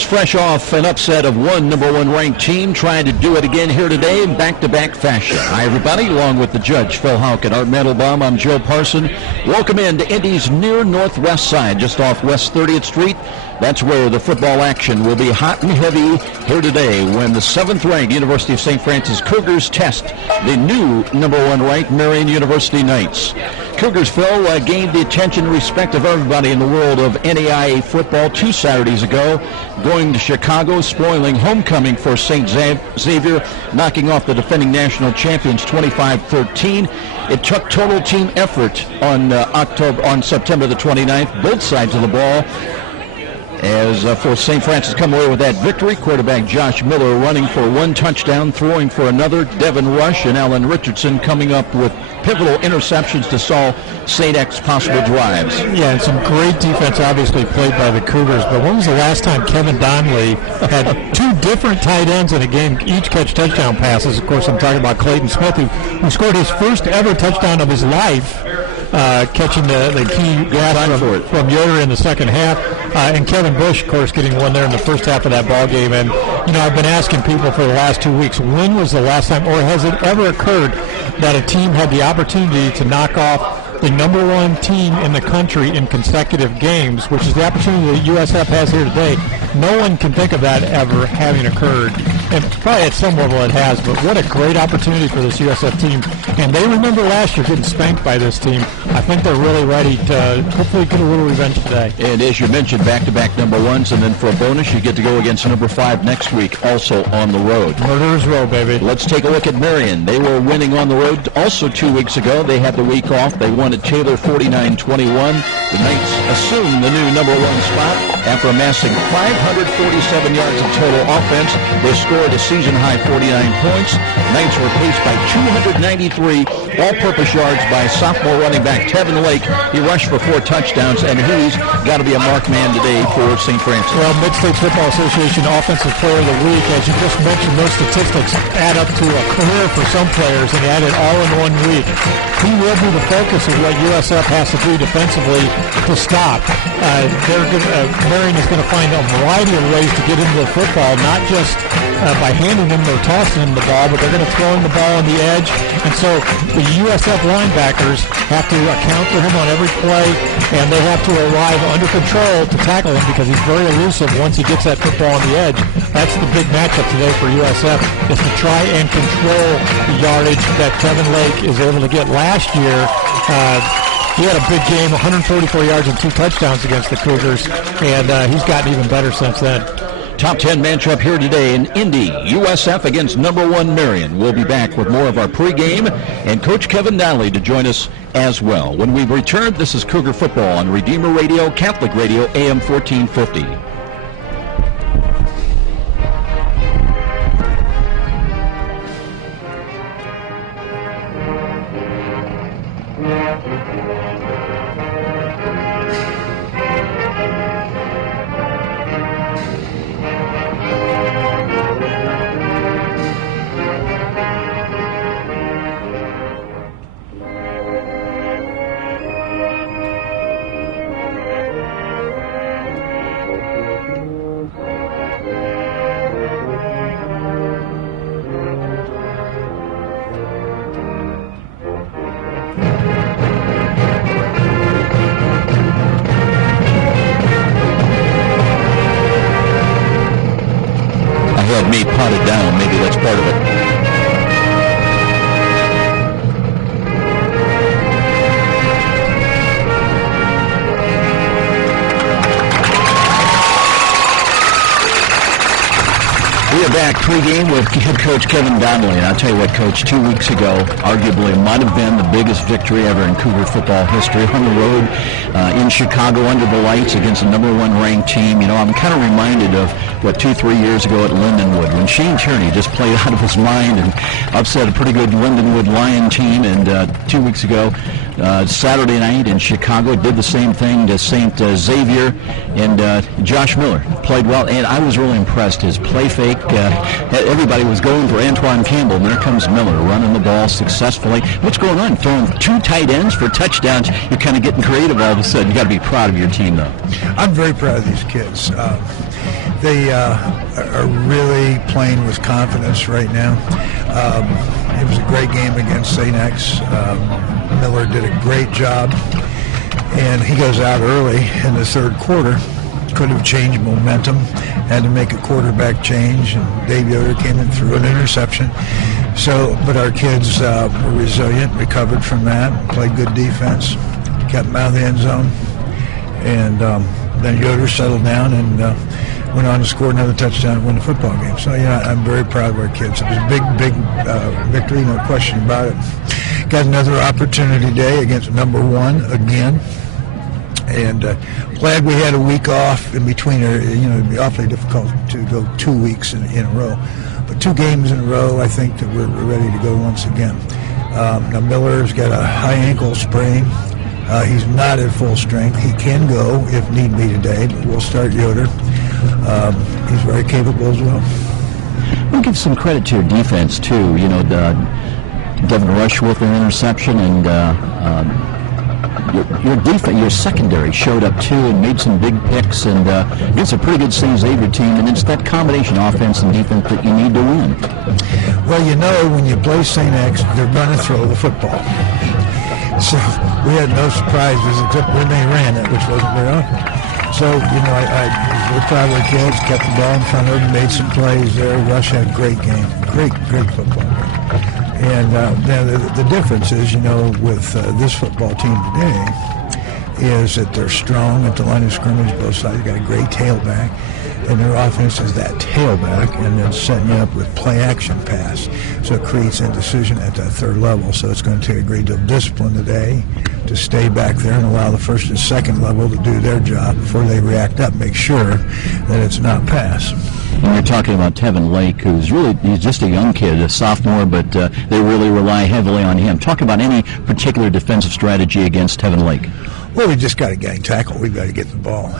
Cougs fresh off an upset of one number one ranked team, trying to do it again here today in back-to-back fashion. Hi, everybody. Along with the judge, Phil Houck and Art Mandelbaum, I'm Joe Parson. Welcome in to Indy's near northwest side, just off West 30th Street. That's where the football action will be hot and heavy here today when the 7th-ranked University of St. Francis Cougars test the new number one ranked Marian University Knights. Cougars, Phil, gained the attention and respect of everybody in the world of NAIA football 2 Saturdays ago, going to Chicago, spoiling homecoming for St. Xavier, knocking off the defending national champions 25-13. It took total team effort on September the 29th, both sides of the ball. As for St. Francis come away with that victory, quarterback Josh Miller running for 1 touchdown, throwing for another. Devin Rush and Alan Richardson coming up with pivotal interceptions to solve St. X possible drives. Yeah, and some great defense obviously played by the Cougars, but when was the last time Kevin Donnelly had 2 different tight ends in a game each catch touchdown passes? Of course, I'm talking about Clayton Smith, who scored his first ever touchdown of his life, catching the key pass from Yoder in the second half. And Kevin Bush, of course, getting one there in the first half of that ball game. And, you know, I've been asking people for the last 2 weeks, when was the last time, or has it ever occurred that a team had the opportunity to knock off the number one team in the country in consecutive games, which is the opportunity that USF has here today? No one can think of that ever having occurred. And probably at some level it has, but what a great opportunity for this USF team. And they remember last year getting spanked by this team. I think they're really ready to hopefully get a little revenge today. And as you mentioned, back-to-back number ones, and then for a bonus, you get to go against number 5 next week, also on the road. Murderers Row, baby. Let's take a look at Marian. They were winning on the road also 2 weeks ago. They had the week off. They won at Taylor 49-21. The Knights assumed the new number 1 spot after amassing 547 yards of total offense. They scored a season-high 49 points. Knights were paced by 293 all-purpose yards by sophomore running back Tevin Lake. He rushed for 4 touchdowns, and he's got to be a marked man today for St. Francis. Well, Mid-States Football Association Offensive Player of the Week, as you just mentioned, those statistics add up to a career for some players, and add it all in 1 week. He will be the focus of what USF has to do defensively to stop. Marian is going to find a variety of ways to get into the football, not just by handing him or tossing him the ball, but they're going to throw him the ball on the edge. And so the USF linebackers have to account for him on every play, and they have to arrive under control to tackle him because he's very elusive once he gets that football on the edge. That's the big matchup today for USF, is to try and control the yardage that Tevin Lake is able to get. Last year, he had a big game, 144 yards and 2 touchdowns against the Cougars, and he's gotten even better since then. Top 10 matchup here today in Indy. USF against number 1 Marian. We'll be back with more of our pregame and Coach Kevin Donnelly to join us as well. When we return, this is Cougar Football on Redeemer Radio, Catholic Radio, AM 1450. Me potted down. Maybe that's part of it. We are back pregame with head coach Kevin Donnelly. And I'll tell you what, Coach, 2 weeks ago, arguably might have been the biggest victory ever in Cougar football history. On the road in Chicago under the lights against the number 1 ranked team. You know, I'm kind of reminded of what 2-3 years ago at Lindenwood when Shane Tierney just played out of his mind and upset a pretty good Lindenwood Lion team. And 2 weeks ago, Saturday night in Chicago, did the same thing to St. Xavier. And Josh Miller played well, and I was really impressed. His play fake, everybody was going for Antoine Campbell, and there comes Miller running the ball successfully. What's going on? Throwing 2 tight ends for touchdowns. You're kind of getting creative all of a sudden. You got to be proud of your team, though. I'm very proud of these kids. They are really playing with confidence right now. It was a great game against St. X. Miller did a great job, and he goes out early in the third quarter. Could have changed momentum, had to make a quarterback change, and Dave Yoder came in through an interception. So, but our kids were resilient, recovered from that, played good defense, kept them out of the end zone, and then Yoder settled down and went on to score another touchdown and win the football game. So, yeah, I'm very proud of our kids. It was a big victory, no question about it. Got another opportunity today against number 1 again. And glad we had a week off in between. It'd be awfully difficult to go 2 weeks in a row. But 2 games in a row, I think that we're ready to go once again. Now, Miller's got a high ankle sprain. He's not at full strength. He can go if need be today, but we'll start Yoder. He's very capable as well. We'll give some credit to your defense, too. Devin Rush with an interception, and your defense, your secondary showed up too and made some big picks, and it's a pretty good St. Xavier team, and it's that combination offense and defense that you need to win. Well, when you play St. X, they're going to throw the football. So we had no surprises except when they ran it, which wasn't very often. So, we're proud of our kids, kept the ball in front of them, made some plays there. Rush had a great game, great football game. And the difference is, with this football team today, is that they're strong at the line of scrimmage. Both sides got a great tailback, and their offense is that tailback, and then setting you up with play-action pass. So it creates indecision at that third level. So it's going to take a great deal of discipline today to stay back there and allow the first and second level to do their job before they react up, make sure that it's not pass. And you're talking about Tevin Lake, he's just a young kid, a sophomore, but they really rely heavily on him. Talk about any particular defensive strategy against Tevin Lake. Well, we just got to gang tackle. We've got to get the ball.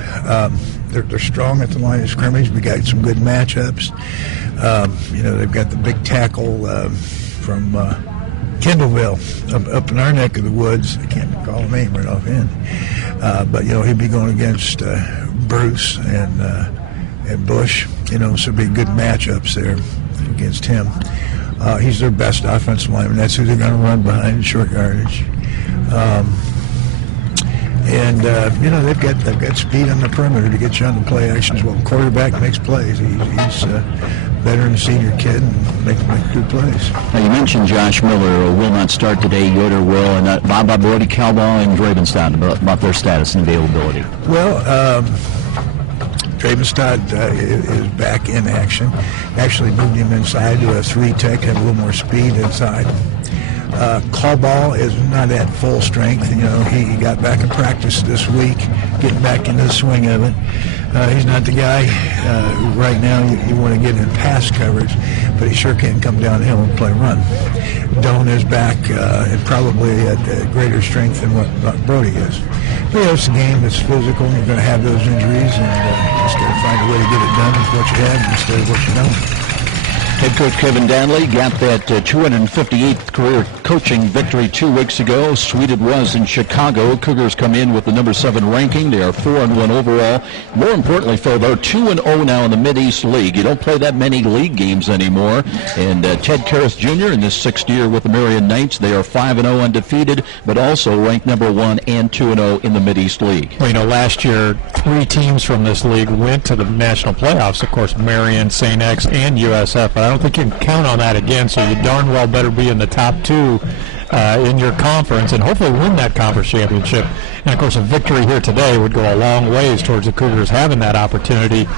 They're strong at the line of scrimmage. We got some good matchups. They've got the big tackle from Kendallville up in our neck of the woods. I can't recall the name right offhand. But he'll be going against Bruce and Bush. So it'll be good matchups there against him. He's their best offensive lineman. That's who they're going to run behind, short yardage. They've got speed on the perimeter to get you on the play actions. Well, the quarterback makes plays. He's a veteran senior kid and make good plays. Now, you mentioned Josh Miller will not start today. Yoder will, and Baba Brody, Calbaugh, and Dravenstadt about their status and availability. Well, Dravenstadt is back in action. Actually moved him inside to a 3-tech, had a little more speed inside. Calbaugh is not at full strength. He got back in practice this week, getting back into the swing of it. He's not the guy right now you want to get in pass coverage, but he sure can come downhill and play run. Doan is back and probably at greater strength than what Brody is. But it's a game that's physical, and you're going to have those injuries, and just got to find a way to get it done with what you have instead of what you don't. Head coach Kevin Danley got that 258th career coaching victory 2 weeks ago. Sweet it was in Chicago. Cougars come in with the number 7 ranking. They are 4-1 overall. More importantly, Phil, they're 2-0 now in the Mid-East League. You don't play that many league games anymore. And Ted Karras Jr. in this 6th year with the Marian Knights, they are 5-0 undefeated, but also ranked number 1 and 2-0 in the Mid-East League. Well, last year 3 teams from this league went to the national playoffs. Of course, Marian, St. X, and USF. But I don't think you can count on that again, so you darn well better be in the top 2 in your conference and hopefully win that conference championship. And, of course, a victory here today would go a long ways towards the Cougars having that opportunity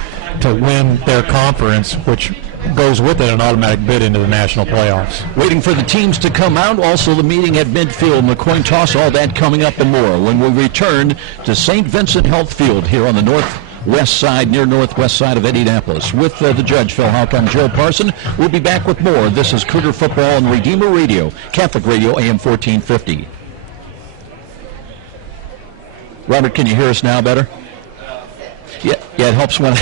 to win their conference, which goes with it an automatic bid into the national playoffs. Waiting for the teams to come out. Also the meeting at midfield and the coin toss, all that coming up and more when we return to St. Vincent Health Field here on the northwest side, near northwest side of Indianapolis. With the judge, Phil Houck, I'm Joe Parson. We'll be back with more. This is Cougar Football on Redeemer Radio, Catholic Radio, AM 1450. Robert, can you hear us now better? Yeah, it helps when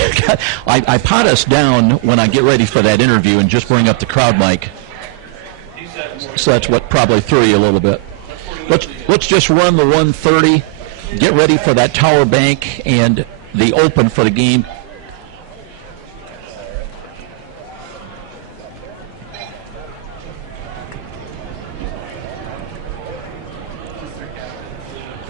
I pot us down when I get ready for that interview and just bring up the crowd mic. So that's what probably threw you a little bit. Let's just run the 130, get ready for that tower bank and the open for the game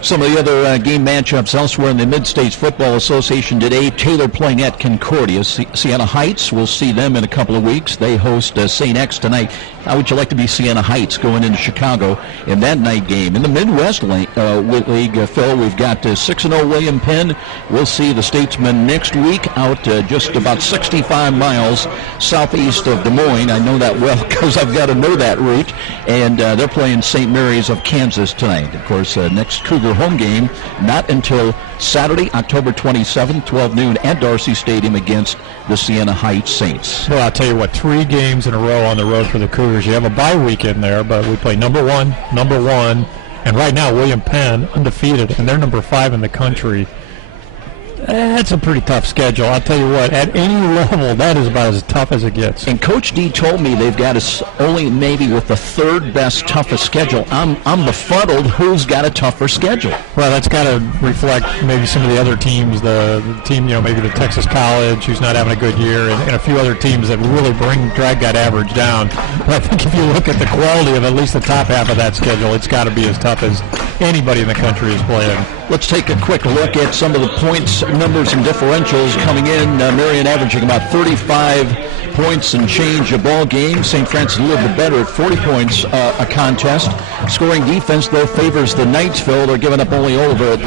Some of the other game matchups elsewhere in the Mid-States Football Association today. Taylor playing at Concordia. Siena Heights, we'll see them in a couple of weeks. They host St. X tonight. How would you like to be Siena Heights going into Chicago in that night game? In the Midwest League, Phil, we've got 6-0 William Penn. We'll see the Statesmen next week out just about 65 miles southeast of Des Moines. I know that well because I've got to know that route. And they're playing St. Mary's of Kansas tonight. Of course, next Cougar home game not until Saturday, October 27th, 12 noon at Darcy Stadium against the Siena Heights Saints. Well, I'll tell you what, 3 games in a row on the road for the Cougars. You have a bye week in there, but we play number one, and right now William Penn undefeated, and they're number 5 in the country. That's a pretty tough schedule. I'll tell you what, at any level, that is about as tough as it gets. And Coach D told me they've got us only maybe with the 3rd best, toughest schedule. I'm befuddled who's got a tougher schedule. Well, that's got to reflect maybe some of the other teams, the team, maybe the Texas College, who's not having a good year, and a few other teams that really drag that average down. But I think if you look at the quality of at least the top half of that schedule, it's got to be as tough as anybody in the country is playing. Let's take a quick look at some of the points, numbers, and differentials coming in. Marian averaging about 35 points and change a ball game. St. Francis a little bit better at 40 points a contest. Scoring defense, though, favors the Knightsville. They're giving up only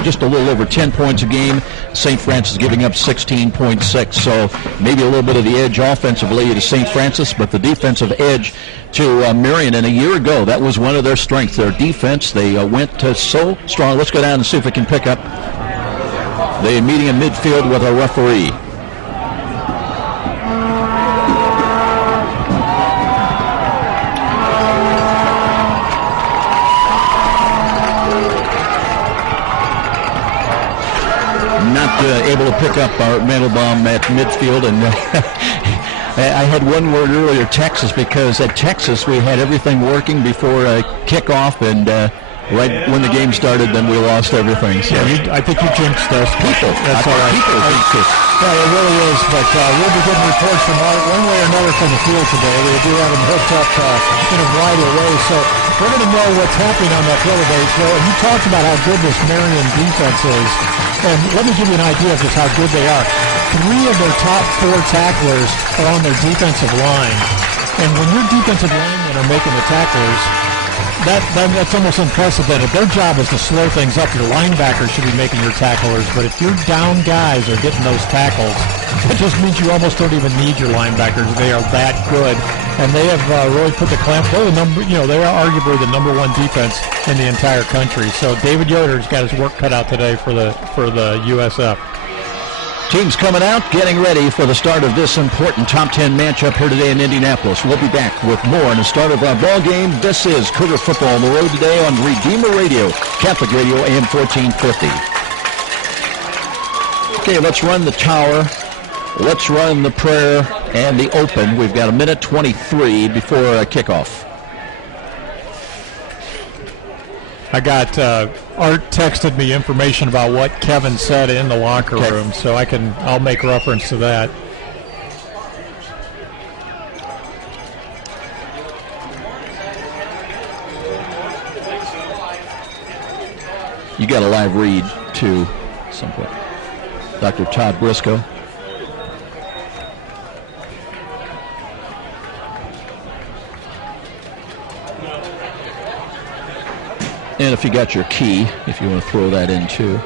just a little over 10 points a game. St. Francis giving up 16.6. So maybe a little bit of the edge offensively to St. Francis, but the defensive edge to Marian. And a year ago, that was one of their strengths, their defense. They went so strong. Let's go down and see if we can pick up the meeting in midfield with our referee. Not able to pick up our Mandelbaum at midfield, and I had one word earlier, Texas, because at Texas we had everything working before kickoff, and right when the game started, then we lost everything. So. Yeah, I think you jinxed us. People. That's all right. People jinxed us. Yeah, it really is, but we'll be getting reports from Art one way or another from the field today. We do have him hooked up in a variety of ways, so we're going to know what's happening on that field today. So, and you talked about how good this Marian defense is, and let me give you an idea of just how good they are. 3 of their top 4 tacklers are on their defensive line, and when your defensive linemen are making the tacklers, that's almost unprecedented. Their job is to slow things up. Your linebackers should be making your tacklers, but if your down guys are getting those tackles, that just means you almost don't even need your linebackers. They are that good, and they have really put the clamp. They are arguably the number 1 defense in the entire country. So David Yoder's got his work cut out today for the USF. Teams coming out, getting ready for the start of this important top 10 matchup here today in Indianapolis. We'll be back with more in the start of our ball game. This is Cougar Football on the road today on Redeemer Radio, Catholic Radio, AM 1450. Okay, let's run the tower. Let's run the prayer and the open. We've got 1:23 before kickoff. I got Art texted me information about what Kevin said in the locker room, so I'll make reference to that. You got a live read too, some point. Dr. Todd Briscoe. And if you got your key, if you want to throw that in too.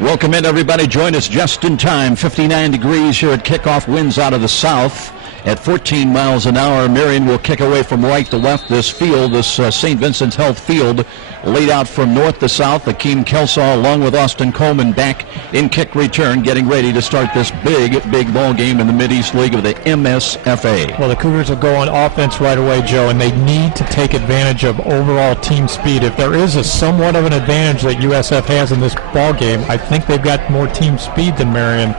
Welcome in, everybody. Join us just in time. 59 degrees here at kickoff. Winds out of the south at 14 miles an hour. Marian will kick away from right to left. This field, this St. Vincent's Health Field, laid out from north to south. Akeem Kelsaw along with Austin Coleman back in kick return, getting ready to start this big ball game in the Mid-East League of the MSFA. Well, the Cougars will go on offense right away, Joe, and they need to take advantage of overall team speed. If there is a somewhat of an advantage that USF has in this ball game, I think they've got more team speed than Marian.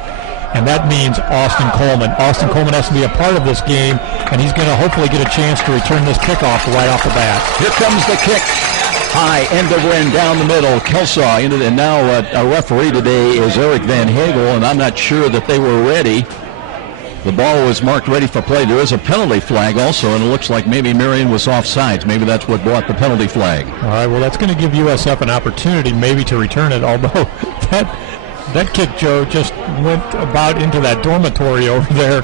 And that means Austin Coleman. Austin Coleman has to be a part of this game, and he's going to hopefully get a chance to return this kickoff right off the bat. Here comes the kick. High, end over end, down the middle. Kelsaw into it, and now a referee today is Eric Van Hagel, and I'm not sure that they were ready. The ball was marked ready for play. There is a penalty flag also, and it looks like maybe Marian was offsides. Maybe that's what brought the penalty flag. All right, well, that's going to give USF an opportunity maybe to return it, although that kick, Joe, just went about into that dormitory over there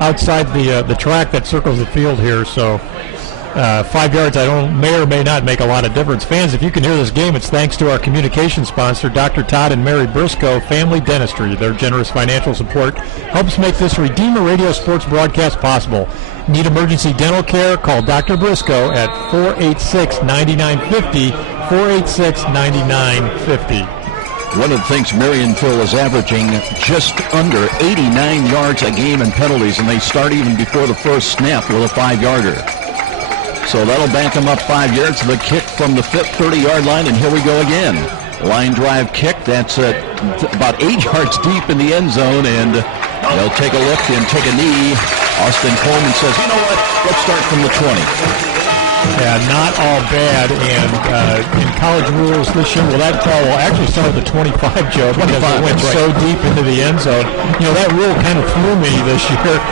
outside the track that circles the field here. So 5 yards may or may not make a lot of difference. Fans, if you can hear this game, it's thanks to our communication sponsor, Dr. Todd and Mary Briscoe, Family Dentistry. Their generous financial support helps make this Redeemer Radio Sports broadcast possible. Need emergency dental care? Call Dr. Briscoe at 486-9950, 486-9950. One of the things Marianville is averaging just under 89 yards a game in penalties, and they start even before the first snap with a 5-yarder. So that'll back them up 5 yards. The kick from the 30-yard line, and here we go again. Line drive kick. That's about 8 yards deep in the end zone, and they'll take a look and take a knee. Austin Coleman says, you know what, let's start from the 20. Yeah, not all bad, and in college rules this year, well, that ball will actually start at the 25, Joe, because it went so deep into the end zone. You know, that rule kind of threw me this year.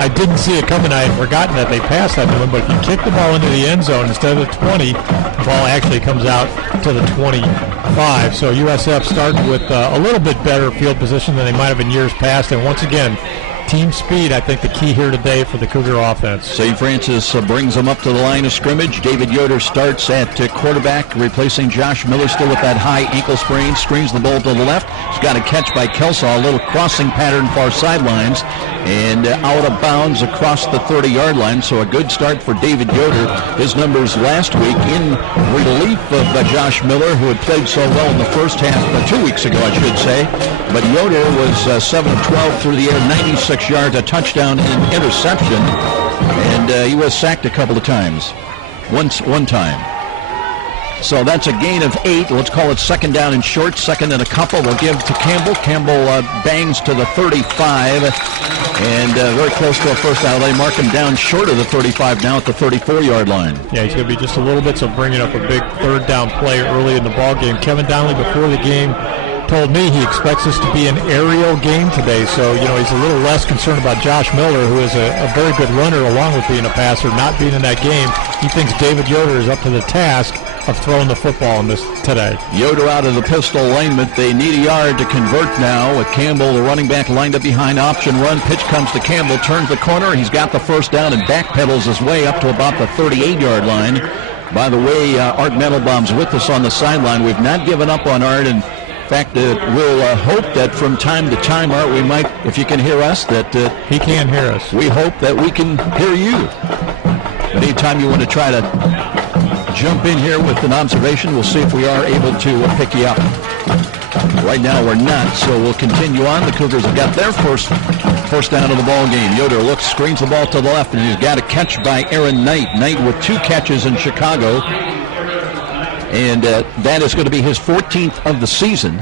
I didn't see it coming. I had forgotten that they passed that to him, but if you kick the ball into the end zone instead of the 20, the ball actually comes out to the 25. So USF started with a little bit better field position than they might have in years past, and once again, team speed, I think, the key here today for the Cougar offense. St. Francis brings them up to the line of scrimmage. David Yoder starts at quarterback, replacing Josh Miller, still with that high ankle sprain. Screens the ball to the left. He's got a catch by Kelsaw, a little crossing pattern far sidelines, and out of bounds across the 30-yard line. So a good start for David Yoder. His numbers last week in relief of Josh Miller, who had played so well in the first half, 2 weeks ago, I should say. But Yoder was 7 of 12 through the air, 96 yards, a touchdown and interception, and he was sacked a couple of times, one time. So that's a gain of 8. Let's call it second down and short, second and a couple. We'll give to Campbell. Campbell bangs to the 35, and very close to a first down. They mark him down short of the 35 now at the 34-yard line. Yeah, he's going to be just a little bit, so bringing up a big third down play early in the ball game. Kevin Donnelly, before the game, told me he expects this to be an aerial game today, so he's a little less concerned about Josh Miller, who is a very good runner along with being a passer, not being in that game. He thinks David Yoder is up to the task of throwing the football in this today. Yoder out of the pistol alignment. They need a yard to convert now with Campbell, the running back, lined up behind option run. Pitch comes to Campbell, turns the corner. He's got the first down and backpedals his way up to about the 38-yard line. By the way, Art Mendelbaum's with us on the sideline. We've not given up on Art, and in fact, we'll hope that from time to time, Art, we might, if you can hear us, that he can hear us. We hope that we can hear you. But anytime you want to try to jump in here with an observation, we'll see if we are able to pick you up. Right now, we're not, so we'll continue on. The Cougars have got their first down of the ball game. Yoder looks, screens the ball to the left, and he's got a catch by Aaron Knight. Knight with 2 catches in Chicago. And that is going to be his 14th of the season.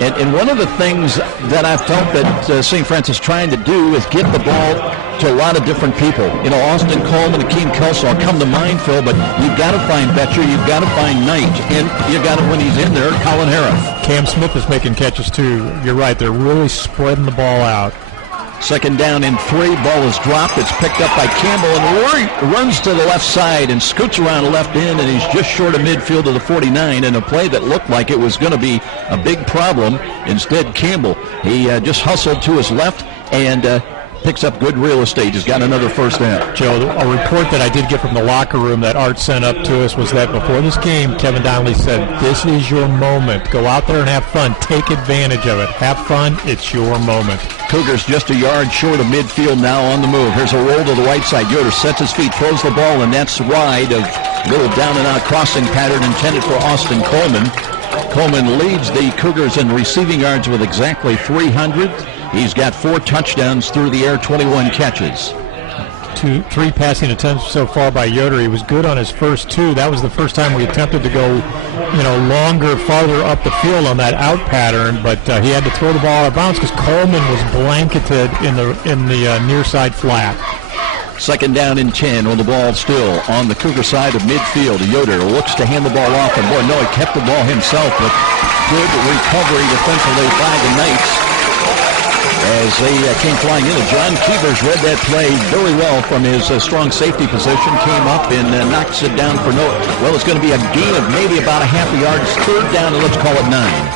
And one of the things that I felt that St. Francis is trying to do is get the ball to a lot of different people. Austin Coleman and Akeem Kelsaw come to mind, Phil, but you've got to find Betcher, you've got to find Knight, and you got to, when he's in there, Colin Harris. Cam Smith is making catches too. You're right, they're really spreading the ball out. Second down and 3. Ball is dropped. It's picked up by Campbell, and Rory runs to the left side and scoots around the left end, and he's just short of midfield of the 49, and a play that looked like it was going to be a big problem. Instead, Campbell, he just hustled to his left, and picks up good real estate. He's got another first down. Joe, a report that I did get from the locker room that Art sent up to us was that before this game, Kevin Donnelly said, this is your moment. Go out there and have fun. Take advantage of it. Have fun. It's your moment. Cougars just a yard short of midfield now on the move. Here's a roll to the right side. Yoder sets his feet, throws the ball, and that's wide. A little down and out crossing pattern intended for Austin Coleman. Coleman leads the Cougars in receiving yards with exactly 300. He's got 4 touchdowns through the air, 21 catches. 3 passing attempts so far by Yoder. He was good on his first 2. That was the first time we attempted to go, longer, farther up the field on that out pattern, but he had to throw the ball out of bounds because Coleman was blanketed in the near side flat. Second down and 10 on the ball still on the Cougar side of midfield. Yoder looks to hand the ball off, and boy, no, he kept the ball himself, but good recovery defensively by the Knights as they came flying in. John Keevers read that play very well from his strong safety position, came up and knocks it down for it's going to be a gain of maybe about a half a yard. Third down, and let's call it 9.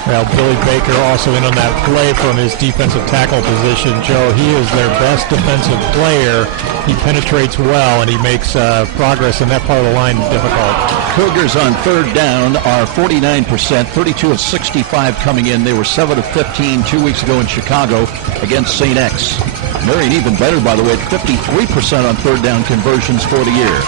Well, Billy Baker also in on that play from his defensive tackle position. Joe, he is their best defensive player. He penetrates well, and he makes progress in that part of the line difficult. Cougars on third down are 49%, 32 of 65 coming in. They were 7 of 15 2 weeks ago in Chicago against St. X. Marian even better, by the way, at 53% on third down conversions for the year.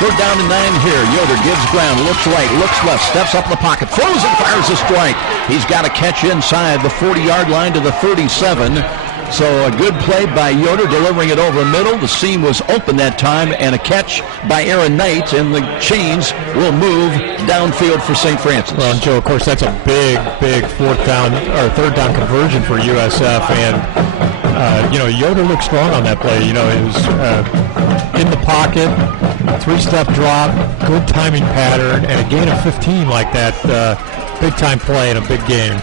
Third down and 9 here. Yoder gives ground, looks right, looks left, steps up in the pocket, throws and fires a strike. He's got a catch inside the 40-yard line to the 37. So a good play by Yoder, delivering it over the middle. The seam was open that time, and a catch by Aaron Knight, and the chains will move downfield for St. Francis. Well, Joe, of course, that's a big third down conversion for USF, and Yoder looked strong on that play. It was in the pocket, 3-step drop, good timing pattern, and a gain of 15 like that. Big time play in a big game.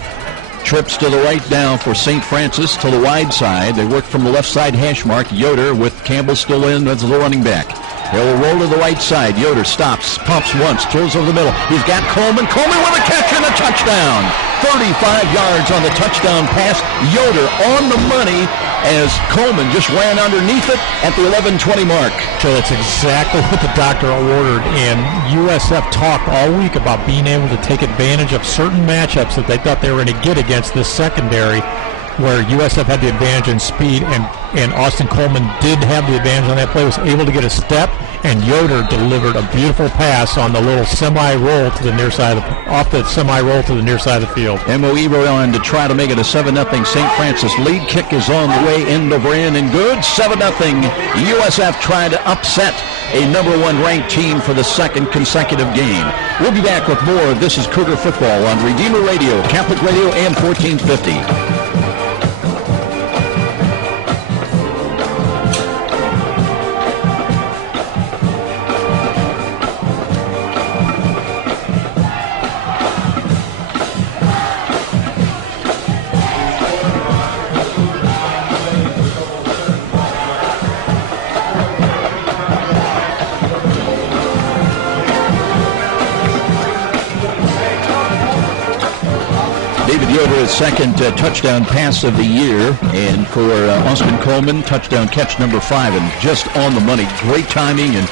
Trips to the right now for St. Francis to the wide side. They work from the left side hash mark. Yoder with Campbell still in as the running back. He'll roll to the right side. Yoder stops, pumps once, throws over the middle. He's got Coleman. Coleman with a catch and a touchdown. 35 yards on the touchdown pass. Yoder on the money as Coleman just ran underneath it at the 11:20 mark. So that's exactly what the doctor ordered, and USF talked all week about being able to take advantage of certain matchups that they thought they were going to get against this secondary, where USF had the advantage in speed, and Austin Coleman did have the advantage on that play, was able to get a step, and Yoder delivered a beautiful pass on the little semi-roll to the near side of off the semi-roll to the near side of the field. MOE wrote on to try to make it a 7-0 St. Francis lead. Kick is on the way in the brand and good. 7-0. USF tried to upset a number 1 ranked team for the second consecutive game. We'll be back with more of This is Cougar Football on Redeemer Radio, Catholic Radio, AM 1450. Yoder's second touchdown pass of the year, and for Austin Coleman, touchdown catch number 5, and just on the money. Great timing, and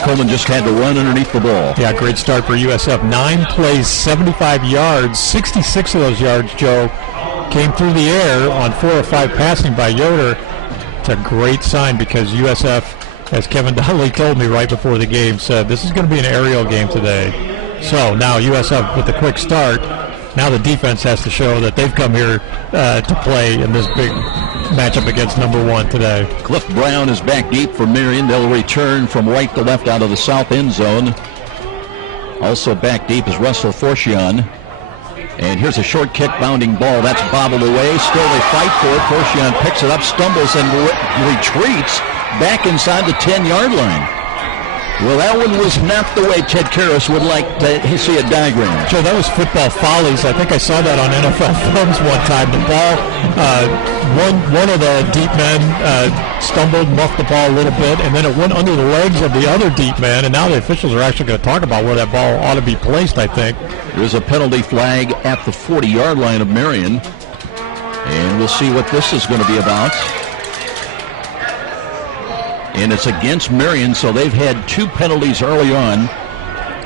Coleman just had to run underneath the ball. Yeah, great start for USF. 9 plays, 75 yards. 66 of those yards, Joe, came through the air on 4 or 5 passing by Yoder. It's a great sign because USF, as Kevin Donnelly told me right before the game, said this is going to be an aerial game today. So now USF with a quick start. Now the defense has to show that they've come here to play in this big matchup against number 1 today. Cliff Brown is back deep for Marian. They'll return from right to left out of the south end zone. Also back deep is Russell Forcion. And here's a short kick, bounding ball. That's bobbled away. Still they fight for it. Forcion picks it up, stumbles, and retreats back inside the 10-yard line. Well, that one was not the way Ted Karras would like to see a diagram. Joe, that was football follies. I think I saw that on NFL Films one time. The ball, one of the deep men stumbled, muffed the ball a little bit, and then it went under the legs of the other deep man, and now the officials are actually going to talk about where that ball ought to be placed, I think. There's a penalty flag at the 40-yard line of Marian, and we'll see what this is going to be about. and it's against Marian, so they've had 2 penalties early on.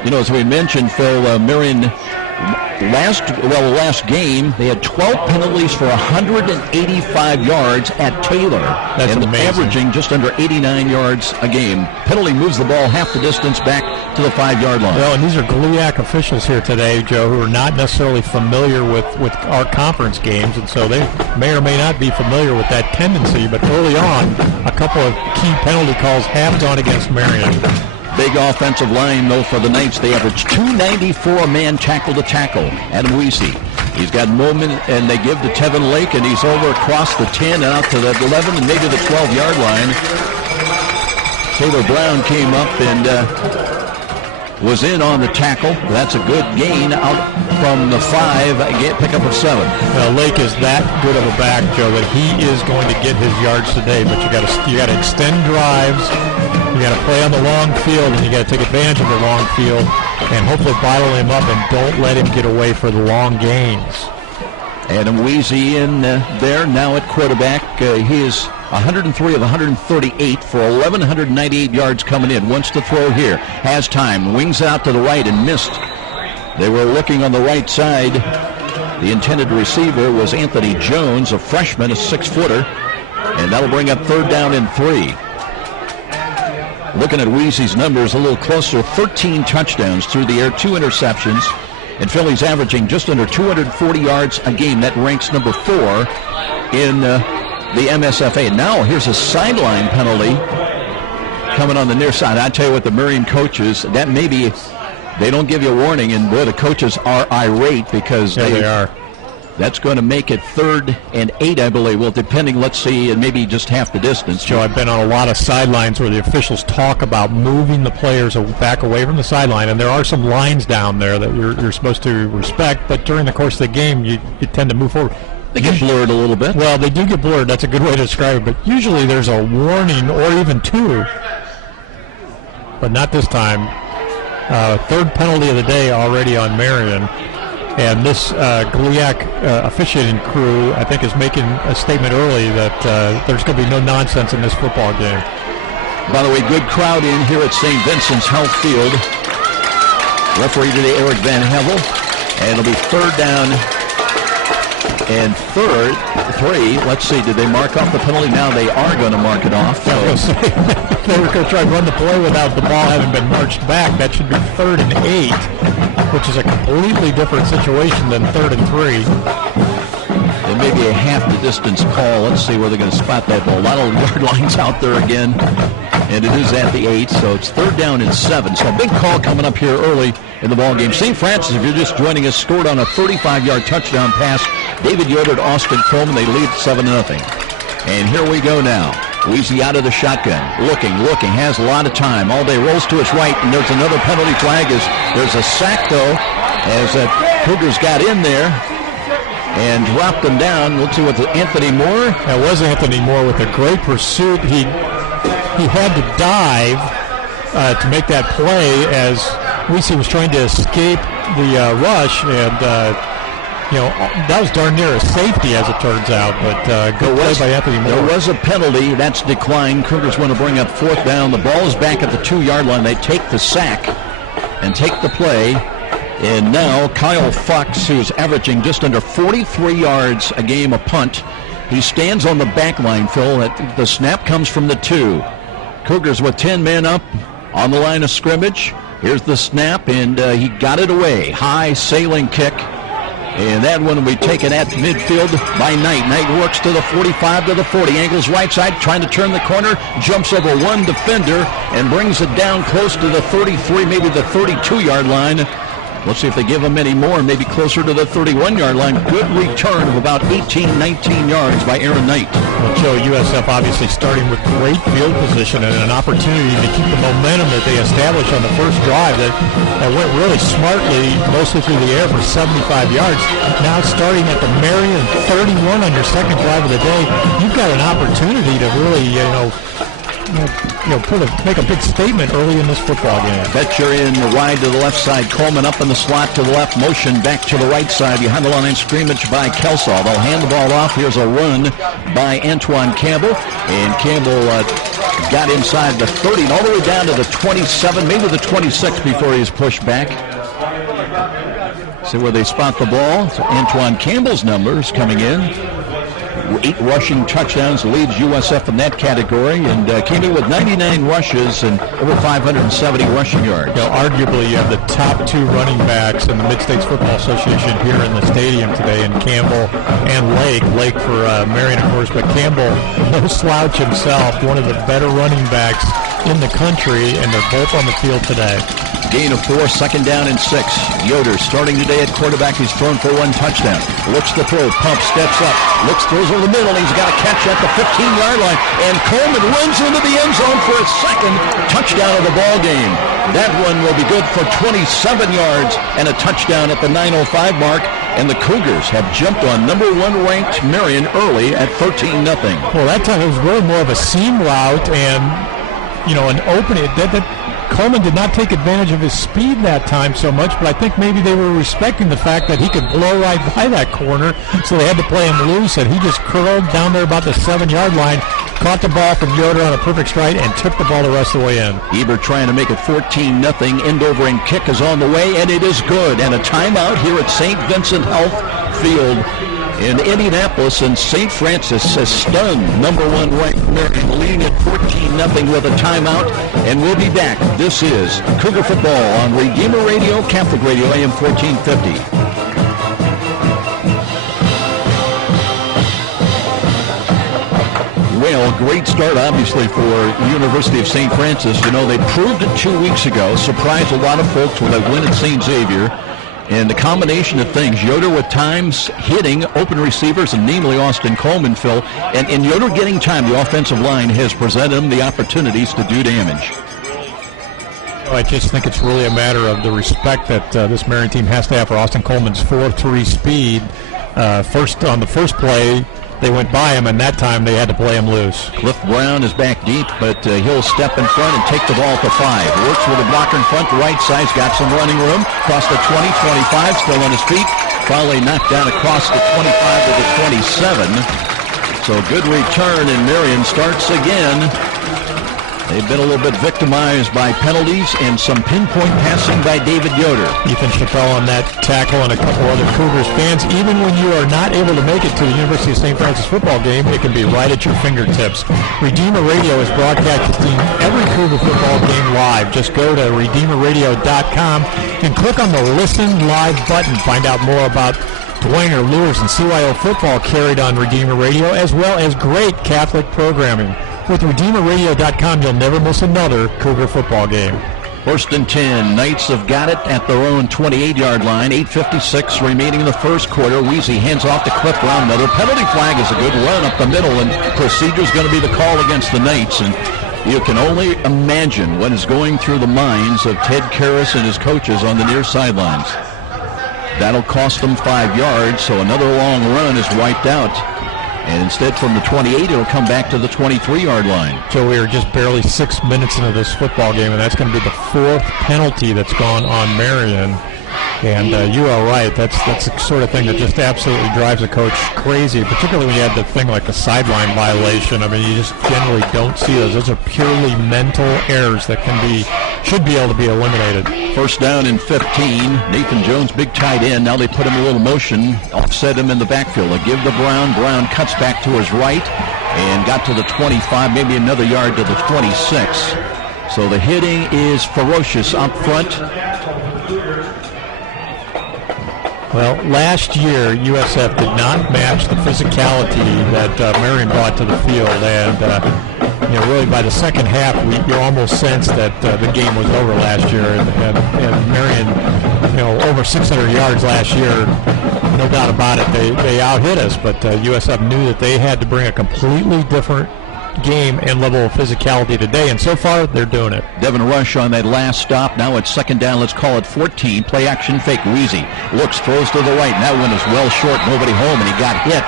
You know, as we mentioned, Phil, Marian, the last game, they had 12 penalties for 185 yards at Taylor. That's and amazing. Averaging just under 89 yards a game. Penalty moves the ball half the distance back to the 5-yard line. Well, and these are GLIAC officials here today, Joe, who are not necessarily familiar with our conference games, and so they may or may not be familiar with that tendency. But early on, a couple of key penalty calls have gone against Marian. Big offensive line, though, for the Knights. They average 294 a man tackle to tackle. Adam Weesey. He's got moment, and they give to Tevin Lake, and he's over across the 10 and out to the 11 and maybe the 12-yard line. Taylor Brown came up and was in on the tackle. That's a good gain out from the 5, pick up of 7. Lake is that good of a back, Joe, that he is going to get his yards today. But you got to extend drives. You got to play on the long field, and you got to take advantage of the long field, and hopefully bottle him up and don't let him get away for the long gains. Adam Weesey in there now at quarterback. He is 103 of 138 for 1,198 yards coming in. Wants to throw here. Has time. Wings out to the right and missed. They were looking on the right side. The intended receiver was Anthony Jones, a freshman, a 6-footer, and that'll bring up 3rd down and 3. Looking at Weesey's numbers a little closer, 13 touchdowns through the air, 2 interceptions, and Philly's averaging just under 240 yards a game. That ranks number 4 in the MSFA. Now here's a sideline penalty coming on the near side. I tell you what, the Marian coaches, that maybe they don't give you a warning, and boy, the coaches are irate because they are. That's going to make it 3rd and 8, I believe. Well, depending, let's see, and maybe just half the distance. Joe, I've been on a lot of sidelines where the officials talk about moving the players back away from the sideline, and there are some lines down there that you're supposed to respect, but during the course of the game, you tend to move forward. They get blurred a little bit. Well, they do get blurred. That's a good way to describe it, but usually there's a warning or even 2, but not this time. 3rd penalty of the day already on Marian. And this GLIAC officiating crew, I think, is making a statement early that there's going to be no nonsense in this football game. By the way, good crowd in here at St. Vincent's Health Field. Referee today, Eric Van Hevel. And it'll be 3rd down and 3. Let's see, did they mark off the penalty? Now they are going to mark it off. So. They were going to try to run the play without the ball having been marched back. That should be 3rd and 8, which is a completely different situation than 3rd and 3. It may be a half the distance call. Let's see where they're going to spot that ball. A lot of yard lines out there again, and it is at the 8, so it's 3rd down and 7. So a big call coming up here early in the ball game. St. Francis, if you're just joining us, scored on a 35-yard touchdown pass. David Yoder to Austin Coleman. They lead 7-0. And here we go now. Weesey out of the shotgun, looking, has a lot of time. All day rolls to his right, and there's another penalty flag. There's a sack, though, as Cougars got in there and dropped them down. Let's see what's Anthony Moore. That was Anthony Moore with a great pursuit. He had to dive to make that play as Weesey was trying to escape the rush, and that was darn near a safety, as it turns out, but good play by Anthony Moore. There was a penalty. That's declined. Cougars want to bring up 4th down. The ball is back at the 2-yard line. They take the sack and take the play. And now Kyle Fox, who's averaging just under 43 yards a game, a punt. He stands on the back line, Phil. The snap comes from the 2. Cougars with 10 men up on the line of scrimmage. Here's the snap, and he got it away. High sailing kick. And that one will be taken at midfield by Knight. Knight works to the 45 to the 40. Angles right side, trying to turn the corner. Jumps over one defender and brings it down close to the 33, maybe the 32-yard line. Let's see if they give him any more, maybe closer to the 31-yard line. Good return of about 18, 19 yards by Aaron Knight. Well, Joe, USF obviously starting with great field position and an opportunity to keep the momentum that they established on the first drive that went really smartly, mostly through the air for 75 yards. Now starting at the Marian 31 on your 2nd drive of the day, you've got an opportunity to really, make a big statement early in this football game. Betcher in the wide to the left side. Coleman up in the slot to the left. Motion back to the right side. Behind the line of scrimmage by Kelsall. They'll hand the ball off. Here's a run by Antoine Campbell. And Campbell got inside the 30 and all the way down to the 27, maybe the 26 before he was pushed back. See where they spot the ball. So Antoine Campbell's numbers coming in. 8 rushing touchdowns, leads USF in that category, and came in with 99 rushes and over 570 rushing yards. You know, arguably, you have the top 2 running backs in the Mid-States Football Association here in the stadium today, in Campbell and Lake. Lake for Marian, of course, but Campbell, no slouch himself, one of the better running backs in the country, and they're both on the field today. Gain of 4, second down and 6. Yoder starting today at quarterback. He's thrown for 1 touchdown. Looks to throw, pumps, steps up, looks, throws over the middle, and he's got a catch at the 15-yard line. And Coleman runs into the end zone for his second touchdown of the ball game. That one will be good for 27 yards and a touchdown at the 9:05 mark. And the Cougars have jumped on number 1 ranked Marian early at 13-0. Well, that time it was really more of a seam route and, you know, an opening. Coleman did not take advantage of his speed that time so much, but I think maybe they were respecting the fact that he could blow right by that corner, so they had to play him loose, and he just curled down there about the 7-yard line, caught the ball from Yoder on a perfect stride, and took the ball the rest of the way in. Eber trying to make it 14-0. End over and kick is on the way, and it is good. And a timeout here at St. Vincent Health Field in Indianapolis, and St. Francis has stunned number 1 ranked Marian, leading at 14-0 with a timeout, and we'll be back. This is Cougar Football on Redeemer Radio, Catholic Radio, AM 1450. Well, great start, obviously, for the University of St. Francis. You know, they proved it 2 weeks ago, surprised a lot of folks with a win at St. Xavier. And the combination of things, Yoder with times hitting open receivers, and namely Austin Coleman, Phil, and in Yoder getting time, the offensive line has presented him the opportunities to do damage. I just think it's really a matter of the respect that this Marian team has to have for Austin Coleman's 4.3 speed. On the first play, they went by him, and that time they had to play him loose. Cliff Brown is back deep, but he'll step in front and take the ball at the 5. Works with a blocker in front, right side's got some running room. Across the 20, 25, still on his feet. Finally knocked down across the 25 to the 27. So good return, and Marian starts again. They've been a little bit victimized by penalties and some pinpoint passing by David Yoder. Ethan Chappelle on that tackle and a couple other Cougars fans. Even when you are not able to make it to the University of St. Francis football game, it can be right at your fingertips. Redeemer Radio is broadcasting every Cougar football game live. Just go to redeemerradio.com and click on the Listen Live button. Find out more about Dwenger, Lures, and CYO football carried on Redeemer Radio, as well as great Catholic programming. With RedeemerRadio.com, you'll never miss another Cougar football game. 1st and 10. Knights have got it at their own 28-yard line. 8:56 remaining in the first quarter. Weezy hands off to Cliff Brown. Another penalty flag is a good run up the middle, and procedure's going to be the call against the Knights. And you can only imagine what is going through the minds of Ted Karras and his coaches on the near sidelines. That'll cost them 5 yards, so another long run is wiped out. And instead from the 28, it'll come back to the 23-yard line. So we are just barely 6 minutes into this football game, and that's going to be the 4th penalty that's gone on Marian. And you are right. That's the sort of thing that just absolutely drives a coach crazy, particularly when you have the thing like a sideline violation. I mean, you just generally don't see those. Those are purely mental errors that should be able to be eliminated. 1st down and 15. Nathan Jones, big tight end. Now they put him in a little motion, offset him in the backfield. They give to Brown. Brown cuts back to his right and got to the 25, maybe another yard to the 26. So the hitting is ferocious up front. Well, last year, USF did not match the physicality that Marian brought to the field, and really by the second half, you almost sensed that the game was over last year, and Marian, over 600 yards last year, no doubt about it, they out-hit us, but USF knew that they had to bring a completely different game and level of physicality today, and so far they're doing it. Devin Rush on that last stop. Now it's 2nd down. Let's call it 14. Play action fake. Weezy looks, throws to the right, and that one is well short. Nobody home, and he got hit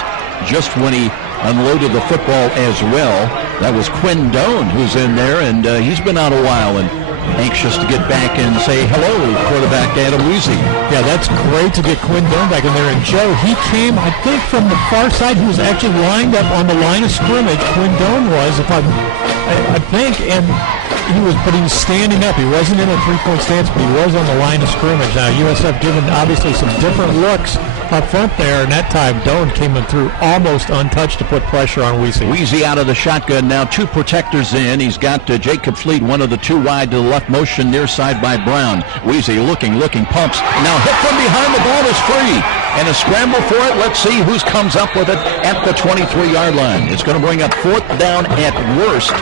just when he unloaded the football as well. That was Quinn Doan who's in there, and he's been out a while and anxious to get back and say hello, quarterback Adam Weezy. Yeah, that's great to get Quinn Doan back in there. And Joe, he came, I think, from the far side. He was actually lined up on the line of scrimmage. Quinn Doan was, if I'm I think, and he was standing up. He wasn't in a three-point stance, but he was on the line of scrimmage. Now, USF given obviously some different looks up front there, and that time Doan came in through almost untouched to put pressure on Weezy. Weezy out of the shotgun now, 2 protectors in. He's got Jacob Fleet, one of the 2 wide to the left, motion near side by Brown. Weezy looking, pumps. Now hit from behind, the ball is free. And a scramble for it. Let's see who comes up with it at the 23-yard line. It's going to bring up 4th down at worst.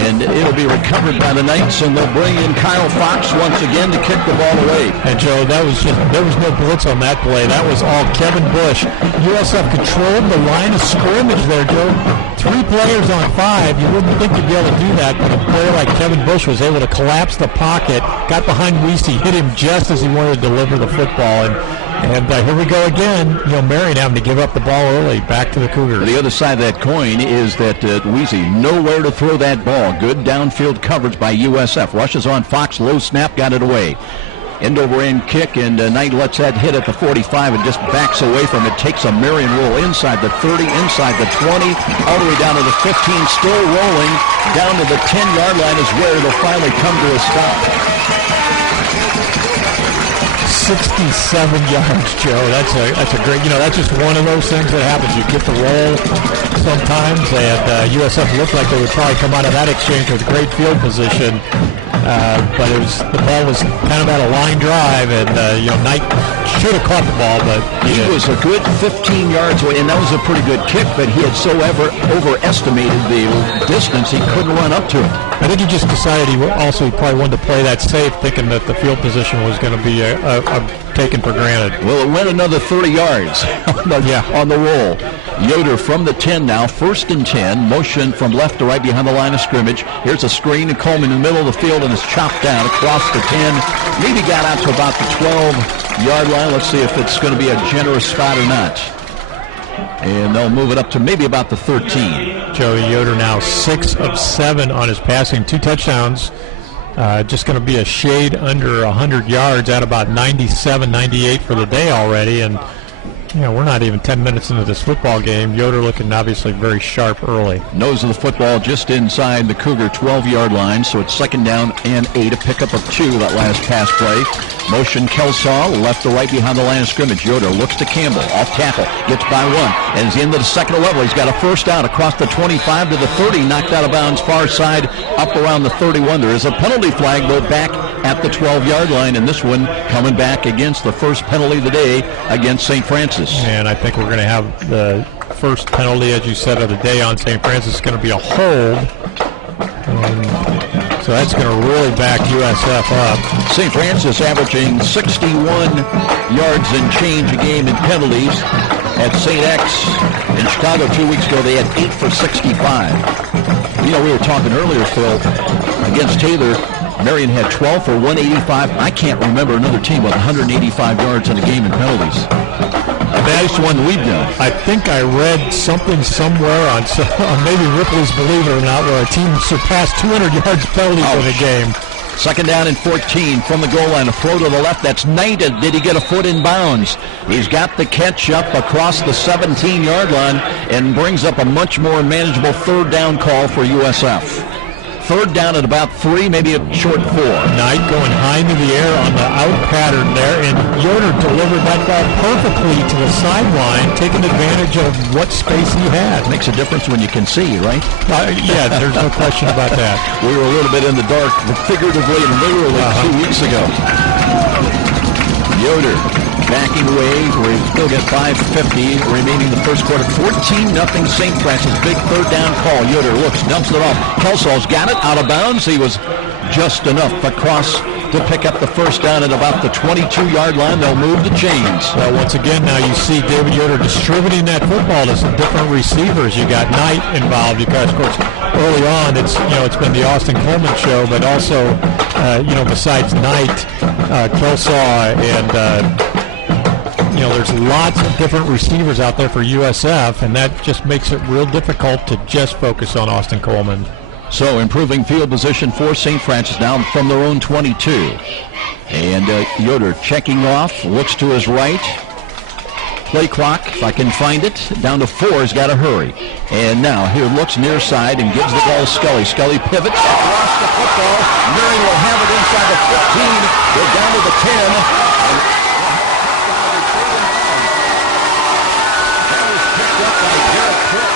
And it'll be recovered by the Knights, and they'll bring in Kyle Fox once again to kick the ball away. And Joe, there was no blitz on that play. That was all Kevin Bush. USF controlled the line of scrimmage there, Joe. 3 players on 5. You wouldn't think you'd be able to do that, but a player like Kevin Bush was able to collapse the pocket, got behind Weesey, hit him just as he wanted to deliver the football. And here we go again. Marian having to give up the ball early, back to the Cougars. The other side of that coin is that Weezy nowhere to throw that ball. Good downfield coverage by USF. Rushes on Fox, low snap, got it away. End over end kick, and Knight lets that hit at the 45 and just backs away from it. Takes a Marian roll inside the 30, inside the 20, all the way down to the 15. Still rolling down to the 10-yard line is where it'll finally come to a stop. 67 yards, Joe. That's a great. That's just one of those things that happens. You get the roll sometimes, and USF looked like they would probably come out of that exchange with great field position. But the ball was kind of at a line drive, and Knight should have caught the ball, but he was a good 15 yards away, and that was a pretty good kick. But he had so overestimated the distance, he couldn't run up to it. I think he just decided he probably wanted to play that safe, thinking that the field position was going to be taken for granted. Well, it went another 30 yards on the roll. Yoder from the 10 now, 1st and 10. Motion from left to right behind the line of scrimmage. Here's a screen, and Coleman in the middle of the field, and is chopped down across the 10. Maybe got out to about the 12-yard line. Let's see if it's going to be a generous spot or not. And they'll move it up to maybe about the 13. Joey Yoder now 6 of 7 on his passing, 2 touchdowns. Just going to be a shade under 100 yards at about 97, 98 for the day already. And we're not even 10 minutes into this football game. Yoder looking obviously very sharp early. Nose of the football just inside the Cougar 12-yard line, so it's 2nd down and 8, a pickup of 2, that last pass play. Motion Kelsaw, left to right behind the line of scrimmage. Yoder looks to Campbell, off tackle, gets by 1, and is into the 2nd level. He's got a 1st down across the 25 to the 30, knocked out of bounds far side, up around the 31. There is a penalty flag, though, back at the 12-yard line, and this one coming back against the first penalty of the day against St. Francis. And I think we're going to have the first penalty, as you said, of the day on St. Francis. It's going to be a hold. And so that's going to really back USF up. St. Francis averaging 61 yards and change a game in penalties. At St. X in Chicago 2 weeks ago, they had 8 for 65. We were talking earlier, Phil, against Taylor. Marian had 12 for 185. I can't remember another team with 185 yards in a game in penalties. The best one we've done. I think I read something somewhere on maybe Ripley's Believe It or Not, where a team surpassed 200 yards penalties in a game. 2nd down and 14 from the goal line. A throw to the left. That's Knighted. Did he get a foot in bounds? He's got the catch up across the 17-yard line and brings up a much more manageable 3rd down call for USF. 3rd down at about 3, maybe a short 4. Knight going high into the air on the out pattern there, and Yoder delivered that ball perfectly to the sideline, taking advantage of what space he had. Makes a difference when you can see, right? Yeah, there's no question about that. We were a little bit in the dark, figuratively and literally 2 weeks ago. Yoder backing away, where he still got 5:50 remaining the first quarter. 14-0 St. Francis. Big 3rd down call. Yoder looks, dumps it off. Kelsall's got it out of bounds. He was just enough across to pick up the 1st down at about the 22-yard line. They'll move the chains. Well, once again, now you see David Yoder distributing that football to some different receivers. You got Knight involved because, of course, early on it's been the Austin Coleman show, but also besides Knight, Kelsaw, and there's lots of different receivers out there for USF, and that just makes it real difficult to just focus on Austin Coleman. So improving field position for St. Francis now from their own 22. And Yoder checking off, looks to his right. play clock, if I can find it, down to 4. He's got to hurry. And now here looks near side and gives the ball to Scully. Scully pivots, lost the football. Marian will have it inside the 15. They're down to the 10. And that was picked up by Garrett Cook.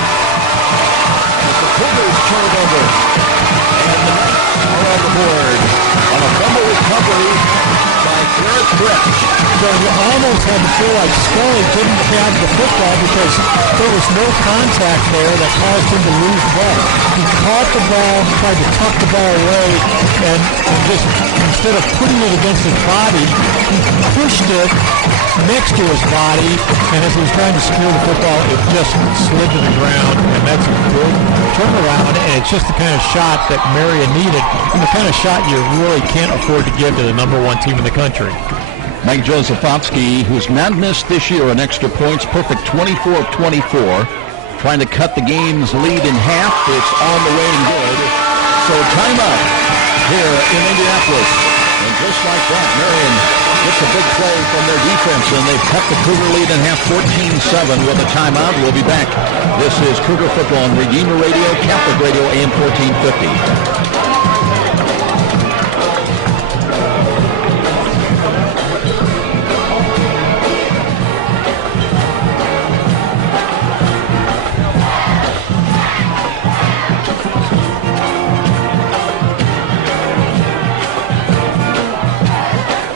As the Cougars turn it over. And the Knights are on the board on a fumble recovery by Garrett Cook. So you almost had to feel like Scully didn't have the football because there was no contact there that caused him to lose the ball. He caught the ball, tried to tuck the ball away, and just instead of putting it against his body, he pushed it next to his body, and as he was trying to secure the football, it just slid to the ground, and that's a good turnaround, and it's just the kind of shot that Marian needed, and the kind of shot you really can't afford to give to the number 1 team in the country. Mike Josephovsky, who's not missed this year on extra points, perfect 24 of 24, trying to cut the game's lead in half. It's on the way and good. So timeout here in Indianapolis. And just like that, Marian gets a big play from their defense, and they've cut the Cougar lead in half 14-7 with a timeout. We'll be back. This is Cougar Football on Redeemer Radio, Catholic Radio, AM 1450.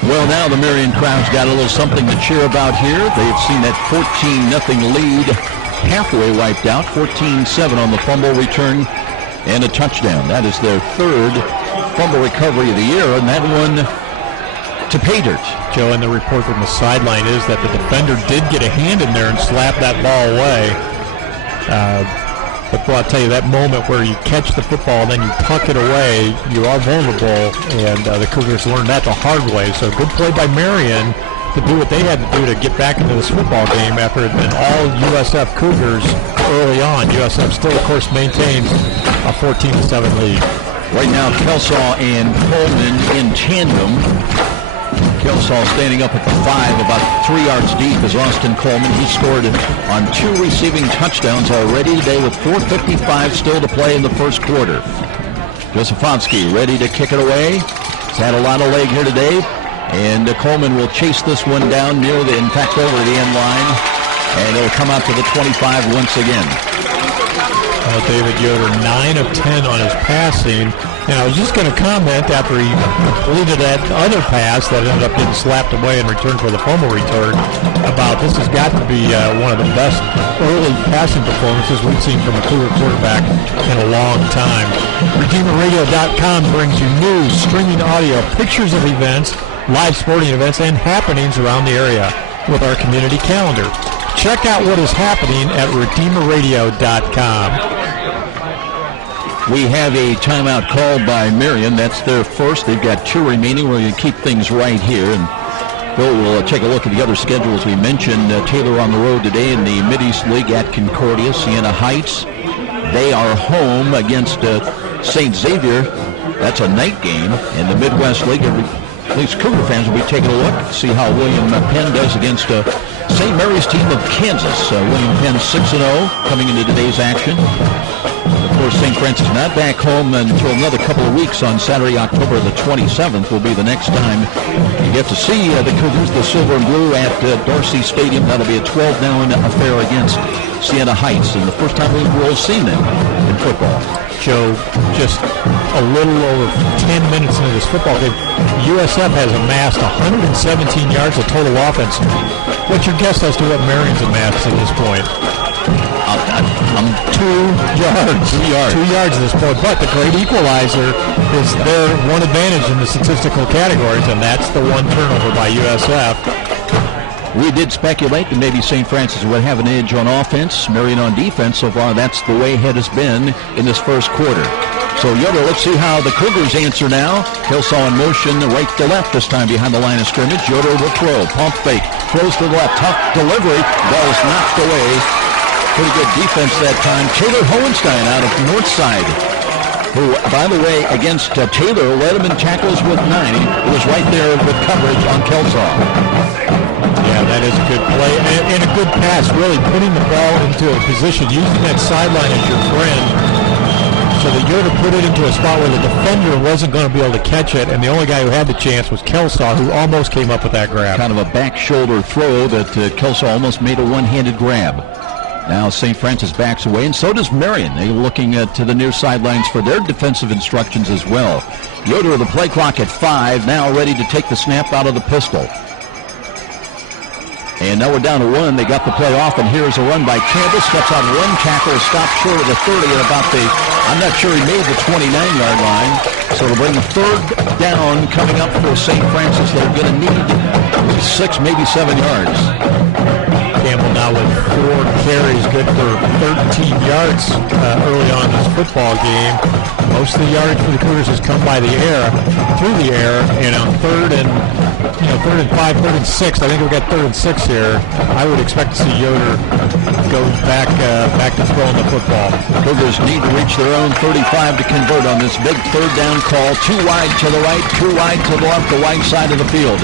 Well, now the Marian crowd's got a little something to cheer about here. They've seen that 14-0 lead halfway wiped out, 14-7 on the fumble return and a touchdown. That is their 3rd fumble recovery of the year, and that one to pay dirt. Joe, and the report from the sideline is that the defender did get a hand in there and slap that ball away. But I'll tell you, that moment where you catch the football and then you tuck it away, you are vulnerable, and the Cougars learned that the hard way. So good play by Marian to do what they had to do to get back into this football game after it had been all USF Cougars early on. USF still, of course, maintains a 14-7 lead. Right now, Kelsaw and Coleman in tandem. Kelsaw standing up at the 5, about 3 yards deep is Austin Coleman. He scored on 2 receiving touchdowns already today with 4:55 still to play in the first quarter. Josephovsky ready to kick it away. He's had a lot of leg here today. And Coleman will chase this one down near the, in fact, over the end line. And it'll come out to the 25 once again. David Yoder, 9 of 10 on his passing. And I was just going to comment after he completed that other pass that ended up getting slapped away in return for the fumble return about this has got to be one of the best early passing performances we've seen from a Cougar quarterback in a long time. RedeemerRadio.com brings you news, streaming audio, pictures of events, live sporting events, and happenings around the area with our community calendar. Check out what is happening at RedeemerRadio.com. We have a timeout called by Marian. That's their first. They've got 2 remaining. We're going to keep things right here. And we'll take a look at the other schedules we mentioned. Taylor on the road today in the Mid-East League at Concordia. Siena Heights, they are home against St. Xavier. That's a night game. In the Midwest League, at least Cougar fans will be taking a look, see how William Penn does against St. Mary's team of Kansas. William Penn 6-0 coming into today's action. Of course, St. Francis not back home until another couple of weeks. On Saturday, October the 27th will be the next time you get to see the Cougars, the Silver and Blue, at Dorsey Stadium. That'll be a 12-down affair against Siena Heights, and the first time we've really seen them in football. Joe, just a little over 10 minutes into this football game, USF has amassed 117 yards of total offense. What's your guess as to what Marian's amassed at this point? 2 yards. 2 yards. 2 yards at this point. But the great equalizer is their one advantage in the statistical categories, and that's the one turnover by USF. We did speculate that maybe St. Francis would have an edge on offense, Marian on defense. So far, that's the way it has been in this first quarter. So, Yoder, let's see how the Cougars answer now. Kelsaw in motion, right to left, this time behind the line of scrimmage. Yoder will throw. Pump fake. Throws to the left. Tough delivery. Ball is knocked away. Pretty good defense that time. Taylor Hohenstein out of Northside, who, by the way, against Taylor, led him in tackles with 9. It was right there with coverage on Kelsaw. Yeah, that is a good play and a good pass, really putting the ball into a position, using that sideline as your friend, so that Yoder put it into a spot where the defender wasn't going to be able to catch it, and the only guy who had the chance was Kelsaw, who almost came up with that grab. Kind of a back shoulder throw that Kelsaw almost made a one-handed grab. Now St. Francis backs away, and so does Marian. They're looking to the near sidelines for their defensive instructions as well. Yoder with the play clock at 5, now ready to take the snap out of the pistol. And now we're down to 1. They got the play off, and here's a run by Campbell. Steps on one tackle, stops short of the 30 at about I'm not sure he made the 29-yard line. So it'll bring third down coming up for St. Francis. They're going to need 6, maybe 7 yards. Campbell now with 4 carries, good for 13 yards early on in this football game. Most of the yardage for the Cougars has come by the air, through the air, and on third and 5, 3rd and 6. I think we've got 3rd and 6 here. I would expect to see Yoder go back to throwing the football. Cougars need to reach their own 35 to convert on this big third down call. 2 wide to the right, 2 wide to the left, the wide side of the field.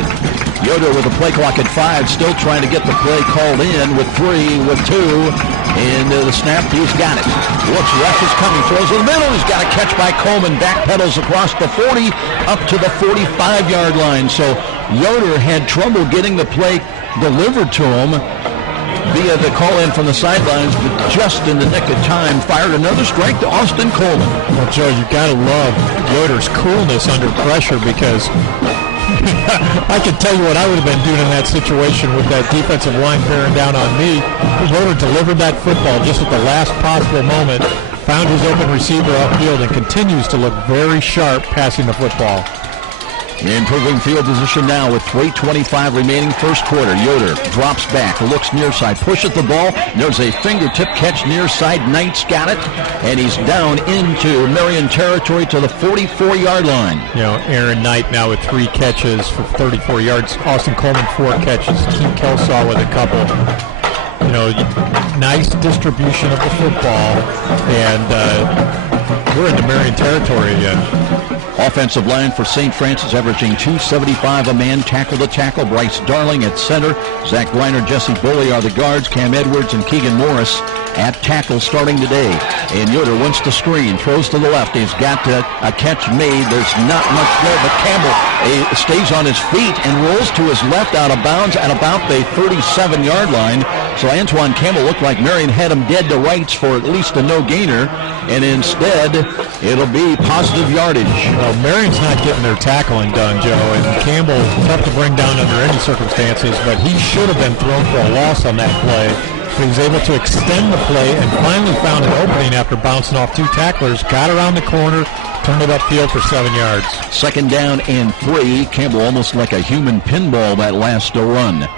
Yoder with the play clock at 5, still trying to get the play called in with 3, with 2, and the snap, he's got it. Looks, rush is coming, throws in the middle, he's got a catch by Coleman, backpedals across the 40, up to the 45-yard line. So Yoder had trouble getting the play delivered to him via the call-in from the sidelines, but just in the nick of time, fired another strike to Austin Coleman. Well, Joe, you've got to love Yoder's coolness under pressure, because I can tell you what I would have been doing in that situation with that defensive line bearing down on me. Yoder delivered that football just at the last possible moment, found his open receiver upfield, and continues to look very sharp passing the football. Improving field position now with 3:25 remaining first quarter. Yoder drops back, looks near side, pushes the ball. There's a fingertip catch near side. Knight's got it, and he's down into Marian territory to the 44-yard line. You know, Aaron Knight now with 3 catches for 34 yards. Austin Coleman 4 catches. Keem Kelsaw with a couple. You know, nice distribution of the football, and we're into Marian territory again. Offensive line for St. Francis averaging 275 a man, tackle to tackle. Bryce Darling at center. Zach Reiner, Jesse Bully are the guards. Cam Edwards and Keegan Morris at tackle starting today. And Yoder wants to screen, throws to the left. He's got a catch made. There's not much there, but Campbell stays on his feet and rolls to his left out of bounds at about the 37-yard line. So Antoine Campbell looked like Marian had him dead to rights for at least a no-gainer, and instead it'll be positive yardage. Well, Marion's not getting their tackling done, Joe, and Campbell tough to bring down under any circumstances, but he should have been thrown for a loss on that play. But he was able to extend the play and finally found an opening after bouncing off 2 tacklers, got around the corner, turned it upfield for 7 yards. 2nd down and 3. Campbell almost like a human pinball that last run.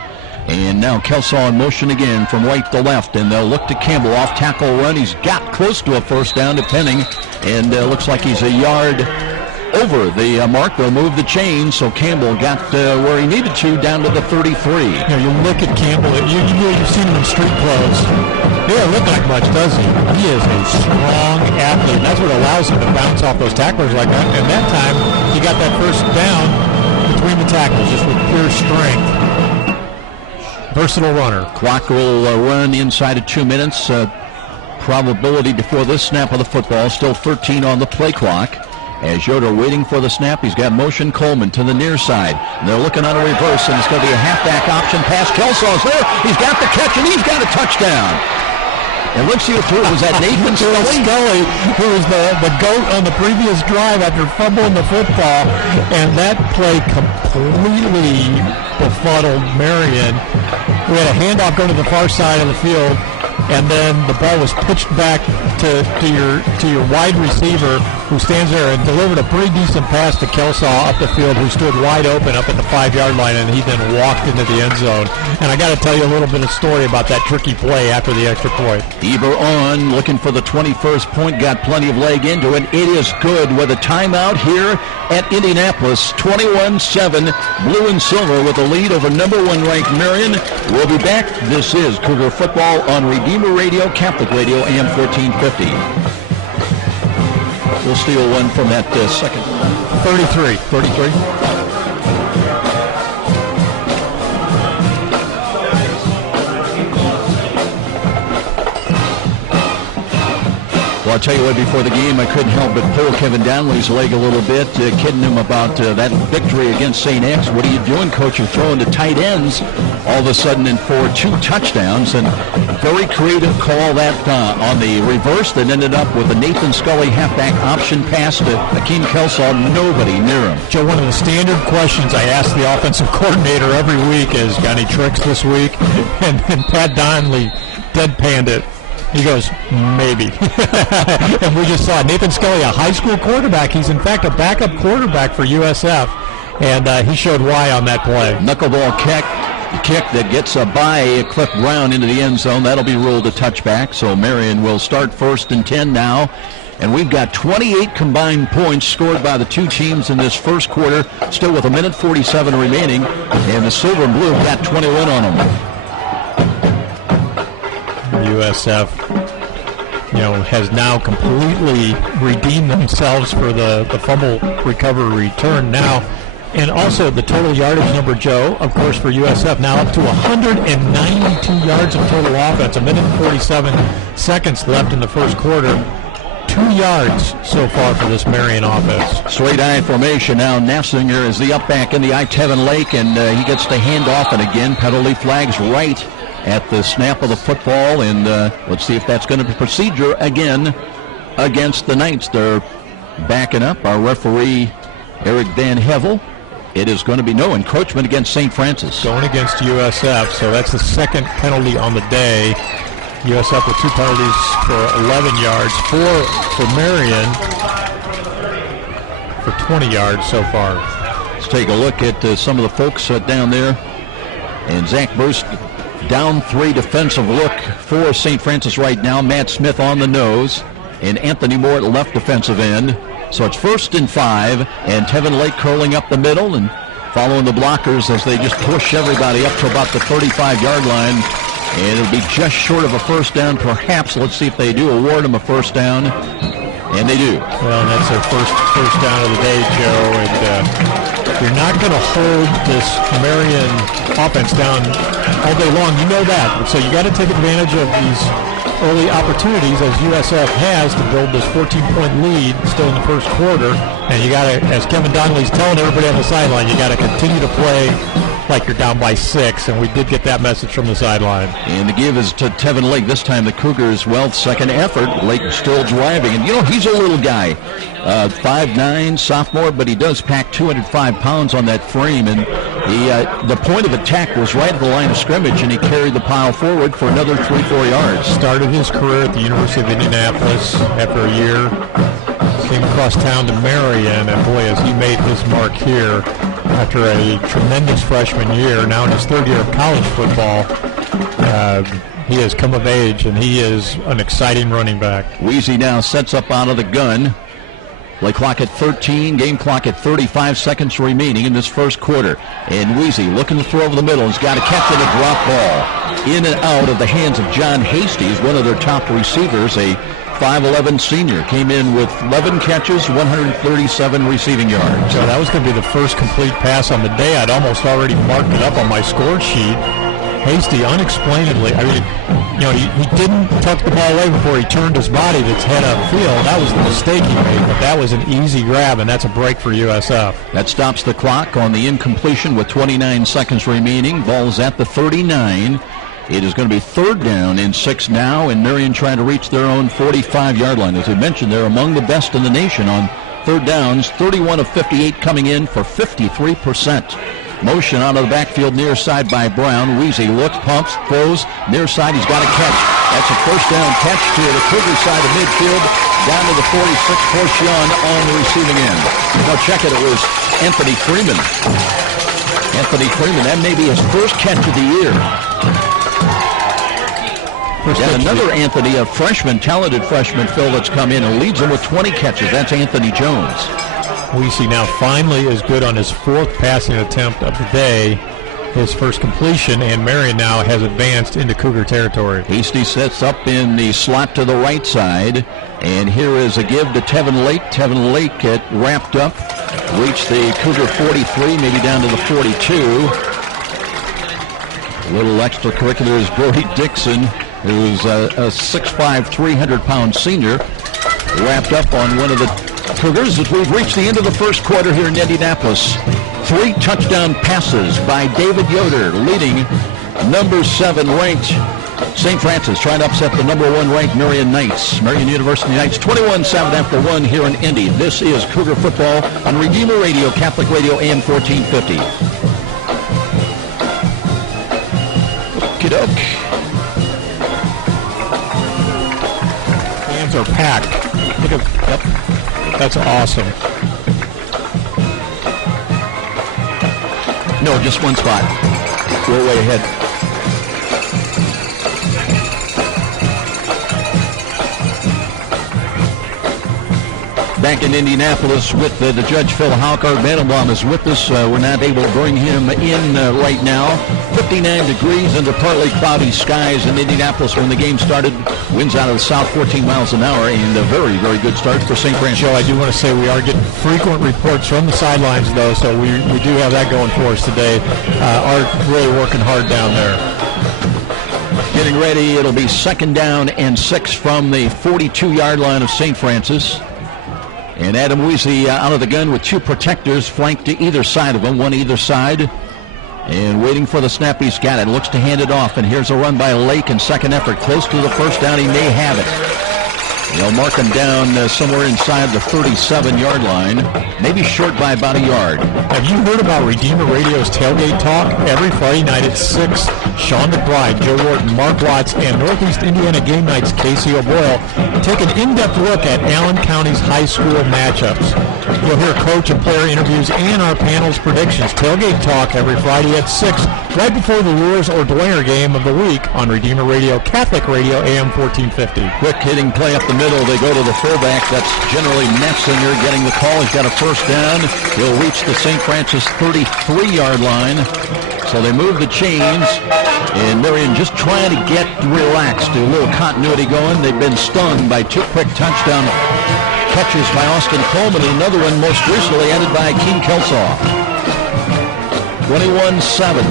And now Kelsaw in motion again from right to left, and they'll look to Campbell off tackle run. He's got close to a first down depending, and looks like he's a yard over the mark. They'll move the chain, so Campbell got where he needed to, down to the 33. You know, you look at Campbell, you've seen him in street clothes. He doesn't look like much, does he? He is a strong athlete, and that's what allows him to bounce off those tacklers like that. And that time, he got that first down between the tackles, just with pure strength. Versatile runner. Clock will run inside of 2 minutes. Probability before this snap of the football, still 13 on the play clock. As Yoder waiting for the snap, he's got motion Coleman to the near side. And they're looking on a reverse, and it's going to be a halfback option pass. Kelsaw's there. He's got the catch, and he's got a touchdown. And let's see who threw it. Was that Nathan Scully, who was the GOAT on the previous drive after fumbling the football, and that play completely befuddled Marian. We had a handoff going to the far side of the field, and then the ball was pitched back to your wide receiver, who stands there and delivered a pretty decent pass to Kelsaw up the field, who stood wide open up at the 5-yard line, and he then walked into the end zone. And I got to tell you a little bit of story about that tricky play after the extra point. Eber on, looking for the 21st point, got plenty of leg into it. It is good with a timeout here at Indianapolis. 21-7, blue and silver with a lead over number 1 ranked Marian. We'll be back. This is Cougar Football on Redeemer Radio, Catholic Radio, AM 1450. We'll steal one from that second. 33. Well, I'll tell you what, before the game, I couldn't help but pull Kevin Donnelly's leg a little bit, kidding him about that victory against St. X. What are you doing, Coach? You're throwing to tight ends all of a sudden in for 2 touchdowns. And very creative call that on the reverse that ended up with a Nathan Scully halfback option pass to Akeem Kelsall. Nobody near him. Joe, one of the standard questions I ask the offensive coordinator every week is, got any tricks this week? And Pat Donnelly deadpanned it. He goes, maybe. And we just saw Nathan Scully, a high school quarterback. He's, in fact, a backup quarterback for USF, and he showed why on that play. Knuckleball kick that gets by Cliff Brown into the end zone. That'll be ruled a touchback, so Marian will start 1st and 10 now. And we've got 28 combined points scored by the two teams in this first quarter, still with 1:47 remaining, and the Silver and Blue got 21 on them. USF, has now completely redeemed themselves for the fumble recovery return now. And also the total yardage number, Joe, of course, for USF now up to 192 yards of total offense. 1:47 seconds left in the first quarter. 2 yards so far for this Marian offense. Straight I formation now. Nafsinger is the up back in the Tevin Lake, and he gets to hand off it again. Penalty flags right at the snap of the football, and let's see if that's going to be procedure again against the Knights. They're backing up. Our referee, Eric Van Hevel. It is going to be no encroachment against St. Francis. Going against USF, so that's the second penalty on the day. USF with 2 penalties for 11 yards, 4 for Marian for 20 yards so far. Let's take a look at some of the folks down there. And Zach Bruce down 3 defensive look for St. Francis right now. Matt Smith on the nose and Anthony Moore at left defensive end. So it's 1st and 5, and Tevin Lake curling up the middle and following the blockers as they just push everybody up to about the 35-yard line. And it'll be just short of a first down, perhaps. Let's see if they do award them a first down. And they do. Well, and that's their first down of the day, Joe. And you're not going to hold this Marian offense down all day long. You know that. So you got to take advantage of these early opportunities, as USF has, to build this 14-point lead still in the first quarter. And you got to, as Kevin Donnelly's telling everybody on the sideline, you got to continue to play like you're down by 6, and we did get that message from the sideline. And the give is to Tevin Lake. This time the Cougars, second effort. Lake still driving. And, he's a little guy. 5'9", sophomore, but he does pack 205 pounds on that frame. And the point of attack was right at the line of scrimmage, and he carried the pile forward for another 3-4 yards. Started his career at the University of Indianapolis after a year. Came across town to Marian, and boy, has he made his mark here after a tremendous freshman year. Now in his 3rd year of college football, he has come of age, and he is an exciting running back. Weezy now sets up out of the gun. Play clock at 13, game clock at 35 seconds remaining in this first quarter. And Weezy looking to throw over the middle. He's got to catch it, a drop ball. In and out of the hands of John Hastings, one of their top receivers, a 5'11 senior. Came in with 11 catches, 137 receiving yards. So that was going to be the first complete pass on the day. I'd almost already marked it up on my score sheet. Hasty, unexplainably, he didn't tuck the ball away before he turned his body that's head upfield. That was the mistake he made, but that was an easy grab, and that's a break for USF. That stops the clock on the incompletion with 29 seconds remaining. Ball's at the 39. It is going to be 3rd down and 6 now, and Marian trying to reach their own 45-yard line. As we mentioned, they're among the best in the nation on 3rd downs, 31 of 58 coming in for 53%. Motion out of the backfield near side by Brown. Weezy looks, pumps, throws, near side. He's got a catch. That's a first down catch to the Cougar side of midfield, down to the 46. Porcion on the receiving end. Now check it. It was Anthony Freeman. That may be his first catch of the year. And another Anthony, a freshman, talented freshman, Phil, that's come in and leads them with 20 catches. That's Anthony Jones. Weezy now finally is good on his 4th passing attempt of the day, his first completion, and Marian now has advanced into Cougar territory. Hasty sets up in the slot to the right side, and here is a give to Tevin Lake. Tevin Lake get wrapped up, reached the Cougar 43, maybe down to the 42. A little extracurricular is Brody Dixon, who's a 6'5", 300-pound senior. wrapped up on one of the Cougars as we've reached the end of the first quarter here in Indianapolis. 3 touchdown passes by David Yoder, leading number 7 ranked St. Francis, trying to upset the number 1 ranked Marian Knights. Marian University Knights 21-7 after 1 here in Indy. This is Cougar football on Redeemer Radio, Catholic Radio, AM 1450. Okey-doke. Hands are packed. Yep. That's awesome. No, just one spot. We're way ahead. Back in Indianapolis with the Judge Phil Houck. Art Mandelbaum is with us. We're not able to bring him in right now. 59 degrees under partly cloudy skies in Indianapolis when the game started. Winds out of the south 14 miles an hour, and a very, very good start for St. Francis. Joe, I do want to say we are getting frequent reports from the sidelines, though, so we do have that going for us today. Art really working hard down there. Getting ready. It'll be 2nd down and 6 from the 42-yard line of St. Francis. And Adam Weasley out of the gun with 2 protectors flanked to either side of him, one either side. And waiting for the snap, he's got it. Looks to hand it off, and here's a run by Lake in second effort. Close to the first down, he may have it. They'll mark him down somewhere inside the 37-yard line, maybe short by about a yard. Have you heard about Redeemer Radio's Tailgate Talk? Every Friday night at 6, Sean McBride, Joe Wharton, Mark Watts, and Northeast Indiana Game Night's Casey O'Boyle take an in-depth look at Allen County's high school matchups. You'll hear coach and player interviews and our panel's predictions. Tailgate Talk every Friday at 6, right before the Lures or Dwyer game of the week on Redeemer Radio, Catholic Radio, AM 1450. Quick hitting play up the middle. They go to the fullback. That's generally Metzinger getting the call. He's got a first down. He'll reach the St. Francis 33-yard line. So they move the chains, and Marian just trying to get relaxed, a little continuity going. They've been stung by 2 quick touchdown catches by Austin Coleman, and another one most recently added by Keem Kelsaw. 21-7.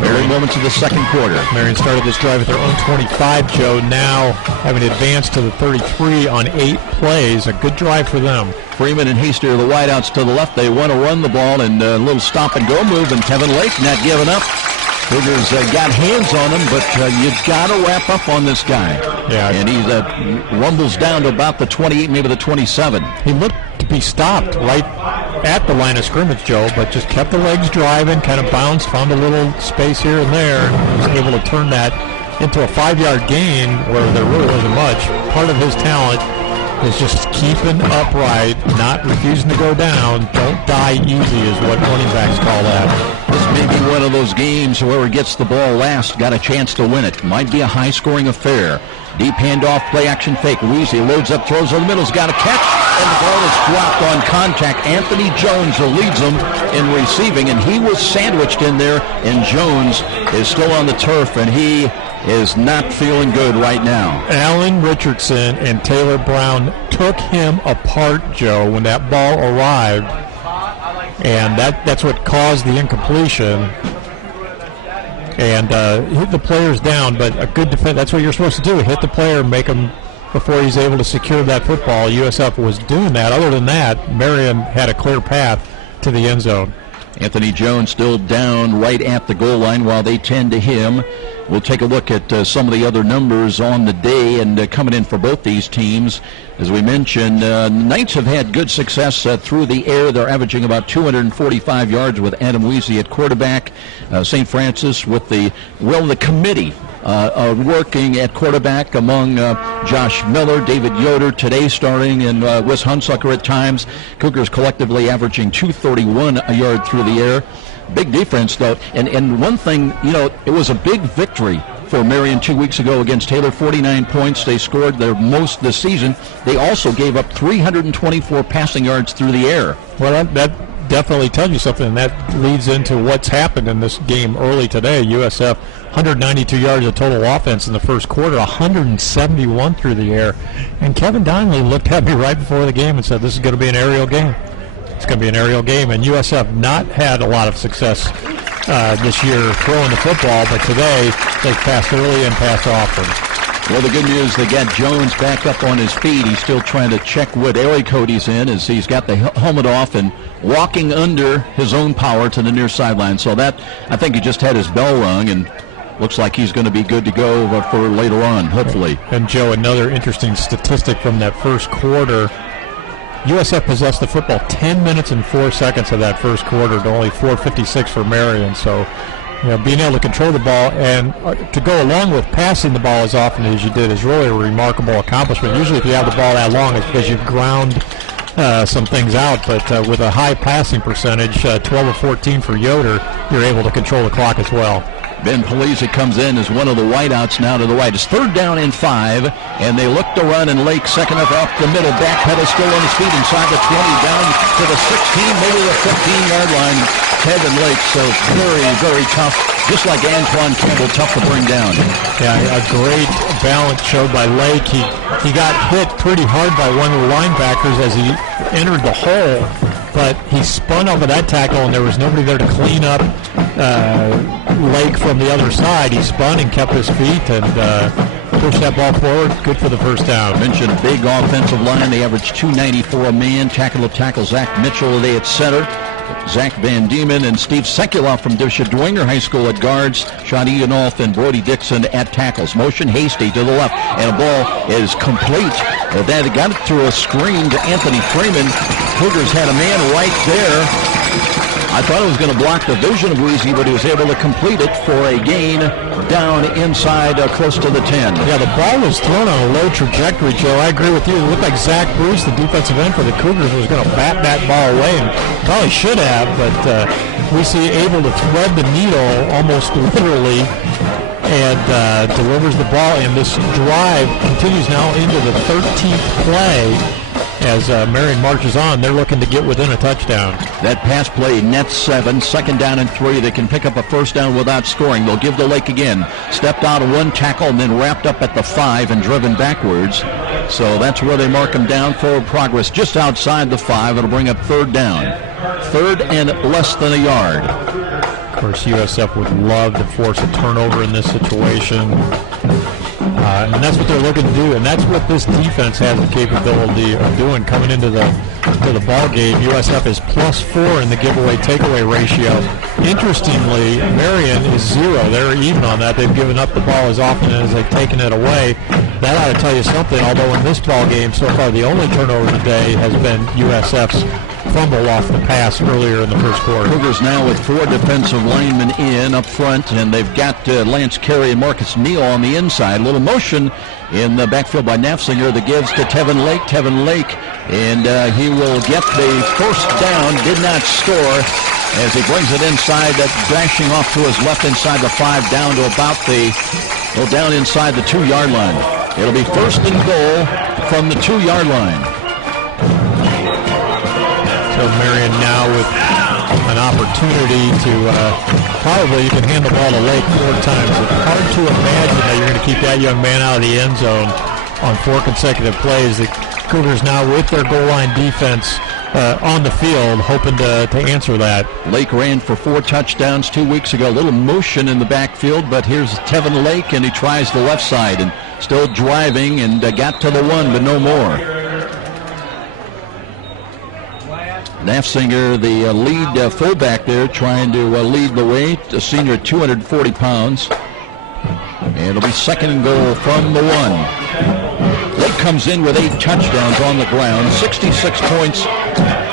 Very moments of the second quarter. Marian started this drive at their own 25, Joe, now having advanced to the 33 on 8 plays. A good drive for them. Freeman and Hasty are the wideouts to the left. They want to run the ball, and a little stop-and-go move, and Kevin Lake not giving up. Cougars got hands on him, but you've got to wrap up on this guy. Yeah. And he rumbles down to about the 28, maybe the 27. He looked to be stopped right at the line of scrimmage, Joe, but just kept the legs driving, kind of bounced, found a little space here and there, and was able to turn that into a 5-yard gain where there really wasn't much. Part of his talent is just keeping upright, not refusing to go down. Don't die easy is what running backs call that. This may be one of those games whoever gets the ball last got a chance to win it. Might be a high-scoring affair. Deep handoff, play action fake. Weezy loads up, throws over the middle, has got a catch, and the ball is dropped on contact. Anthony Jones leads them in receiving, and he was sandwiched in there, and Jones is still on the turf, and he is not feeling good right now. Alan Richardson and Taylor Brown took him apart, Joe, when that ball arrived, and that's what caused the incompletion. And hit the players down, but a good defense, that's what you're supposed to do, hit the player, make him before he's able to secure that football. USF was doing that. Other than that, Marian had a clear path to the end zone. Anthony Jones still down right at the goal line while they tend to him. We'll take a look at some of the other numbers on the day and coming in for both these teams. As we mentioned, Knights have had good success through the air. They're averaging about 245 yards with Adam Weezy at quarterback. St. Francis with the committee working at quarterback among Josh Miller, David Yoder today starting, and Wes Hunsucker at times. Cougars collectively averaging 231 a yard through the air. Big difference, though. And one thing, it was a big victory for Marian 2 weeks ago against Taylor, 49 points. They scored their most this season. They also gave up 324 passing yards through the air. Well, that definitely tells you something, and that leads into what's happened in this game early today. USF, 192 yards of total offense in the first quarter, 171 through the air. And Kevin Donnelly looked at me right before the game and said, this is going to be an aerial game. It's going to be an aerial game, and USF not had a lot of success this year throwing the football, but today they passed early and passed often. Well, the good news, they got Jones back up on his feet. He's still trying to check what area code he's in as he's got the helmet off and walking under his own power to the near sideline. So that, I think he just had his bell rung, and looks like he's going to be good to go for later on, hopefully. And, Joe, another interesting statistic from that first quarter. USF possessed the football 10 minutes and 4 seconds of that first quarter to only 4:56 for Marian. So, being able to control the ball and to go along with passing the ball as often as you did is really a remarkable accomplishment. Usually if you have the ball that long, it's because you've ground some things out. But with a high passing percentage, 12 of 14 for Yoder, you're able to control the clock as well. Ben Polizzi comes in as one of the wideouts now to the right. It's 3rd down and 5, and they look to run, and Lake second up the middle. Backpedal still on his feet inside the 20, down to the 16, maybe the 15-yard line. Kevin Lake, so very, very tough, just like Antoine Campbell, tough to bring down. Yeah, a great balance showed by Lake. He got hit pretty hard by one of the linebackers as he entered the hole, but he spun off of that tackle, and there was nobody there to clean up Lake from the other side. He spun and kept his feet and pushed that ball forward. Good for the first down. Mentioned big offensive line. They average 294 a man. Tackle Zach Mitchell today at center. Zach Van Diemen and Steve Sekuloff from Bishop Dwenger High School at guards. Sean Edenolf and Brody Dixon at tackles. Motion Hasty to the left, and a ball is complete. They got it through a screen to Anthony Freeman. Cougars had a man right there. I thought it was going to block the vision of Weezy, but he was able to complete it for a gain down inside close to the 10. Yeah, the ball was thrown on a low trajectory, Joe. I agree with you. It looked like Zach Bruce, the defensive end for the Cougars, was going to bat that ball away, and probably should have, but Weezy able to thread the needle almost literally and delivers the ball. And this drive continues now into the 13th play. As Marian marches on, they're looking to get within a touchdown. That pass play nets 7, 2nd down and 3. They can pick up a first down without scoring. They'll give the Lake again. Stepped out of one tackle and then wrapped up at the 5 and driven backwards. So that's where they mark him down. Forward progress just outside the 5. It'll bring up 3rd down. 3rd and less than a yard. Of course, USF would love to force a turnover in this situation. And that's what they're looking to do, and that's what this defense has the capability of doing coming into the ball game. USF is +4 in the giveaway takeaway ratio. Interestingly, Marian is 0. They're even on that. They've given up the ball as often as they've taken it away. That ought to tell you something, although in this ball game so far the only turnover today has been USF's fumble off the pass earlier in the first quarter. Cougars now with 4 defensive linemen in up front, and they've got Lance Carey and Marcus Neal on the inside. A little motion in the backfield by Nafziger that gives to Tevin Lake. Tevin Lake, and he will get the first down. Did not score as he brings it inside, dashing off to his left inside the 5, down to about down inside the 2-yard line. It'll be 1st and goal from the 2-yard line. So Marian now with an opportunity to probably you can hand the ball to Lake 4 times. It's hard to imagine that you're going to keep that young man out of the end zone on 4 consecutive plays. The Cougars now with their goal line defense on the field, hoping to answer that. Lake ran for 4 touchdowns 2 weeks ago. A little motion in the backfield, but here's Tevin Lake, and he tries the left side and still driving and got to the 1, but no more. Nafziger, the lead fullback there, trying to lead the way. A senior at 240 pounds. And it'll be 2nd and goal from the 1. Lake comes in with 8 touchdowns on the ground, 66 points.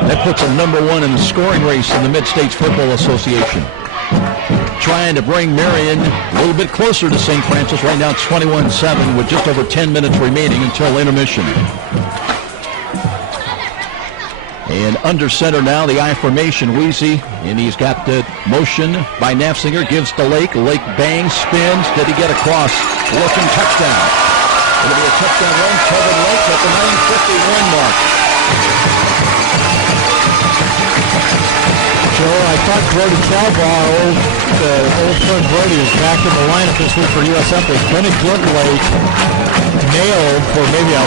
That puts him number 1 in the scoring race in the Mid-States Football Association. Trying to bring Marian a little bit closer to St. Francis. Right now it's 21-7 with just over 10 minutes remaining until intermission. And under center now, the I formation, Weezy, and he's got the motion by Nafziger, gives to Lake. Lake bangs, spins. Did he get across? Looking touchdown. It'll be a touchdown run. Kevin Lake at the 9:51 mark. Joe, I thought Brody Calbar, old friend Brody, is back in the lineup this week for USF. They're going to get Lake. nailed for maybe a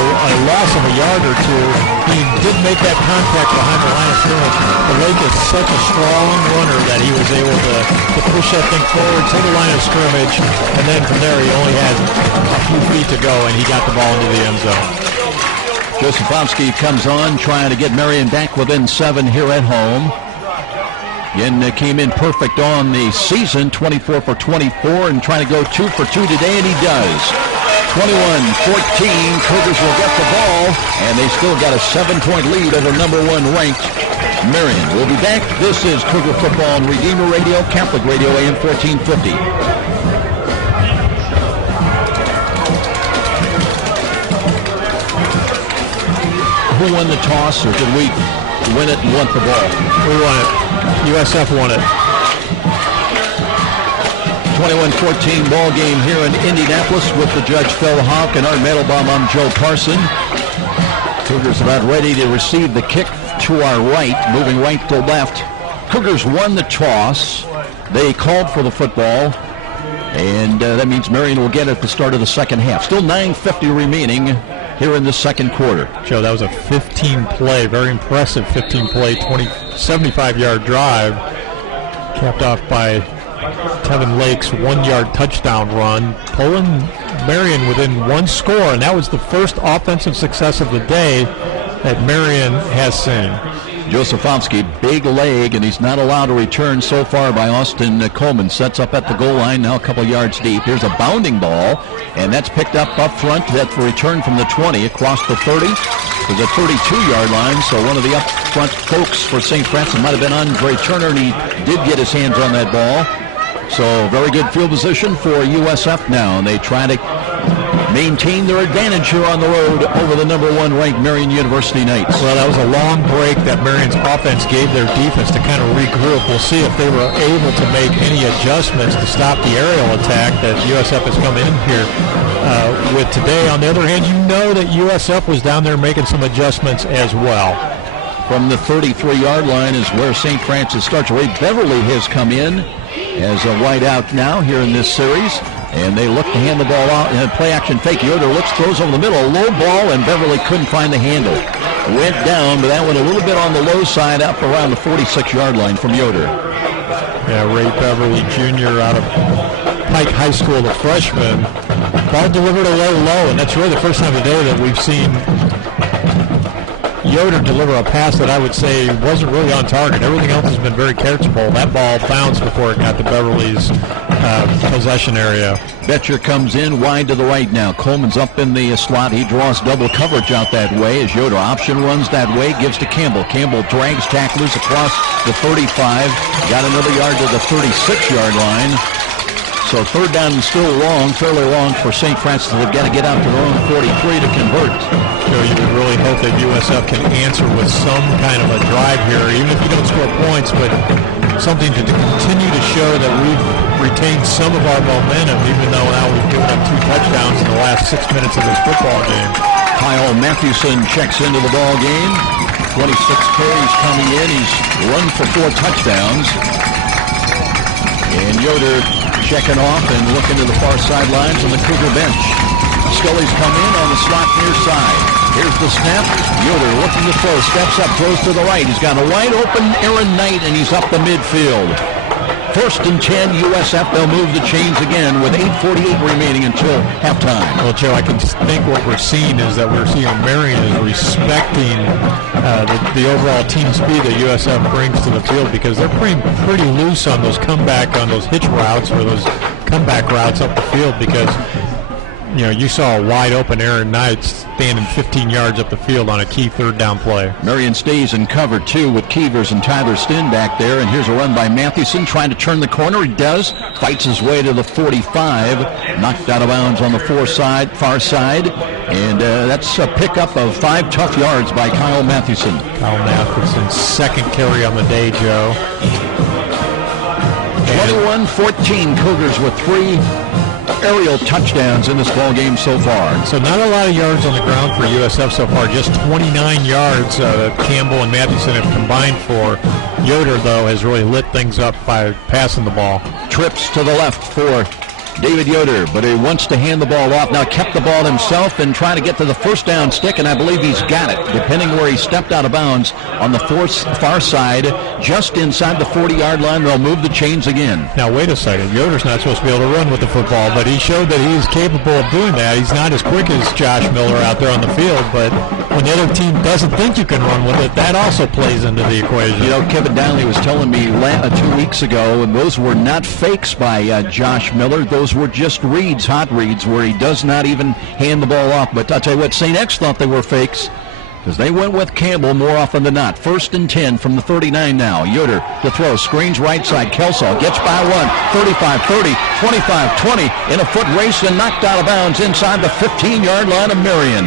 loss of a yard or two. He did make that contact behind the line of scrimmage. But Lake is such a strong runner that he was able to push that thing forward to the line of scrimmage, and then from there he only had a few feet to go, and he got the ball into the end zone. Josefowski comes on, trying to get Marian back within 7 here at home. Again, came in perfect on the season, 24 for 24, and trying to go 2 for 2 today, and he does. 21-14, Cougars will get the ball, and they still got a 7-point lead over number 1 ranked Marian. We'll be back. This is Cougar Football on Redeemer Radio, Catholic Radio, AM 1450. Who won the toss, or did we win it and want the ball? We won it. USF won it. 21-14 ball game here in Indianapolis with the Judge Phil Hawk and Art Mandelbaum. I'm Joe Parson. Cougars about ready to receive the kick to our right, moving right to left. Cougars won the toss. They called for the football, and that means Marian will get it at the start of the second half. Still 9:50 remaining here in the second quarter. Joe, that was a 15-play, very impressive 15-play, 75-yard drive, capped off by Tevin Lake's 1-yard touchdown run, pulling Marian within 1 score, and that was the first offensive success of the day that Marian has seen. Josefowski, big leg, and he's not allowed to return so far by Austin Coleman. Sets up at the goal line, now a couple yards deep. Here's a bounding ball, and that's picked up front. That's the return from the 20 across the 30 to the 32-yard line. So one of the up front folks for St. Francis might have been Andre Turner, and he did get his hands on that ball. So very good field position for USF now, and they try to maintain their advantage here on the road over the number 1 ranked Marian University Knights. Well, that was a long break that Marian's offense gave their defense to kind of regroup. We'll see if they were able to make any adjustments to stop the aerial attack that USF has come in here with today. On the other hand, you know that USF was down there making some adjustments as well. From the 33-yard line is where St. Francis starts. Ray Beverly has come in as a wide out now here in this series. And they look to hand the ball out and play action fake. Yoder looks, throws over the middle, a low ball, and Beverly couldn't find the handle. Went down, but that went a little bit on the low side, up around the 46-yard line from Yoder. Yeah, Ray Beverly Jr. out of Pike High School, the freshman. Ball delivered a little low, and that's really the first time today that we've seen Yoder deliver a pass that I would say wasn't really on target. Everything else has been very catchable. That ball bounced before it got to Beverly's possession area. Betcher comes in wide to the right now. Coleman's up in the slot. He draws double coverage out that way as Yoder option runs that way, gives to Campbell. Campbell drags tacklers across the 35. Got another yard to the 36-yard line. So third down and still long, fairly long for St. Francis. They've got to get out to their own 43 to convert. So you would really hope that USF can answer with some kind of a drive here, even if you don't score points, but something to continue to show that we've retained some of our momentum, even though now we've given up 2 touchdowns in the last 6 minutes of this football game. Kyle Mathewson checks into the ball game. 26 carries coming in. He's run for 4 touchdowns. And Yoder checking off and looking to the far sidelines on the Cougar bench. Scully's come in on the slot near side. Here's the snap. Yoder looking to throw. Steps up, throws to the right. He's got a wide open Aaron Knight, and he's up the midfield. 1st and 10, USF. They'll move the chains again with 8:48 remaining until halftime. Well, Joe, I can think what we're seeing is that we're seeing Marian is respecting the overall team speed that USF brings to the field, because they're pretty loose on those hitch routes or those comeback routes up the field, because you saw a wide open Aaron Knight standing 15 yards up the field on a key 3rd down play. Marian stays in cover 2 with Keevers and Tyler Stinn back there, and here's a run by Mathewson trying to turn the corner. He does, fights his way to the 45, knocked out of bounds on the far side, and that's a pickup of 5 tough yards by Kyle Mathewson. Kyle Mathewson's 2nd carry on the day, Joe. 21-14, Cougars with 3 aerial touchdowns in this ball game so far. So not a lot of yards on the ground for USF so far, just 29 yards that Campbell and Mathewson have combined for. Yoder, though, has really lit things up by passing the ball. Trips to the left for David Yoder, but he wants to hand the ball off. Now kept the ball himself and trying to get to the first down stick, and I believe he's got it, depending where he stepped out of bounds on the far side, just inside the 40-yard line. They'll move the chains again. Now, wait a second. Yoder's not supposed to be able to run with the football, but he showed that he's capable of doing that. He's not as quick as Josh Miller out there on the field, but when the other team doesn't think you can run with it, that also plays into the equation. You know, Kevin Donnelly was telling me 2 weeks ago, and those were not fakes by Josh Miller. Those were just reads, hot reads, where he does not even hand the ball off. But I'll tell you what, St. X thought they were fakes because they went with Campbell more often than not. 1st and 10 from the 39 now. Yoder to throw, screens right side. Kelsaw gets by one, 35-30, 25-20 in a foot race and knocked out of bounds inside the 15-yard line of Marian.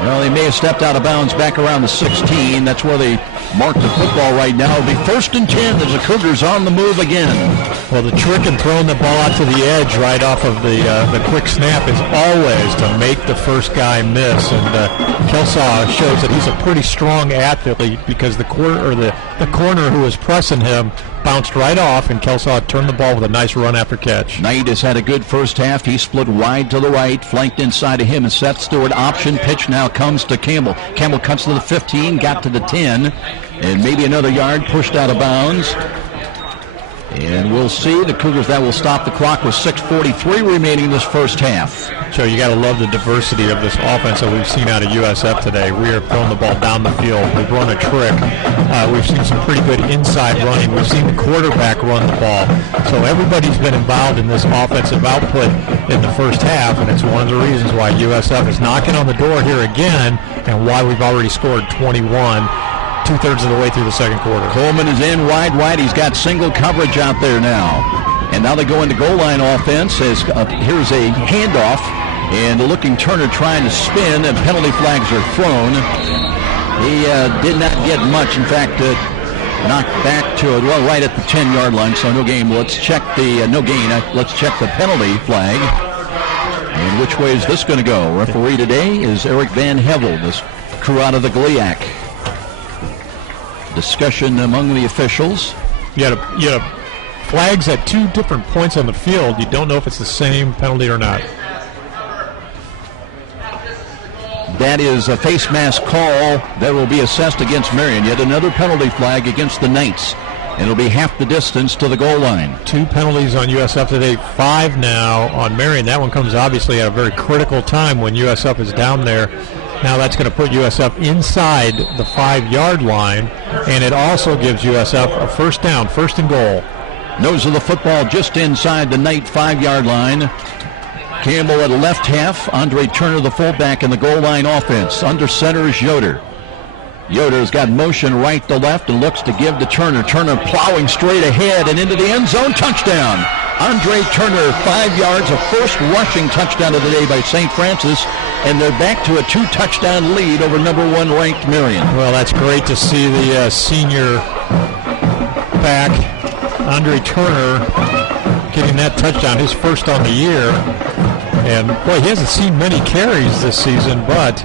Well, he may have stepped out of bounds back around the 16. That's where they mark the football right now. It'll be 1st and 10 as the Cougars on the move again. Well, the trick in throwing the ball out to the edge right off of the quick snap is always to make the first guy miss. And Kelsaw shows that he's a pretty strong athlete because the corner who was pressing him bounced right off, and Kelsaw turned the ball with a nice run after catch. Knight has had a good first half. He split wide to the right, flanked inside of him, and Seth Stewart option pitch now comes to Campbell. Campbell cuts to the 15, got to the 10, and maybe another yard, pushed out of bounds. And we'll see. The Cougars, that will stop the clock with 6:43 remaining this first half. Joe, you got to love the diversity of this offense that we've seen out of USF today. We are throwing the ball down the field. We've run a trick. We've seen some pretty good inside running. We've seen the quarterback run the ball. So everybody's been involved in this offensive output in the first half, and it's one of the reasons why USF is knocking on the door here again and why we've already scored 21. 2/3 of the way through the second quarter. Coleman is in wide. He's got single coverage out there now. And now they go into goal line offense. As here's a handoff, and the looking Turner trying to spin, and penalty flags are thrown. He did not get much. In fact, knocked back to right at the 10-yard line, so no game. Let's check the no gain. Let's check the penalty flag. And which way is this going to go? Referee today is Eric Van Hevel, this crew out of the GLIAC. Discussion among the officials. You had flags at 2 different points on the field. You don't know if it's the same penalty or not. That is a face mask call that will be assessed against Marian. Yet another penalty flag against the Knights. And it'll be half the distance to the goal line. 2 penalties on USF today, 5 now on Marian. That one comes obviously at a very critical time when USF is down there. Now that's going to put USF inside the 5-yard line, and it also gives USF a first down, 1st and goal. Nose of the football just inside the Knight 5-yard line. Campbell at left half. Andre Turner, the fullback, in the goal line offense. Under center is Yoder. Yoder's got motion right to left and looks to give to Turner. Turner plowing straight ahead and into the end zone. Touchdown. Andre Turner, 5 yards, a first rushing touchdown of the day by St. Francis, and they're back to a 2-touchdown lead over number 1 ranked Marian. Well, that's great to see the senior back, Andre Turner, getting that touchdown, his first on the year. And, boy, he hasn't seen many carries this season, but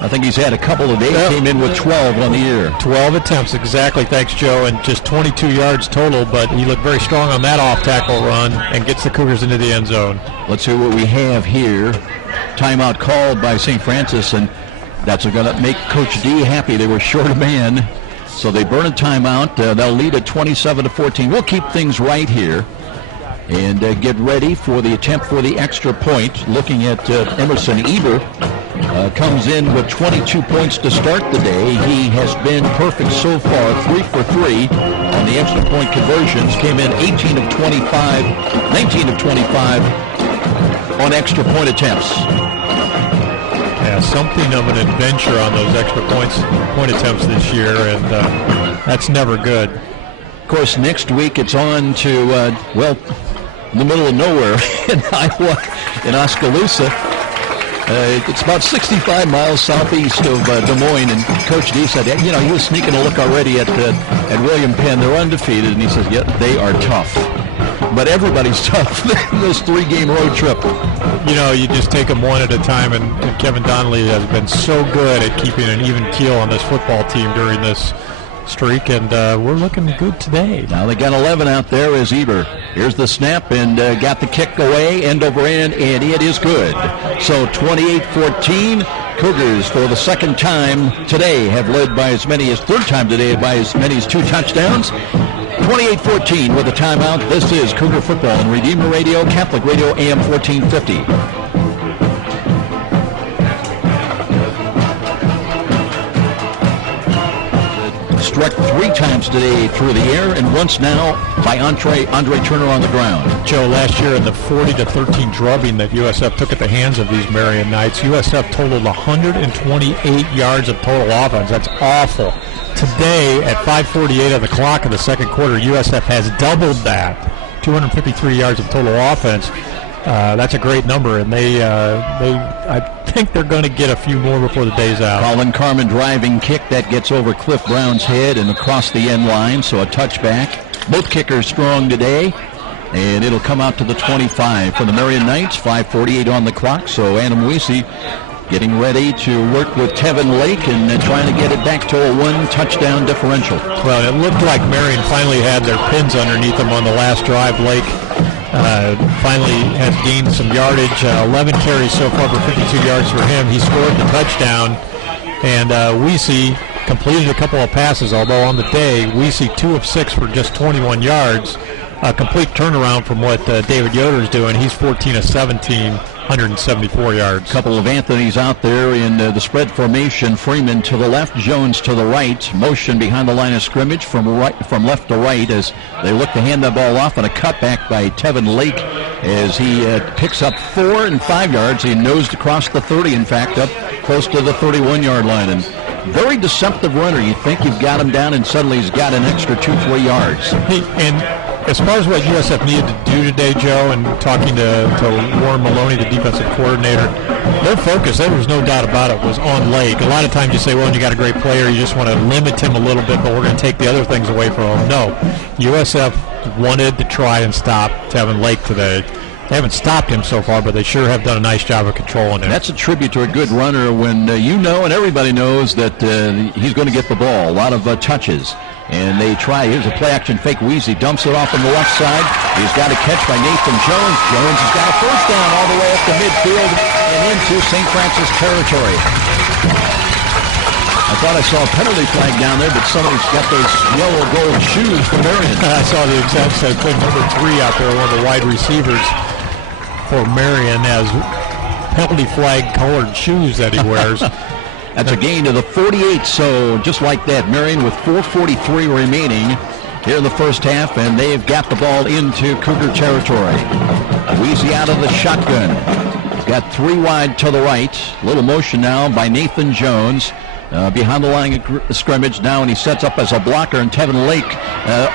I think he's had a couple of days. Yep. Came in with 12 on the year. 12 attempts, exactly. Thanks, Joe. And just 22 yards total, but he looked very strong on that off-tackle run and gets the Cougars into the end zone. Let's see what we have here. Timeout called by St. Francis, and that's going to make Coach D happy. They were short a man, so they burn a timeout. They'll lead at 27-14. We'll keep things right here and get ready for the attempt for the extra point. Looking at Emerson Eber. Comes in with 22 points to start the day. He has been perfect so far, 3 for 3 on the extra point conversions. Came in 18 of 25, 19 of 25 on extra point attempts. Yeah, something of an adventure on those extra point attempts this year, and that's never good. Of course, next week it's on to, in the middle of nowhere in Iowa, in Oskaloosa. It's about 65 miles southeast of Des Moines, and Coach D said, he was sneaking a look already at William Penn. They're undefeated, and he says, yeah, they are tough. But everybody's tough in this 3-game road trip. You just take them one at a time, and Kevin Donnelly has been so good at keeping an even keel on this football team during this streak, and we're looking good today. Now they got 11 out there as Eber. Here's the snap, and got the kick away, end over end, and it is good. So 28-14. Cougars, for the second time today, have led by as many as, third time today, by as many as 2 touchdowns. 28-14 with a timeout. This is Cougar Football on Redeemer Radio, Catholic Radio, AM 1450. Struck 3 times today through the air, and once now by Andre Turner on the ground. Joe, last year in the 40-13 drubbing that USF took at the hands of these Marian Knights, USF totaled 128 yards of total offense. That's awful. Today, at 5:48 of the clock in the second quarter, USF has doubled that, 253 yards of total offense. That's a great number, and I think they're going to get a few more before the day's out. Colin Carmen driving kick that gets over Cliff Brown's head and across the end line, so a touchback. Both kickers strong today, and it'll come out to the 25 for the Marian Knights. 5:48 on the clock, so Adam Weesey getting ready to work with Tevin Lake and trying to get it back to a 1-touchdown differential. Well, it looked like Marian finally had their pins underneath them on the last drive. Lake finally has gained some yardage, 11 carries so far for 52 yards for him. He scored the touchdown, and Weesey completed a couple of passes, although on the day, Weesey 2 of 6 for just 21 yards. A complete turnaround from what David Yoder is doing. He's 14 of 17, 174 yards. Couple of Anthony's out there in the spread formation. Freeman to the left, Jones to the right. Motion behind the line of scrimmage from left to right as they look to hand the ball off, and a cutback by Tevin Lake as he picks up 4 and 5 yards. He nosed across the 30, in fact, up close to the 31-yard line. And very deceptive runner. You think you've got him down, and suddenly he's got an extra 2-3 yards. As far as what USF needed to do today, Joe, and talking to Warren Maloney, the defensive coordinator, their focus, there was no doubt about it, was on Lake. A lot of times you say, well, you got a great player, you just want to limit him a little bit, but we're going to take the other things away from him. No, USF wanted to try and stop Tevin Lake today. They haven't stopped him so far, but they sure have done a nice job of controlling him. That's a tribute to a good runner when you know and everybody knows that he's going to get the ball. A lot of touches. And they try. Here's a play-action fake. Weesey dumps it off on the left side. He's got a catch by Nathan Jones. Jones has got a first down all the way up to midfield and into St. Francis territory. I thought I saw a penalty flag down there, but somebody's got those yellow gold shoes for Marian. I saw the exact same thing. Number 3 out there, one of the wide receivers for Marian, has penalty flag colored shoes that he wears. That's a gain to the 48, so just like that, Marian with 4:43 remaining here in the first half, and they've got the ball into Cougar territory. Weesey out of the shotgun. Got 3 wide to the right. Little motion now by Nathan Jones. Behind the line of scrimmage now, and he sets up as a blocker, and Tevin Lake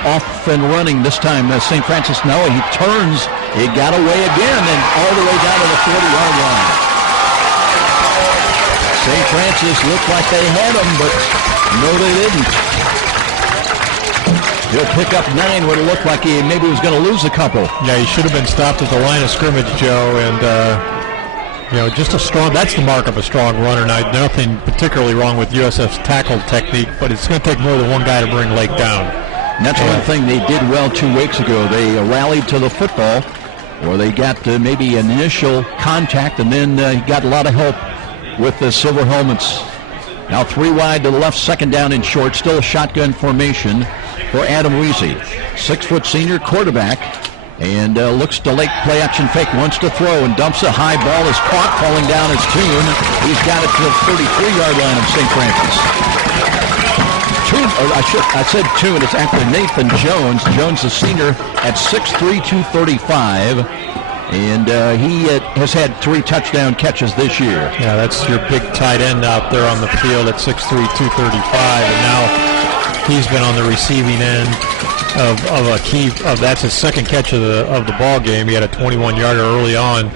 off and running this time. St. Francis Noah, he turns, he got away again, and all the way down to the 40-yard line. St. Francis looked like they had him, but no, they didn't. He'll pick up 9 when it looked like he maybe was going to lose a couple. Yeah, he should have been stopped at the line of scrimmage, Joe, and just a strong, that's the mark of a strong runner. Now, nothing particularly wrong with USF's tackle technique, but it's going to take more than one guy to bring Lake down. And that's one thing they did well 2 weeks ago. They rallied to the football, or they got maybe an initial contact, and then got a lot of help with the silver helmets. Now 3 wide to the left, second down and short. Still a shotgun formation for Adam Weesey. 6-foot senior quarterback, and looks to Lake, play action fake, wants to throw and dumps a high ball. Is caught, falling down is Toon. He's got it to the 33-yard line of St. Francis. I said Toon, it's actually Nathan Jones. Jones, the senior, at 6'3", 235. And he has had 3 touchdown catches this year. Yeah, that's your big tight end out there on the field at 6'3", 235. And now he's been on the receiving end of a key. That's his second catch of the ball game. He had a 21-yarder early on.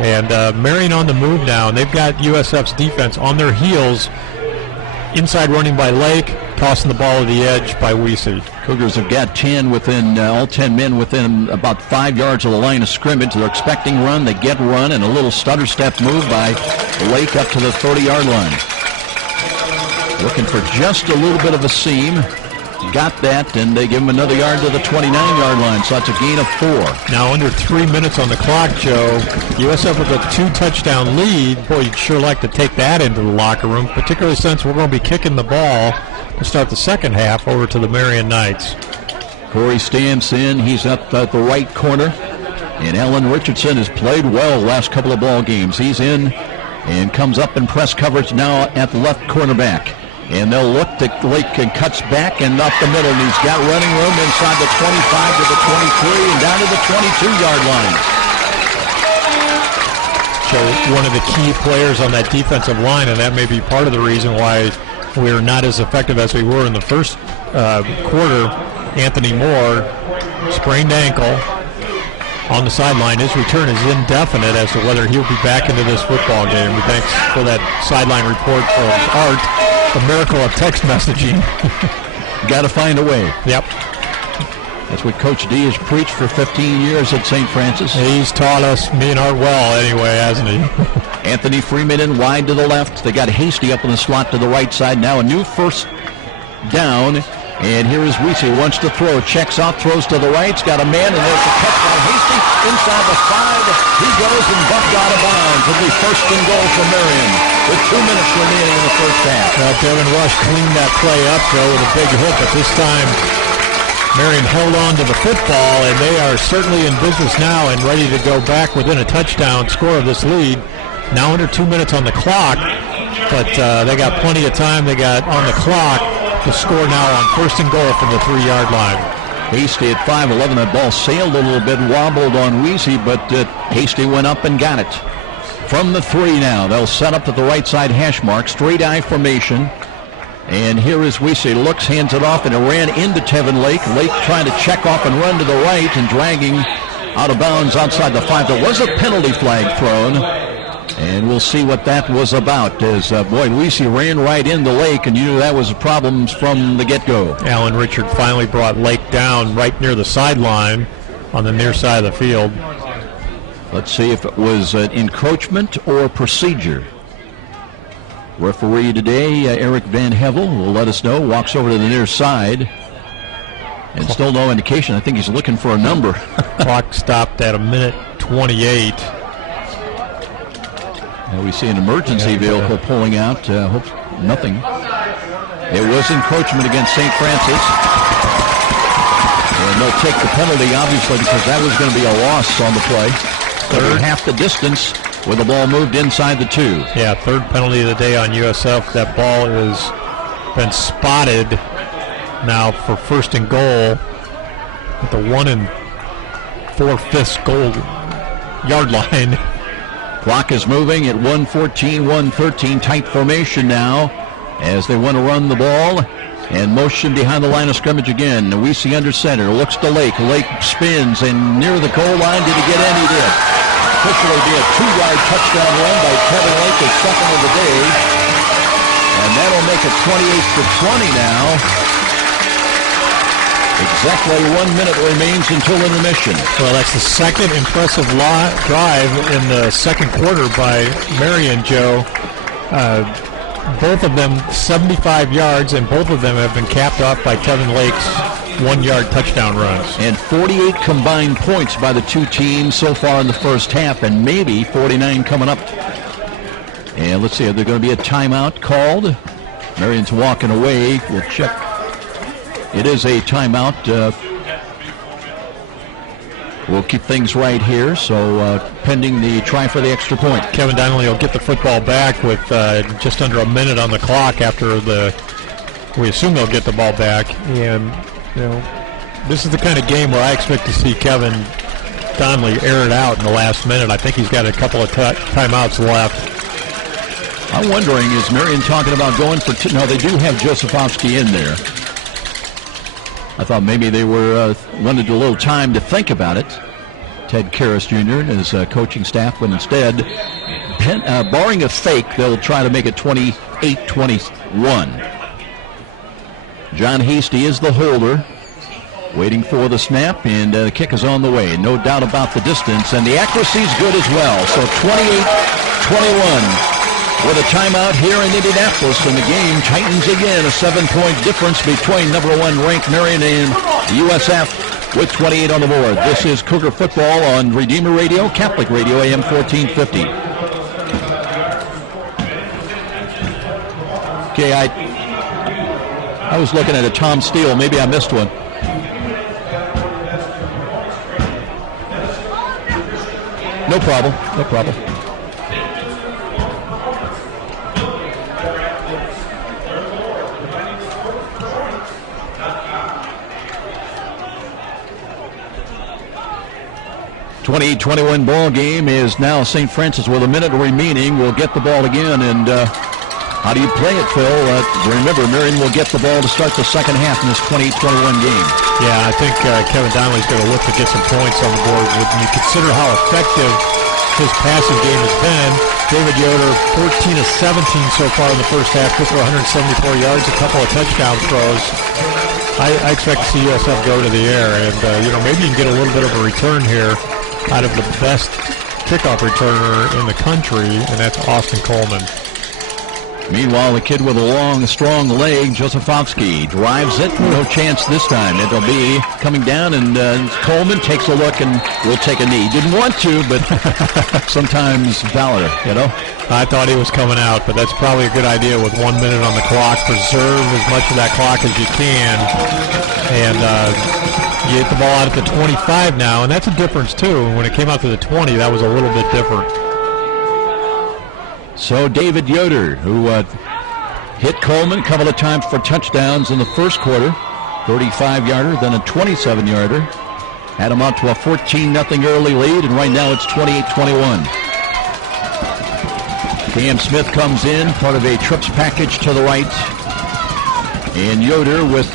And Marian on the move now. And they've got USF's defense on their heels. Inside running by Lake, tossing the ball to the edge by Weesey. Cougars have got 10 within, all 10 men within about 5 yards of the line of scrimmage. They're expecting run, they get run, and a little stutter step move by Lake up to the 30-yard line. Looking for just a little bit of a seam. got that, and they give him another yard to the 29-yard line, so that's a gain of 4. Now under 3 minutes on the clock, Joe. USF with a 2-touchdown lead. Boy, you'd sure like to take that into the locker room, particularly since we're going to be kicking the ball to start the second half over to the Marian Knights. Corey Stamps in. He's up at the right corner. And Alan Richardson has played well the last couple of ball games. He's in and comes up in press coverage now at the left cornerback. And they'll look to Lake and cuts back and up the middle. And he's got running room inside the 25 to the 23 and down to the 22-yard line. So one of the key players on that defensive line, and that may be part of the reason why we're not as effective as we were in the first quarter. Anthony Moore, sprained ankle on the sideline. His return is indefinite as to whether he'll be back into this football game. We thanks for that sideline report from Art, the miracle of text messaging. Got to find a way. Yep. That's what Coach D has preached for 15 years at St. Francis. He's taught us, me and Art, well anyway, hasn't he? Anthony Freeman in wide to the left. They got Hasty up in the slot to the right side. Now a new first down. And here is Weesey, wants to throw, checks out, throws to the right, he's got a man, and there's a catch by Hasty inside the 5. He goes and bumped out of bounds. It'll be first and goal for Marian with 2 minutes remaining in the first half. Devin Rush cleaned that play up, though, with a big hit, but this time Marian held on to the football, and they are certainly in business now and ready to go back within a touchdown score of this lead. Now under 2 minutes on the clock, but they got plenty of time. They got on the clock. The score now on first and goal from the 3-yard line. Hasty at 5'11". That ball sailed a little bit, wobbled on Weesey, but Hasty went up and got it. From the 3 now, they'll set up at the right side hash mark, straight eye formation. And here is Weesey, looks, hands it off, and it ran into Tevin Lake. Lake trying to check off and run to the right and dragging out of bounds outside the 5. There was a penalty flag thrown. And we'll see what that was about. As Weesey ran right into Lake, and you knew that was problems from the get-go. Alan Richard finally brought Lake down right near the sideline on the near side of the field. Let's see if it was an encroachment or procedure. Referee today, Eric Van Hevel, will let us know. Walks over to the near side. And still no indication. I think he's looking for a number. Clock stopped at 1:28. We see an emergency vehicle pulling out. Hope nothing. It was encroachment against St. Francis. And they'll take the penalty, obviously, because that was going to be a loss on the play. Third half the distance with the ball moved inside the 2. Yeah, third penalty of the day on USF. That ball has been spotted now for first and goal at the 1 4/5 goal yard line. Clock is moving at 1:14, 1:13. Tight formation now as they want to run the ball. And motion behind the line of scrimmage again. Weesey under center. Looks to Lake. Lake spins and near the goal line. Did he get in? He did. Officially be a 2-yard touchdown run by Kevin Lake, the second of the day. And that'll make it 28-20 now. Exactly 1 minute remains until intermission. Well, that's the second impressive drive in the second quarter by Marian, Joe. Both of them 75 yards, and both of them have been capped off by Kevin Lake's 1-yard touchdown runs. And 48 combined points by the two teams so far in the first half, and maybe 49 coming up. And let's see, are there going to be a timeout called? Marian's walking away. We'll check. It is a timeout. We'll keep things right here, so pending the try for the extra point. Kevin Donnelly will get the football back with just under a minute on the clock after we assume they'll get the ball back. And, this is the kind of game where I expect to see Kevin Donnelly air it out in the last minute. I think he's got a couple of timeouts left. I'm wondering, is Marian talking about going for two? No, they do have Josefowski in there. I thought maybe they wanted a little time to think about it. Ted Karras Jr. and his coaching staff, but instead, barring a fake, they'll try to make it 28-21. John Hasty is the holder, waiting for the snap, and the kick is on the way. No doubt about the distance, and the accuracy is good as well. So 28-21. with a timeout here in Indianapolis, and the game tightens again. A 7-point difference between number 1 ranked Marian and USF with 28 on the board. This is Cougar football on Redeemer Radio, Catholic Radio, AM 1450. Okay, I was looking at a Tom Steele. Maybe I missed one. No problem. No problem. .28-21 ball game is now St. Francis with a minute remaining. We'll get the ball again, and how do you play it, Phil? Remember, Marian will get the ball to start the second half in this 28-21 game. Yeah, I think Kevin Donnelly's going to look to get some points on the board. When you consider how effective his passing game has been, David Yoder, 14 of 17 so far in the first half, took for 174 yards, a couple of touchdown throws. I expect to see USF go to the air, and maybe you can get a little bit of a return here out of the best kickoff returner in the country, and that's Austin Coleman. Meanwhile, the kid with a long, strong leg, Josefowski, drives it. No chance this time. It'll be coming down, and Coleman takes a look and will take a knee. Didn't want to, but sometimes valor, I thought he was coming out, but that's probably a good idea with 1 minute on the clock. Preserve as much of that clock as you can, and you get the ball out at the 25 now, and that's a difference, too. When it came out to the 20, that was a little bit different. So David Yoder, who hit Coleman a couple of times for touchdowns in the first quarter, 35-yarder, then a 27-yarder, had him out to a 14-0 early lead, and right now it's 28-21. Cam Smith comes in, part of a trips package to the right, and Yoder with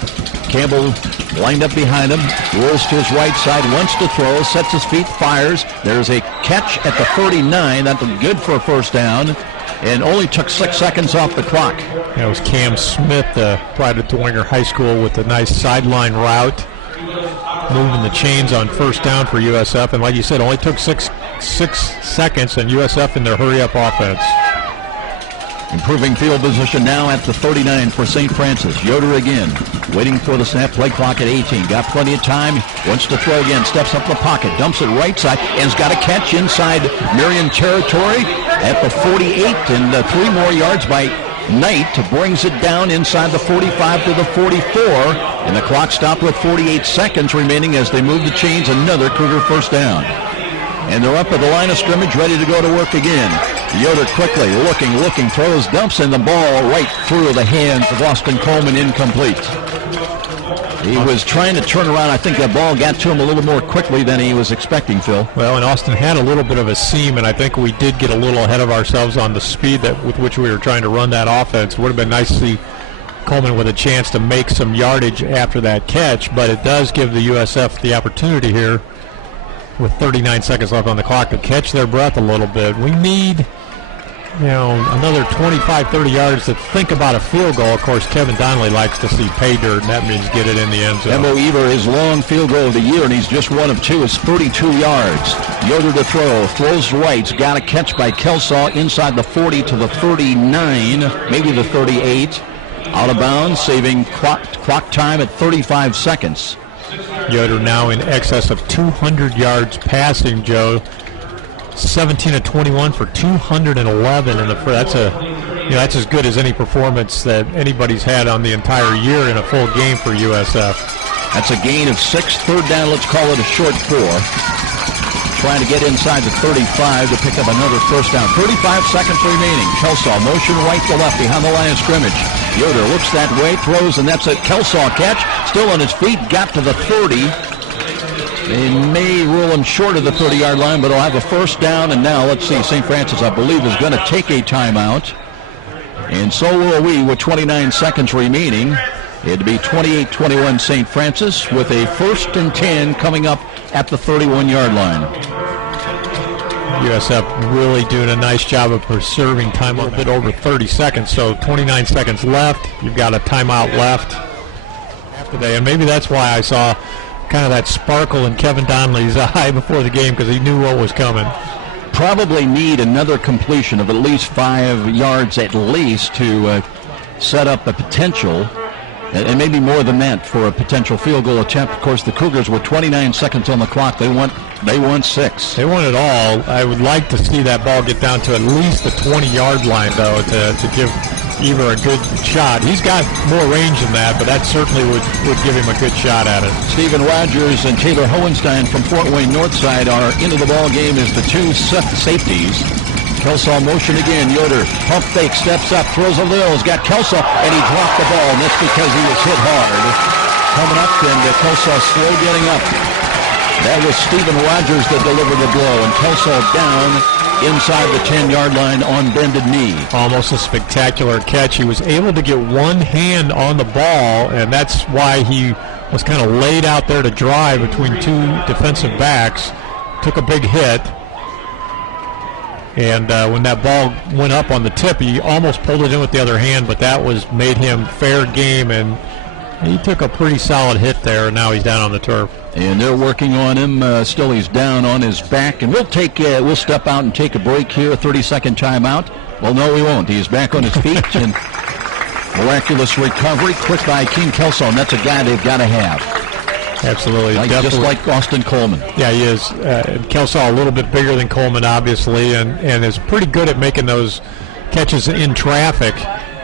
Campbell lined up behind him, rolls to his right side, wants to throw, sets his feet, fires. There's a catch at the 39. That's good for a first down, and only took 6 seconds off the clock. That was Cam Smith, pride of Dwenger High School, with a nice sideline route, moving the chains on first down for USF. And like you said, only took six seconds, and USF in their hurry-up offense. Improving field position now at the 39 for St. Francis. Yoder again, waiting for the snap, play clock at 18. Got plenty of time, wants to throw again, steps up the pocket, dumps it right side, and's got a catch inside Marian territory at the 48, and 3 more yards by Knight brings it down inside the 45 to the 44, and the clock stopped with 48 seconds remaining as they move the chains. Another Cougar first down. And they're up at the line of scrimmage, ready to go to work again. Yoder quickly looking, throws, dumps in the ball right through the hands of Austin Coleman, incomplete. He was trying to turn around. I think that ball got to him a little more quickly than he was expecting, Phil. Well, and Austin had a little bit of a seam, and I think we did get a little ahead of ourselves on the speed with which we were trying to run that offense. Would have been nice to see Coleman with a chance to make some yardage after that catch, but it does give the USF the opportunity here with 39 seconds left on the clock to catch their breath a little bit. We need, another 25, 30 yards to think about a field goal. Of course, Kevin Donnelly likes to see pay dirt, and that means get it in the end zone. Embo Eber, his long field goal of the year, and he's just one of 2, is 32 yards. Yoder to throw, throws right, got a catch by Kelsaw inside the 40 to the 39, maybe the 38. Out of bounds, saving clock time at 35 seconds. Yoder now in excess of 200 yards passing, Joe. 17 of 21 for 211 in the first. That's as good as any performance that anybody's had on the entire year in a full game for USF. That's a gain of 6. Third down, let's call it a short 4. Trying to get inside the 35 to pick up another first down. 35 seconds remaining. Kelsaw motion right to left behind the line of scrimmage. Yoder looks that way, throws, and that's a Kelsaw catch. Still on his feet, got to the 30. They may rule him short of the 30-yard line, but he'll have a first down. And now, let's see, St. Francis, I believe, is going to take a timeout. And so will we with 29 seconds remaining. It'd be 28-21 St. Francis with a 1st and 10 coming up at the 31-yard line. USF really doing a nice job of preserving time, a bit over 30 seconds. So 29 seconds left. You've got a timeout left after that. And maybe that's why I saw kind of that sparkle in Kevin Donnelly's eye before the game, because he knew what was coming. probably need another completion of at least 5 yards at least to set up a potential, and maybe more than that, for a potential field goal attempt. Of course, the Cougars with 29 seconds on the clock. They want 6. They want it all. I would like to see that ball get down to at least the 20-yard line, though, to give Eber a good shot. He's got more range than that, but that certainly would give him a good shot at it. Stephen Rogers and Taylor Hohenstein from Fort Wayne Northside are into the ball game as the 2 safeties. Kelsaw motion again. Yoder pump fake, steps up, throws a little. He's got Kelsaw, and he dropped the ball, and that's because he was hit hard. Coming up, and Kelsaw slow getting up. That was Stephen Rogers that delivered the blow, and Kelsaw down inside the 10-yard line on bended knee. Almost a spectacular catch. He was able to get one hand on the ball, and that's why he was kind of laid out there to dry between 2 defensive backs. Took a big hit, and when that ball went up on the tip, he almost pulled it in with the other hand, but that made him fair game, and he took a pretty solid hit there, and now he's down on the turf. And they're working on him. Still, he's down on his back. And we'll step out and take a break here, a 30-second timeout. Well, no, we won't. He's back on his feet. And miraculous recovery. Quick by King Kelso, and that's a guy they've got to have. Absolutely. Just like Austin Coleman. Yeah, he is. Kelso a little bit bigger than Coleman, obviously, and is pretty good at making those catches in traffic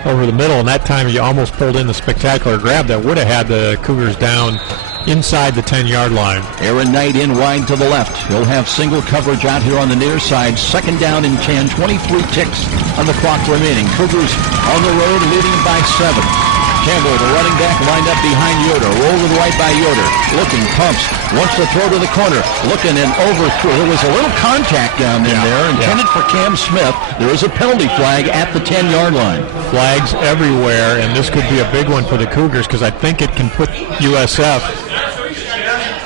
over the middle. And that time he almost pulled in the spectacular grab that would have had the Cougars down inside the 10-yard line. Aaron Knight in wide to the left. He'll have single coverage out here on the near side. 2nd down and 10, 23 ticks on the clock remaining. Cougars on the road leading by 7. Campbell, the running back, lined up behind Yoder. Roll to the right by Yoder. Looking, pumps, wants to throw to the corner. Looking and overthrew. There was a little contact down in there intended for Cam Smith. There is a penalty flag at the 10-yard line. Flags everywhere, and this could be a big one for the Cougars because I think it can put USF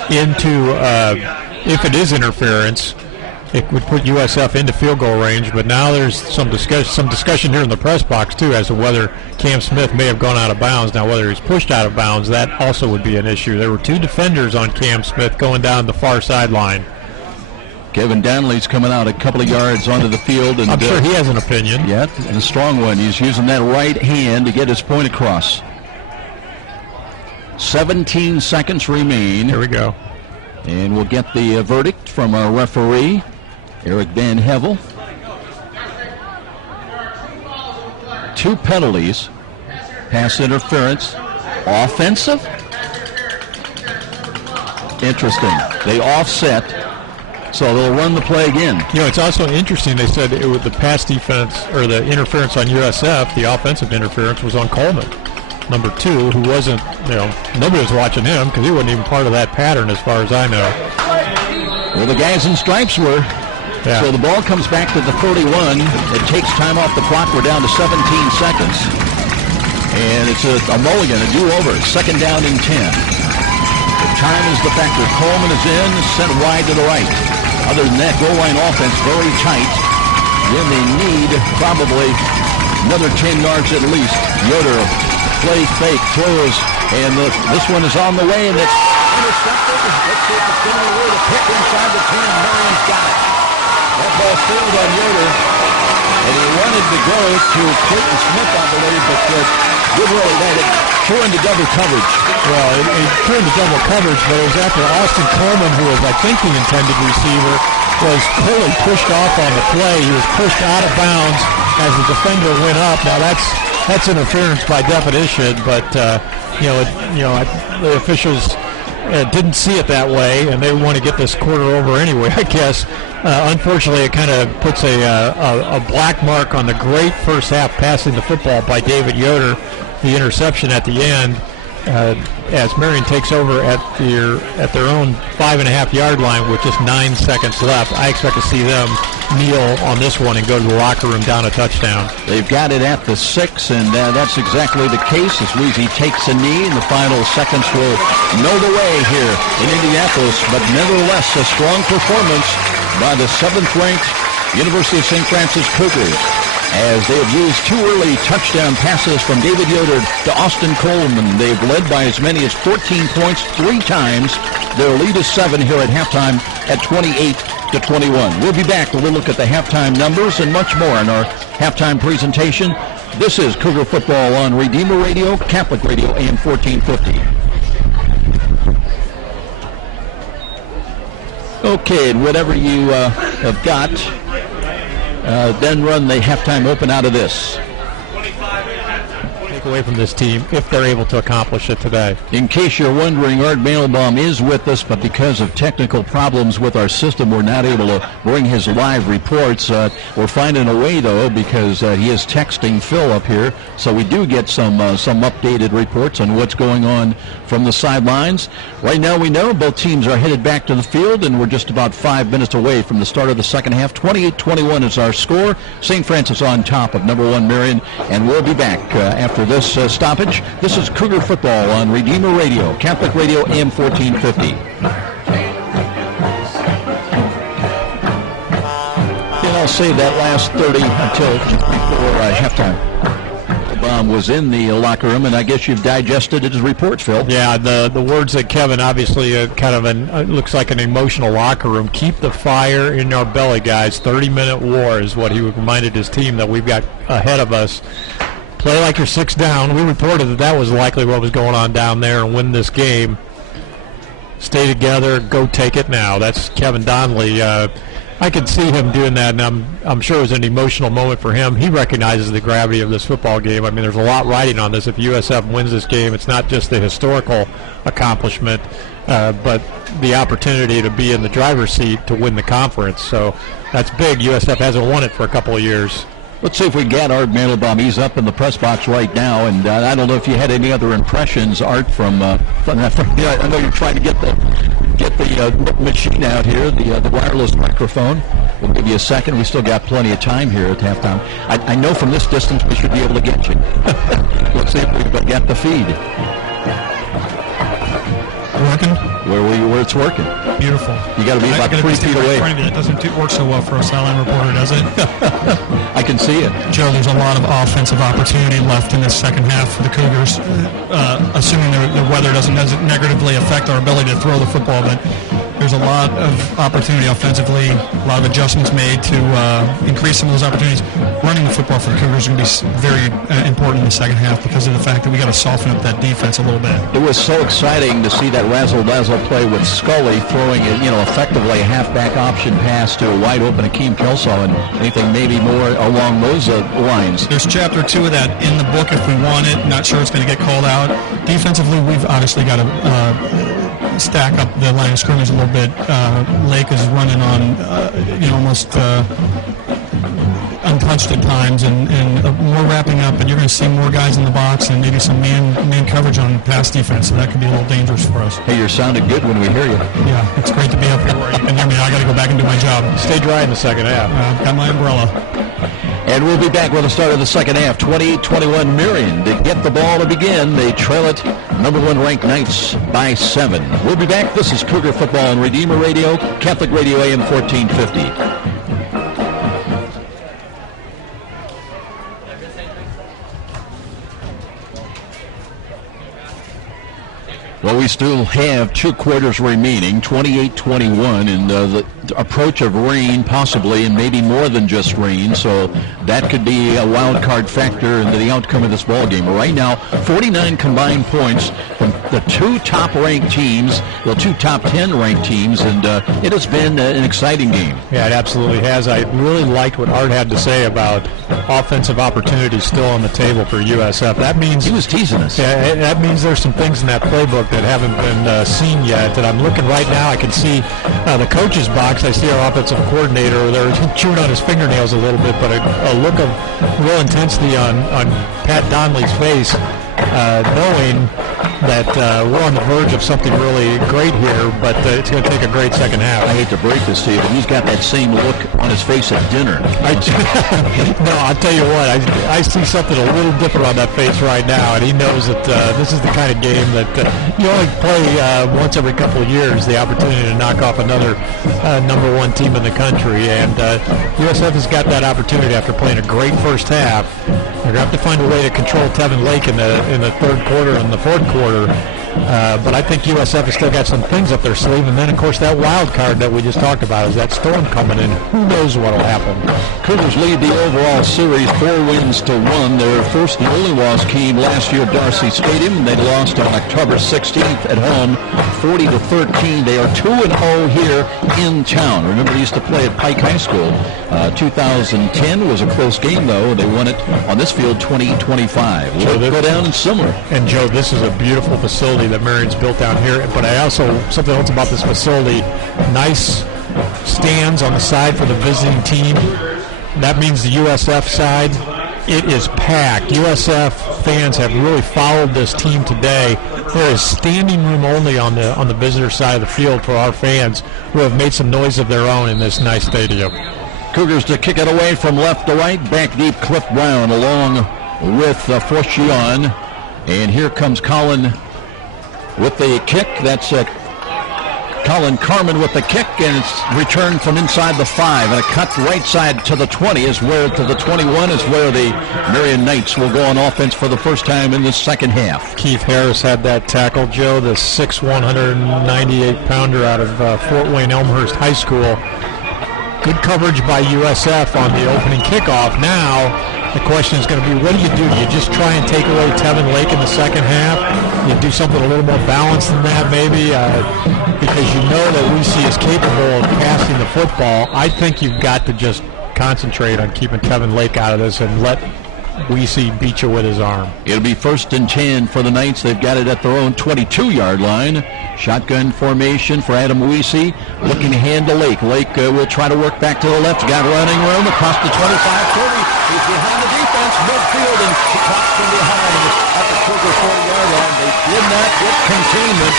into, if it is interference, it would put USF into field goal range. But now there's some discussion here in the press box too as to whether Cam Smith may have gone out of bounds. Now whether he's pushed out of bounds, that also would be an issue. There were 2 defenders on Cam Smith going down the far sideline. Kevin Danley's coming out a couple of yards onto the field. And I'm sure he has an opinion. Yeah, and a strong one. He's using that right hand to get his point across. 17 seconds remain. Here we go. And we'll get the verdict from our referee, Eric Van Hevel. 2 penalties. Pass interference. Offensive? Interesting. They offset, so they'll run the play again. You know, it's also interesting. They said it was the pass defense, or the interference on USF, the offensive interference was on Coleman, number 2, who wasn't, nobody was watching him because he wasn't even part of that pattern as far as I know. Well, the guys in stripes were. Yeah. So the ball comes back to the 31. It takes time off the clock. We're down to 17 seconds. And it's a mulligan, a do-over. 2nd down and 10. The time is the factor. Coleman is in, sent wide to the right. Other than that, goal line offense very tight. Then they need probably another 10 yards at least. Yoder, play fake, throws, and this one is on the way, and it's intercepted. Let's see if it's going away to pick inside the 10. Marian's got it. That ball failed on Yoder, and he wanted to go to Clayton Smith, I believe, but didn't really let it. Threw into double coverage. Well, he threw into double coverage, but it was after Austin Coleman, who was, I think, the intended receiver, was totally pushed off on the play. He was pushed out of bounds as the defender went up. Now that's interference by definition, but the officials didn't see it that way, and they want to get this quarter over anyway, I guess. Unfortunately, it kind of puts a black mark on the great first half passing the football by David Yoder, the interception at the end, as Marian takes over at their own 5.5-yard line with just 9 seconds left. I expect to see them kneel on this one and go to the locker room down a touchdown. They've got it at the 6, and that's exactly the case as Weezy takes a knee, and the final seconds will know the way here in Indianapolis. But nevertheless, a strong performance by the 7th-ranked University of St. Francis Cougars, as they have used 2 early touchdown passes from David Yoder to Austin Coleman. They've led by as many as 14 points 3 times. Their lead is 7 here at halftime at 28 28-21. We'll be back with a look at the halftime numbers and much more in our halftime presentation. This is Cougar Football on Redeemer Radio, Catholic Radio, AM 1450. Okay, and whatever you have got, then run the halftime open out of this. Take away from this team if they're able to accomplish it today. In case you're wondering, Art Mandelbaum is with us, but because of technical problems with our system, we're not able to bring his live reports. We're finding a way, though, because he is texting Phil up here, so we do get some updated reports on what's going on from the sidelines. Right now we know both teams are headed back to the field, and we're just about 5 minutes away from the start of the second half. 28-21 is our score. St. Francis on top of number 1 Marian, and we'll be back after this stoppage. This is Cougar Football on Redeemer Radio, Catholic Radio, AM 1450. And I'll save that last 30 until before halftime. Bomb was in the locker room, and I guess you've digested his reports, Phil. Yeah, the words that Kevin, obviously kind of looks like an emotional locker room. Keep the fire in our belly, guys. 30-minute war is what he reminded his team that we've got ahead of us. Play like you're 6 down. We reported that was likely what was going on down there, and win this game. Stay together, go take it now. That's Kevin Donnelly. I could see him doing that, and I'm sure it was an emotional moment for him. He recognizes the gravity of this football game. I mean, there's a lot riding on this. If USF wins this game, it's not just the historical accomplishment, but the opportunity to be in the driver's seat to win the conference. So that's big. USF hasn't won it for a couple of years. Let's see if we get Art Mandelbaum. He's up in the press box right now, and I don't know if you had any other impressions, Art, from that. I know you're trying to get the machine out here, the wireless microphone. We'll give you a second. We still got plenty of time here at halftime. I know from this distance we should be able to get you. Let's see if we get the feed. Working? Where it's working. Beautiful. You got to be about 3 feet away. That doesn't work so well for a sideline reporter, does it? I can see it. Joe, there's a lot of offensive opportunity left in this second half for the Cougars, assuming the weather doesn't negatively affect our ability to throw the football. But there's a lot of opportunity offensively, a lot of adjustments made to increase some of those opportunities. Running the football for the Cougars is going to be very important in the second half because of the fact that we got to soften up that defense a little bit. It was so exciting to see that razzle-dazzle play with Scully throwing it, effectively a halfback option pass to a wide-open Akeem Kelso, and anything maybe more along those lines. There's chapter 2 of that in the book if we want it. Not sure it's going to get called out. Defensively, we've obviously got to stack up the line of scrimmage a little bit. Lake is running on, almost untouched at times, and more wrapping up, and you're going to see more guys in the box and maybe some man coverage on pass defense, so that could be a little dangerous for us. Hey, you're sounding good when we hear you. Yeah, it's great to be up here where you can hear me. I got to go back and do my job. Stay dry in the second half. Got my umbrella. And we'll be back with the start of the second half. 28-21 Marian to get the ball to begin. They trail it, number 1 ranked Knights by 7. We'll be back. This is Cougar Football on Redeemer Radio, Catholic Radio, AM 1450. Well, we still have 2 quarters remaining, 28-21, and the approach of rain possibly, and maybe more than just rain, so that could be a wild card factor into the outcome of this ball game. Right now, 49 combined points from the 2 top-ranked teams, the 2 top 10 ranked teams, and it has been an exciting game. Yeah, it absolutely has. I really liked what Art had to say about offensive opportunities still on the table for USF. That means he was teasing us. Yeah, that means there's some things in that playbook that haven't been seen yet. And I'm looking right now. I can see the coach's box. I see our offensive coordinator there chewing on his fingernails a little bit, but a look of real intensity on Pat Donnelly's face, knowing that we're on the verge of something really great here, but it's going to take a great second half. I hate to break this to you, but he's got that same look on his face at dinner. No, I'll tell you what, I see something a little different on that face right now, and he knows that this is the kind of game that you only play once every couple of years, the opportunity to knock off another number 1 team in the country, and USF has got that opportunity after playing a great first half. They're going to have to find a way to control Tevin Lake in the third quarter and the fourth quarter. But I think USF has still got some things up their sleeve. And then, of course, that wild card that we just talked about is that storm coming in. Who knows what will happen? Cougars lead the overall series 4-1. Their first and only loss came last year at Darcy Stadium. They lost on October 16th at home, 40-13. They are 2-0 here in town. Remember, they used to play at Pike High School. 2010 was a close game, though. They won it on this field 20-25. We'll go down similar. And, Joe, this is a beautiful facility that Marian's built down here. But I also, something else about this facility, nice stands on the side for the visiting team. That means the USF side, it is packed. USF fans have really followed this team today. There is standing room only on the visitor side of the field for our fans who have made some noise of their own in this nice stadium. Cougars to kick it away from left to right. Back deep, Cliff Brown along with Forchion. And here comes Colin with the kick. That's Colin Carmen with the kick, and it's returned from inside the 5. And a cut right side to the 20 is where, to the 21 is where the Marian Knights will go on offense for the first time in the second half. Keith Harris had that tackle, Joe, the 6'1", 198-pounder out of Fort Wayne Elmhurst High School. Good coverage by USF on the opening kickoff. Now, the question is going to be, what do? Do you just try and take away Tevin Lake in the second half? You do something a little more balanced than that, maybe? Because you know that WC is capable of passing the football. I think you've got to just concentrate on keeping Tevin Lake out of this and let WC beat you with his arm. It'll be 1st and 10 for the Knights. They've got it at their own 22-yard line. Shotgun formation for Adam Weesey. Looking to hand to Lake. Lake will try to work back to the left. Got running room across the 25-30. He's behind the defense, midfield, and caught from behind at the Cougar 40-yard line. They did not get containment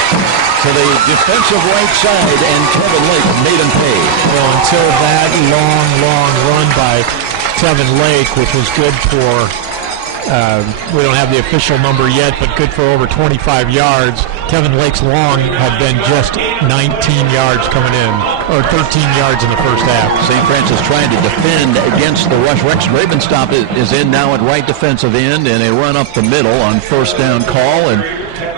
to the defensive right side, and Tevin Lake made him pay. Well, until that long run by Tevin Lake, which was good for, we don't have the official number yet, but good for over 25 yards. Tevin Lake's long had been just 19 yards coming in, or 13 yards in the first half. St. Francis trying to defend against the rush. Rex Ravenstop is in now at right defensive end, and they run up the middle on first down call, and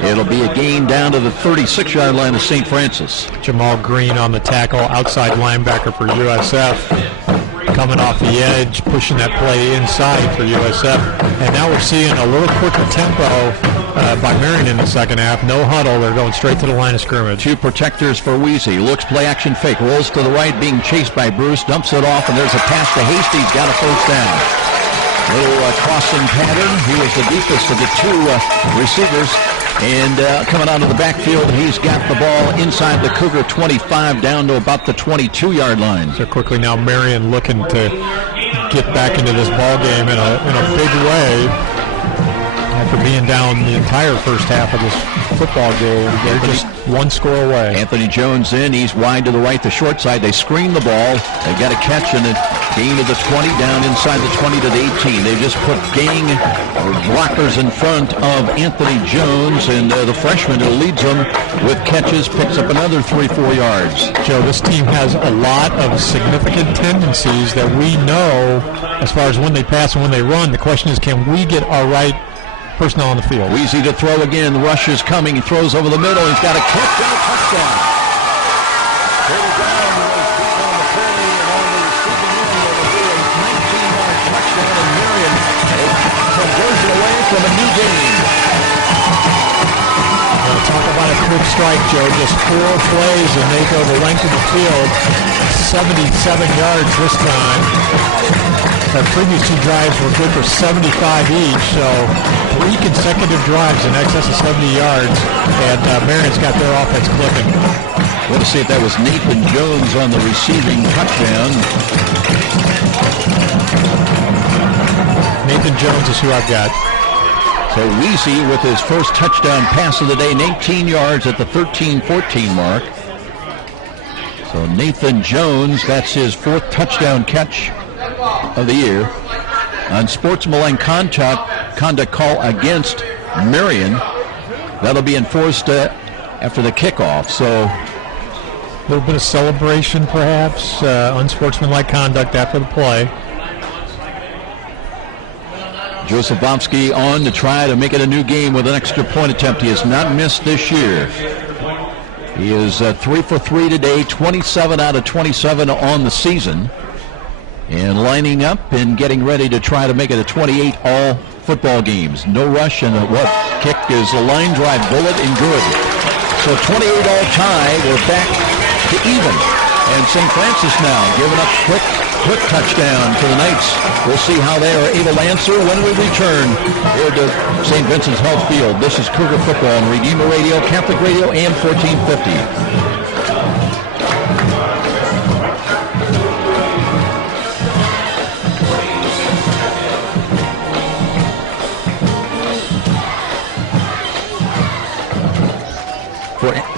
it'll be a gain down to the 36-yard line of St. Francis. Jamal Green on the tackle, outside linebacker for USF. Coming off the edge, pushing that play inside for USF. And now we're seeing a little quicker tempo by Marian in the second half. No huddle. They're going straight to the line of scrimmage. 2 protectors for Weezy. Looks play action fake. Rolls to the right, being chased by Bruce. Dumps it off, and there's a pass to Hasty. He's got a first down. Little crossing pattern. He was the deepest of the 2 receivers. And coming out of the backfield, he's got the ball inside the Cougar 25 down to about the 22-yard line. So quickly now Marian looking to get back into this ball game in a big way. After being down the entire first half of this football game, they're just 1 score away. Anthony Jones in. He's wide to the right, the short side. They screen the ball. They got a catch and a gain to the 20, down inside the 20 to the 18. They've just put gang blockers in front of Anthony Jones, and the freshman who leads them with catches picks up another 3-4 yards. Joe, this team has a lot of significant tendencies that we know as far as when they pass and when they run. The question is, can we get our right personnel on the field? Weezy to throw again. The rush is coming. He throws over the middle. He's got a catch and a touchdown. Taylor Brown was beat on the play and on the receiving end of a 19-yard touchdown, and Marian conversion away from a new game. Talk about a quick strike, Joe. Just 4 plays and they go the length of the field. 77 yards this time. Our previous 2 drives were good for 75 each, so 3 consecutive drives in excess of 70 yards, and Marian's got their offense clicking. Want to see if that was Nathan Jones on the receiving touchdown. Nathan Jones is who I've got. So Weezy with his first touchdown pass of the day, 19 yards at the 13-14 mark. So Nathan Jones, that's his 4th touchdown catch of the year. On sportsmanlike conduct call against Marian, that'll be enforced after the kickoff. So a little bit of celebration, perhaps, unsportsmanlike conduct after the play. Josephovsky on to try to make it a new game with an extra point attempt. He has not missed this year. He is 3 for 3 today, 27 out of 27 on the season. And lining up and getting ready to try to make it a 28 all football games. No rush, and what kick is a line drive bullet and good. So 28 all tie. We're back to even. And St. Francis now giving up quick touchdown to the Knights. We'll see how they are able to answer when we return here to St. Vincent's Health Field. This is Cougar Football on Redeemer Radio, Catholic Radio, AM 1450.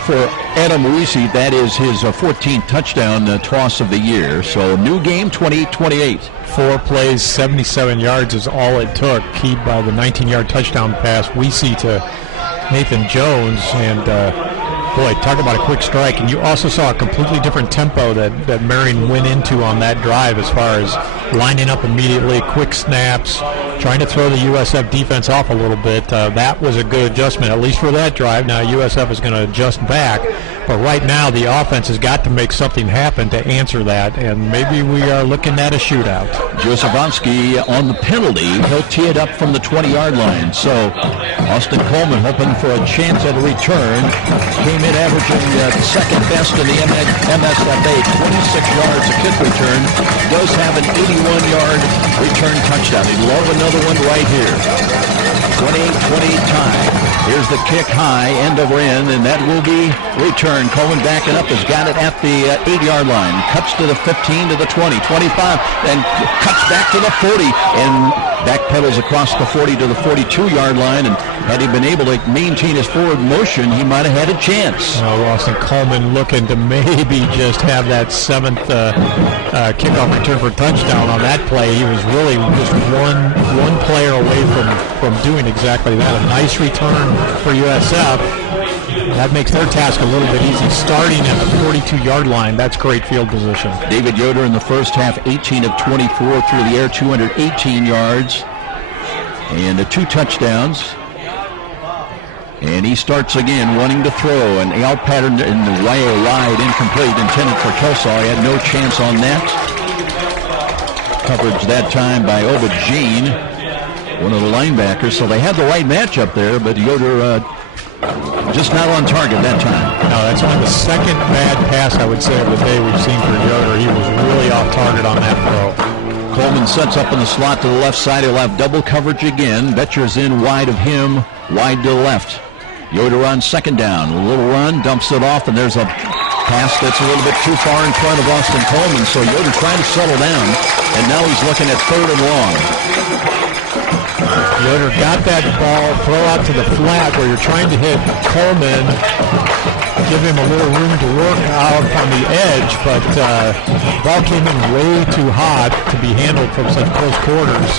For Adam Ruisi, that is his 14th touchdown toss of the year. So new game, 28-28. 4 plays, 77 yards is all it took. Keyed by the 19-yard touchdown pass, Ruisi to Nathan Jones. And boy, talk about a quick strike. And you also saw a completely different tempo that Marian went into on that drive as far as lining up immediately, quick snaps, trying to throw the USF defense off a little bit. That was a good adjustment, at least for that drive. Now USF is going to adjust back, but right now the offense has got to make something happen to answer that, and maybe we are looking at a shootout. Josephovsky on the penalty. He'll tee it up from the 20-yard line. So Austin Coleman hoping for a chance at a return. Came in averaging second best in the MSFA, 26 yards a kick return. Does have an 81-yard return touchdown. He'd love another one right here. 28-28 tie. Here's the kick high, end over end, and that will be returned. Coleman backing up, has got it at the 8-yard line. Cuts to the 15, to the 20, 25, and cuts back to the 40, and backpedals across the 40 to the 42-yard line. And had he been able to maintain his forward motion, he might have had a chance. Austin Coleman looking to maybe just have that 7th kickoff return for touchdown on that play. He was really just one player away from doing exactly that. A nice return for USF. That makes their task a little bit easy. Starting at the 42-yard line, that's great field position. David Yoder in the first half, 18 of 24 through the air, 218 yards, and 2 touchdowns. And he starts again, wanting to throw, and out pattern in the wide, incomplete, intended for Kelsaw. He had no chance on that. Coverage that time by Obajane, one of the linebackers. So they had the right matchup there, but Yoder just not on target that time. No, that's only the second bad pass, I would say, of the day we've seen for Yoder. He was really off target on that throw. Coleman sets up in the slot to the left side. He'll have double coverage again. Betcher's in wide of him, wide to the left. Yoder on second down. A little run, dumps it off, and there's a pass that's a little bit too far in front of Austin Coleman. So Yoder trying to settle down, and now he's looking at 3rd and long. Yoder got that ball, throw out to the flat where you're trying to hit Coleman, give him a little room to work out on the edge, but the ball came in way too hot to be handled from such close quarters.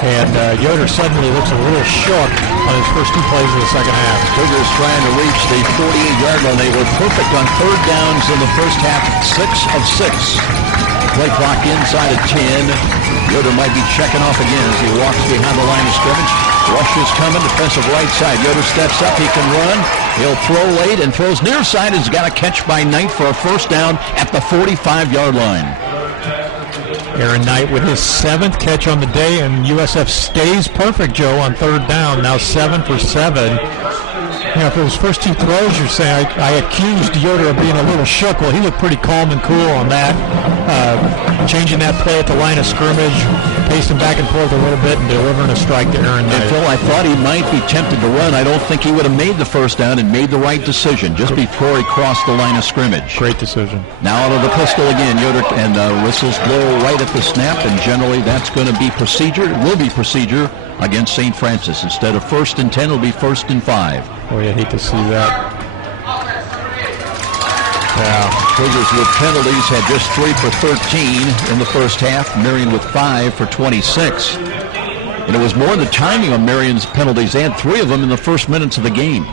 And Yoder suddenly looks a little shook on his first 2 plays of the second half. Cougars trying to reach the 48-yard line. They were perfect on 3rd downs in the first half, 6 of 6. Play clock inside of 10. Yoder might be checking off again as he walks behind the line of scrimmage. Rush is coming, defensive right side. Yoder steps up, he can run. He'll throw late and throws near side. Has got a catch by Knight for a first down at the 45-yard line. Aaron Knight with his 7th catch on the day, and USF stays perfect, Joe, on 3rd down. Now 7 for 7. You know, for those first 2 throws, you're saying I accused Yoder of being a little shook. Well, he looked pretty calm and cool on that. Changing that play at the line of scrimmage, pacing back and forth a little bit and delivering a strike to Aaron Knight. And Phil, I thought he might be tempted to run. I don't think he would have made the first down and made the right decision just before he crossed the line of scrimmage. Great decision. Now out of the pistol again, Yoder, and whistles blow right at the snap, and generally that's going to be procedure. It will be procedure against St. Francis. Instead of 1st and 10, it'll be 1st and 5. Boy, I hate to see that. Yeah, Cougars with penalties had just 3 for 13 in the first half. Marian with 5 for 26. And it was more the timing of Marian's penalties. They had 3 of them in the first minutes of the game.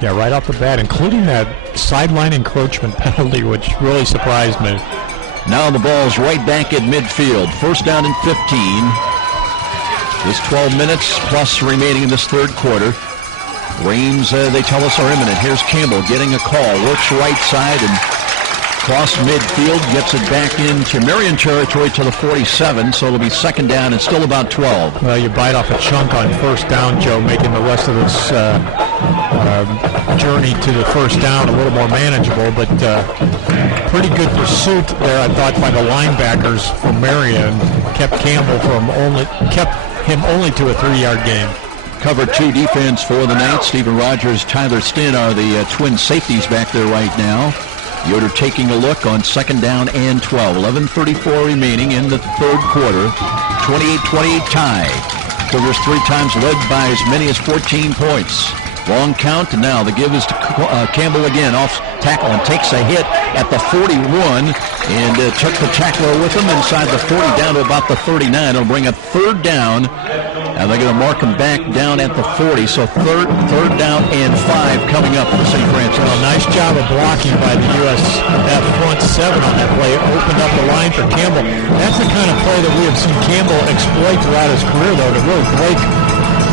Yeah, right off the bat, including that sideline encroachment penalty, which really surprised me. Now the ball's right back at midfield. First down and 15. Just 12 minutes plus remaining in this third quarter. Rains, they tell us, are imminent. Here's Campbell getting a call. Works right side and cross midfield. Gets it back into Marian territory to the 47. So it'll be second down and still about 12. Well, you bite off a chunk on first down, Joe, making the rest of this journey to the first down a little more manageable. But pretty good pursuit there, I thought, by the linebackers from Marian. Kept him only to a 3-yard gain. Cover 2 defense for the night. Stephen Rogers, Tyler Stinn are the twin safeties back there right now. Yoder taking a look on second down and 12. 11:34 remaining in the third quarter. 28-28 tie. Cougars 3 times led by as many as 14 points. Long count, and now the give is to Campbell again, off tackle, and takes a hit at the 41, and took the tackler with him inside the 40 down to about the 39. It'll bring a third down, and they're going to mark him back down at the 40. So third down and 5 coming up for St. Francis. Well, nice job of blocking by the USF front 7 on that play. Opened up the line for Campbell. That's the kind of play that we have seen Campbell exploit throughout his career, though, to really break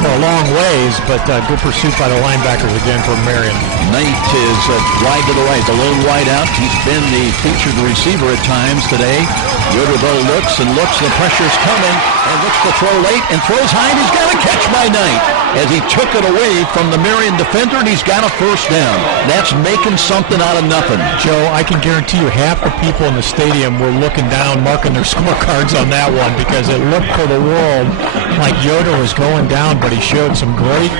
for a long ways, but good pursuit by the linebackers again from Marian. Knight is wide to the right, the lone wide out. He's been the featured receiver at times today. Yoder, though, looks, the pressure's coming, and looks to throw late, and throws high, and he's got a catch by Knight as he took it away from the Marian defender, and he's got a first down. That's making something out of nothing. Joe, I can guarantee you half the people in the stadium were looking down, marking their scorecards on that one, because it looked for the world like Yoder was going down, but he showed some great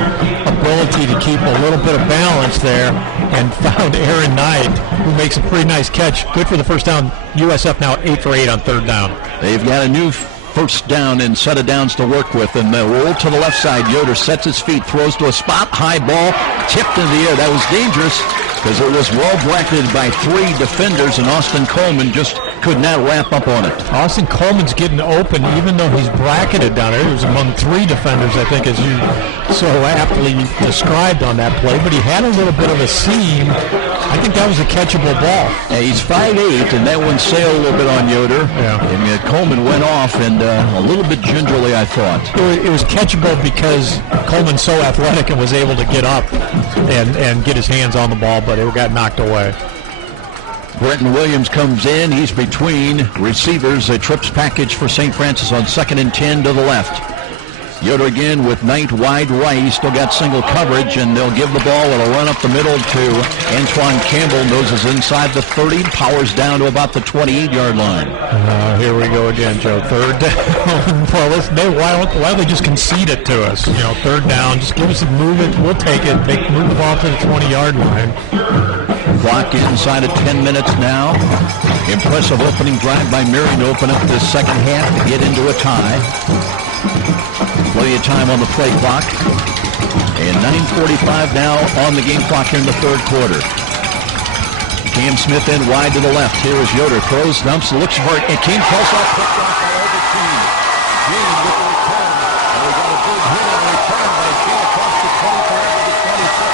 ability to keep a little bit of balance there and found Aaron Knight, who makes a pretty nice catch. Good for the first down. USF now 8 for 8 on third down. They've got a new first down and set of downs to work with, and they'll roll to the left side. Yoder sets his feet, throws to a spot, high ball, tipped in the air. That was dangerous because it was well bracketed by 3 defenders, and Austin Coleman just could not wrap up on it. Austin Coleman's getting open, even though he's bracketed down there. He was among 3 defenders, I think, as you so aptly described on that play, but he had a little bit of a seam. I think that was a catchable ball. Yeah, he's 5'8", and that one sailed a little bit on Yoder. Yeah. And Coleman went off, and a little bit gingerly, I thought. It was catchable because Coleman's so athletic and was able to get up and get his hands on the ball, but it got knocked away. Brenton Williams comes in. He's between receivers. A trips package for St. Francis on 2nd and 10 to the left. Yoder again with Knight wide right. He's still got single coverage, and they'll give the ball. It'll run up the middle to Antoine Campbell. Noses inside the 30. Powers down to about the 28-yard line. Here we go again, Joe. Third down. Well, why don't they just concede it to us? You know, third down. Just give us a move it. We'll take it. Move the ball to the 20-yard line. Clock inside of 10 minutes now. Impressive opening drive by Marian to open up the second half to get into a tie. Plenty of time on the play clock. And 9:45 now on the game clock here in the third quarter. Cam Smith in wide to the left. Here is Yoder. Throws, dumps, looks for it. And King pulls off. Picked off by over King. King with the return. And we got a big hit on the return by King across the 25 to the 27.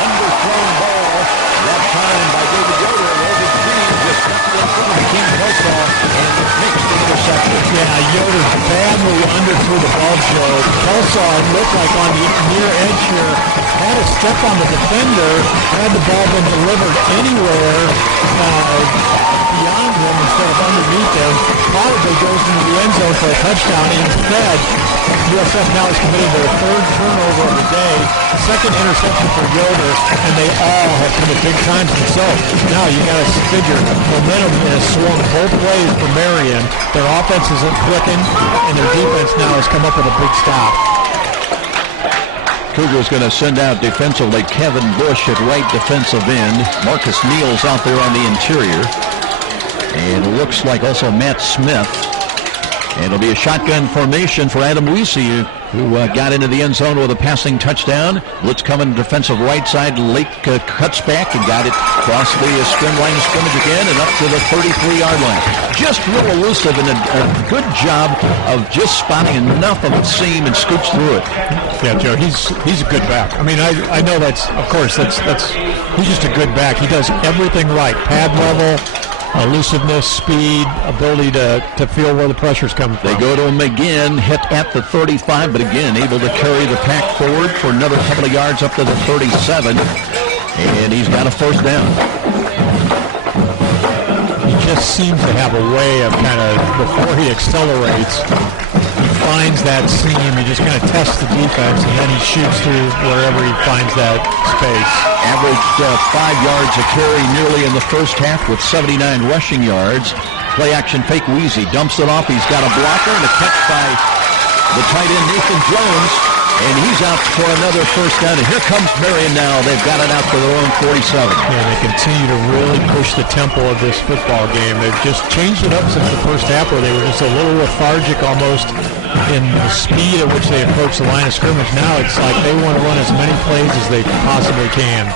Underthrown ball. That time by David Yoder. And over King just stuck it in front of the King pulls off and makes the interception. Yeah, Yoder badly underthrew the ball, Joe. Kelsaw looked like on the near edge here. Had a step on the defender. Had the ball been delivered anywhere beyond him instead of underneath him, probably goes into the end zone for a touchdown. Instead, USF now is committing their 3rd turnover of the day, 2nd interception for Yoder, and they all have come at big times themselves. Now you got to figure momentum has swung both ways for Marian. Their offense isn't clicking, and their defense now has come up with a big stop. Cougars going to send out defensively Kevin Bush at right defensive end. Marcus Neal's out there on the interior. And it looks like also Matt Smith. And it'll be a shotgun formation for Adam Weesey, who got into the end zone with a passing touchdown. Blitz coming defensive right side. Lake cuts back and got it across the line of scrimmage again and up to the 33-yard line. Just real elusive and a good job of just spotting enough of a seam and scoops through it. Yeah, Joe, he's a good back. I mean, I know that's he's just a good back. He does everything right. Pad level, elusiveness, speed, ability to feel where the pressure's coming from. They go to him again, hit at the 35, but again able to carry the pack forward for another couple of yards up to the 37, and he's got a first down. He just seems to have a way of kind of, before he accelerates, he finds that seam, he just kind of tests the defense, and then he shoots through wherever he finds that space. Averaged 5 yards a carry nearly in the first half with 79 rushing yards. Play action fake Weezy dumps it off. He's got a blocker and a catch by the tight end Nathan Jones, and he's out for another first down. And here comes Marian now. They've got it out to their own 47. Yeah, they continue to really push the tempo of this football game. They've just changed it up since the first half, where they were just a little lethargic almost in the speed at which they approach the line of scrimmage. Now it's like they want to run as many plays as they possibly can.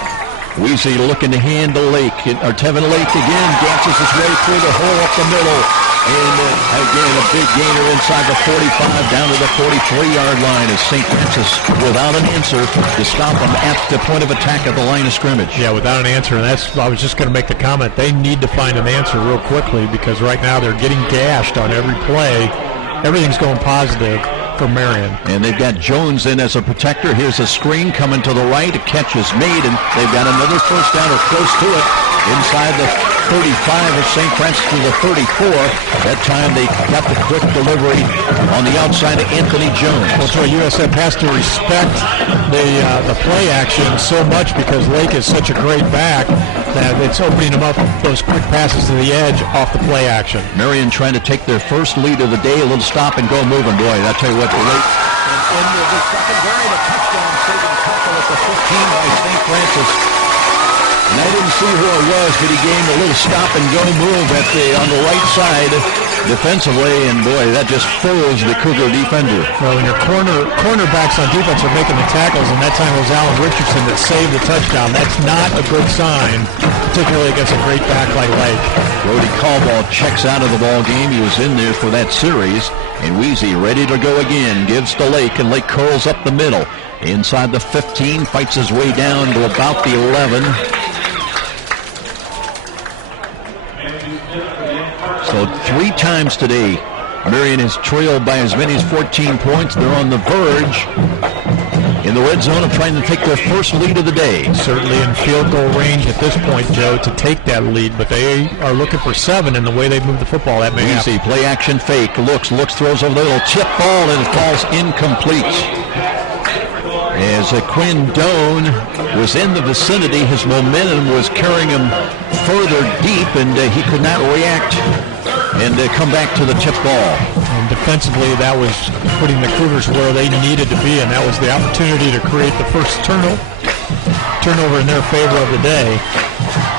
Weezy looking to hand to Lake, or Tevin Lake again, dances his way through the hole up the middle. And again, a big gainer inside the 45, down to the 43-yard line as St. Francis without an answer to stop them at the point of attack at the line of scrimmage. Yeah, without an answer. And I was just going to make the comment, they need to find an answer real quickly, because right now they're getting gashed on every play. Everything's going positive for Marian. And they've got Jones in as a protector. Here's a screen coming to the right. A catch is made, and they've got another first down or close to it inside the 35 of St. Francis to the 34. That time they got the quick delivery on the outside of Anthony Jones. Well, so USF has to respect the play action so much, because Lake is such a great back that it's opening them up those quick passes to the edge off the play action. Marian trying to take their first lead of the day, a little stop and go moving. Boy, I tell you what, Lake in the secondary, the touchdown saving tackle at the 15 by St. Francis. And I didn't see who it was, but he gave a little stop and go move on the right side defensively, and boy, that just fools the Cougar defender. Well, when your cornerbacks on defense are making the tackles, and that time it was Alan Richardson that saved the touchdown, that's not a good sign, particularly against a great back like Lake. Brody Caldwell checks out of the ball game. He was in there for that series, and Weezy ready to go again, gives to Lake, and Lake curls up the middle. Inside the 15, fights his way down to about the 11. So 3 times today, Marian has trailed by as many as 14 points. They're on the verge in the red zone of trying to take their first lead of the day. Certainly in field goal range at this point, Joe, to take that lead, but they are looking for 7 in the way they move the football. That may happen. Play action fake, looks, throws over the little tip ball, and it falls incomplete. As Quinn Doan was in the vicinity, his momentum was carrying him further deep, and he could not react and come back to the tip ball. And defensively, that was putting the Cougars where they needed to be, and that was the opportunity to create the first turnover in their favor of the day.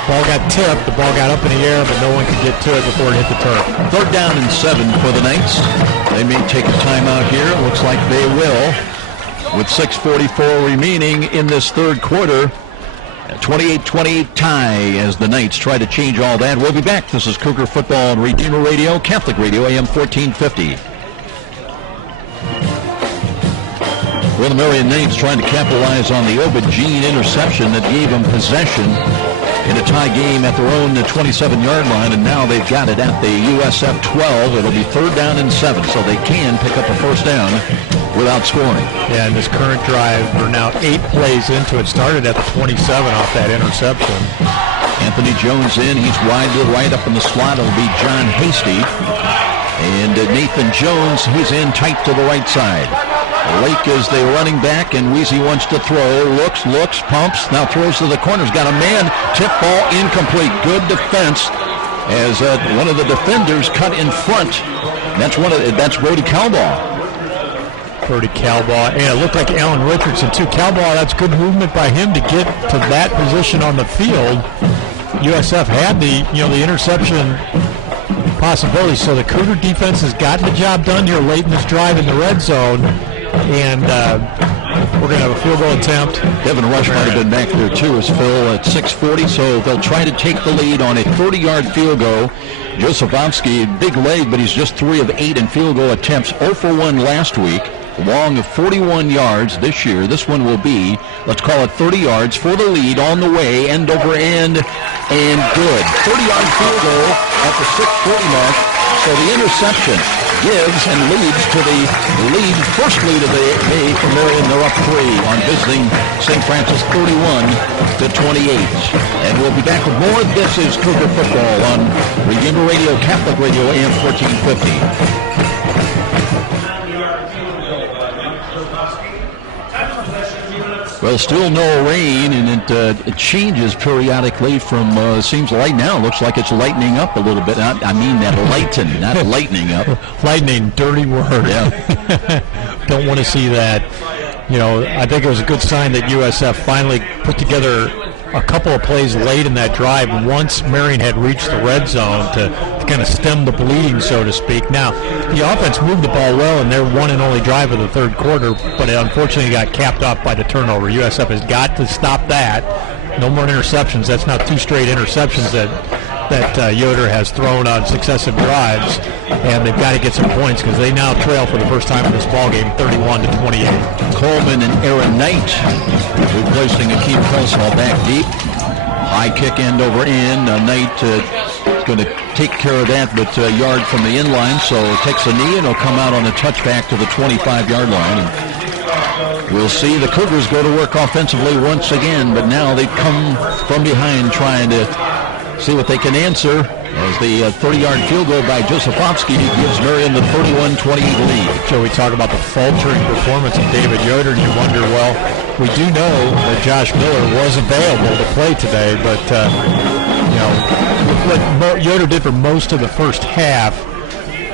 Ball got tipped, the ball got up in the air, but no one could get to it before it hit the turf. 3rd down and 7 for the Knights. They may take a timeout here. It looks like they will. With 6:44 remaining in this third quarter, 28-28 tie as the Knights try to change all that. We'll be back. This is Cougar Football on Redeemer Radio, Catholic Radio, AM 1450. Well, the Marian Knights trying to capitalize on the Aubergine interception that gave them possession in a tie game at their own 27-yard line, and now they've got it at the USF 12. It'll be 3rd down and 7, so they can pick up a first down without scoring. Yeah, and this current drive, we're now 8 plays into it. Started at the 27 off that interception. Anthony Jones in. He's wide to the right up in the slot. It'll be John Hasty. And Nathan Jones, he's in tight to the right side. Lake is the running back, and Weezy wants to throw. Looks, pumps, now throws to the corner. He's got a man. Tip ball incomplete. Good defense as one of the defenders cut in front. That's Brody Caldwell. Brody Caldwell, and it looked like Alan Richardson too. Caldwell, that's good movement by him to get to that position on the field. USF had the interception possibility, so the Cougar defense has gotten the job done here late in this drive in the red zone, and we're going to have a field goal attempt. Devin Rush might have been back there too as Phil at 6:40, so they'll try to take the lead on a 30-yard field goal. Josephovsky, big leg, but he's just 3 of 8 in field goal attempts, 0 for 1 last week. long of 41 yards this year. This one will be, let's call it 30 yards for the lead on the way, end over end, and good. 30-yard field goal at the 6:40 mark. So the interception gives and leads to the first lead of the day for Marian. They're up 3 on visiting St. Francis, 31-28. And we'll be back with more. This is Cougar Football on Redeemer Radio, Catholic Radio, AM 1450. Well, still no rain, and it changes periodically from, seems light now. Looks like it's lightening up a little bit. I mean that lighten, not lightening up. Lightning, dirty word. Yeah. Don't want to see that. You know, I think it was a good sign that USF finally put together a couple of plays late in that drive once Marian had reached the red zone to kind of stem the bleeding, so to speak. Now, the offense moved the ball well in their one and only drive of the third quarter, but it unfortunately got capped off by the turnover. USF has got to stop that. No more interceptions. That's now 2 straight interceptions that Yoder has thrown on successive drives, and they've got to get some points because they now trail for the first time in this ballgame, 31-28. Coleman and Aaron Knight replacing Akeem Kelsall back deep. High kick end over end. Knight is going to take care of that, but a yard from the inline, so takes a knee and he'll come out on a touchback to the 25-yard line. And we'll see the Cougars go to work offensively once again, but now they come from behind trying to see what they can answer as the 30-yard field goal by Josefovsky gives Marian the 31-28 lead. So we talk about the faltering performance of David Yoder, and you wonder, well, we do know that Josh Miller was available to play today, but what Yoder did for most of the first half,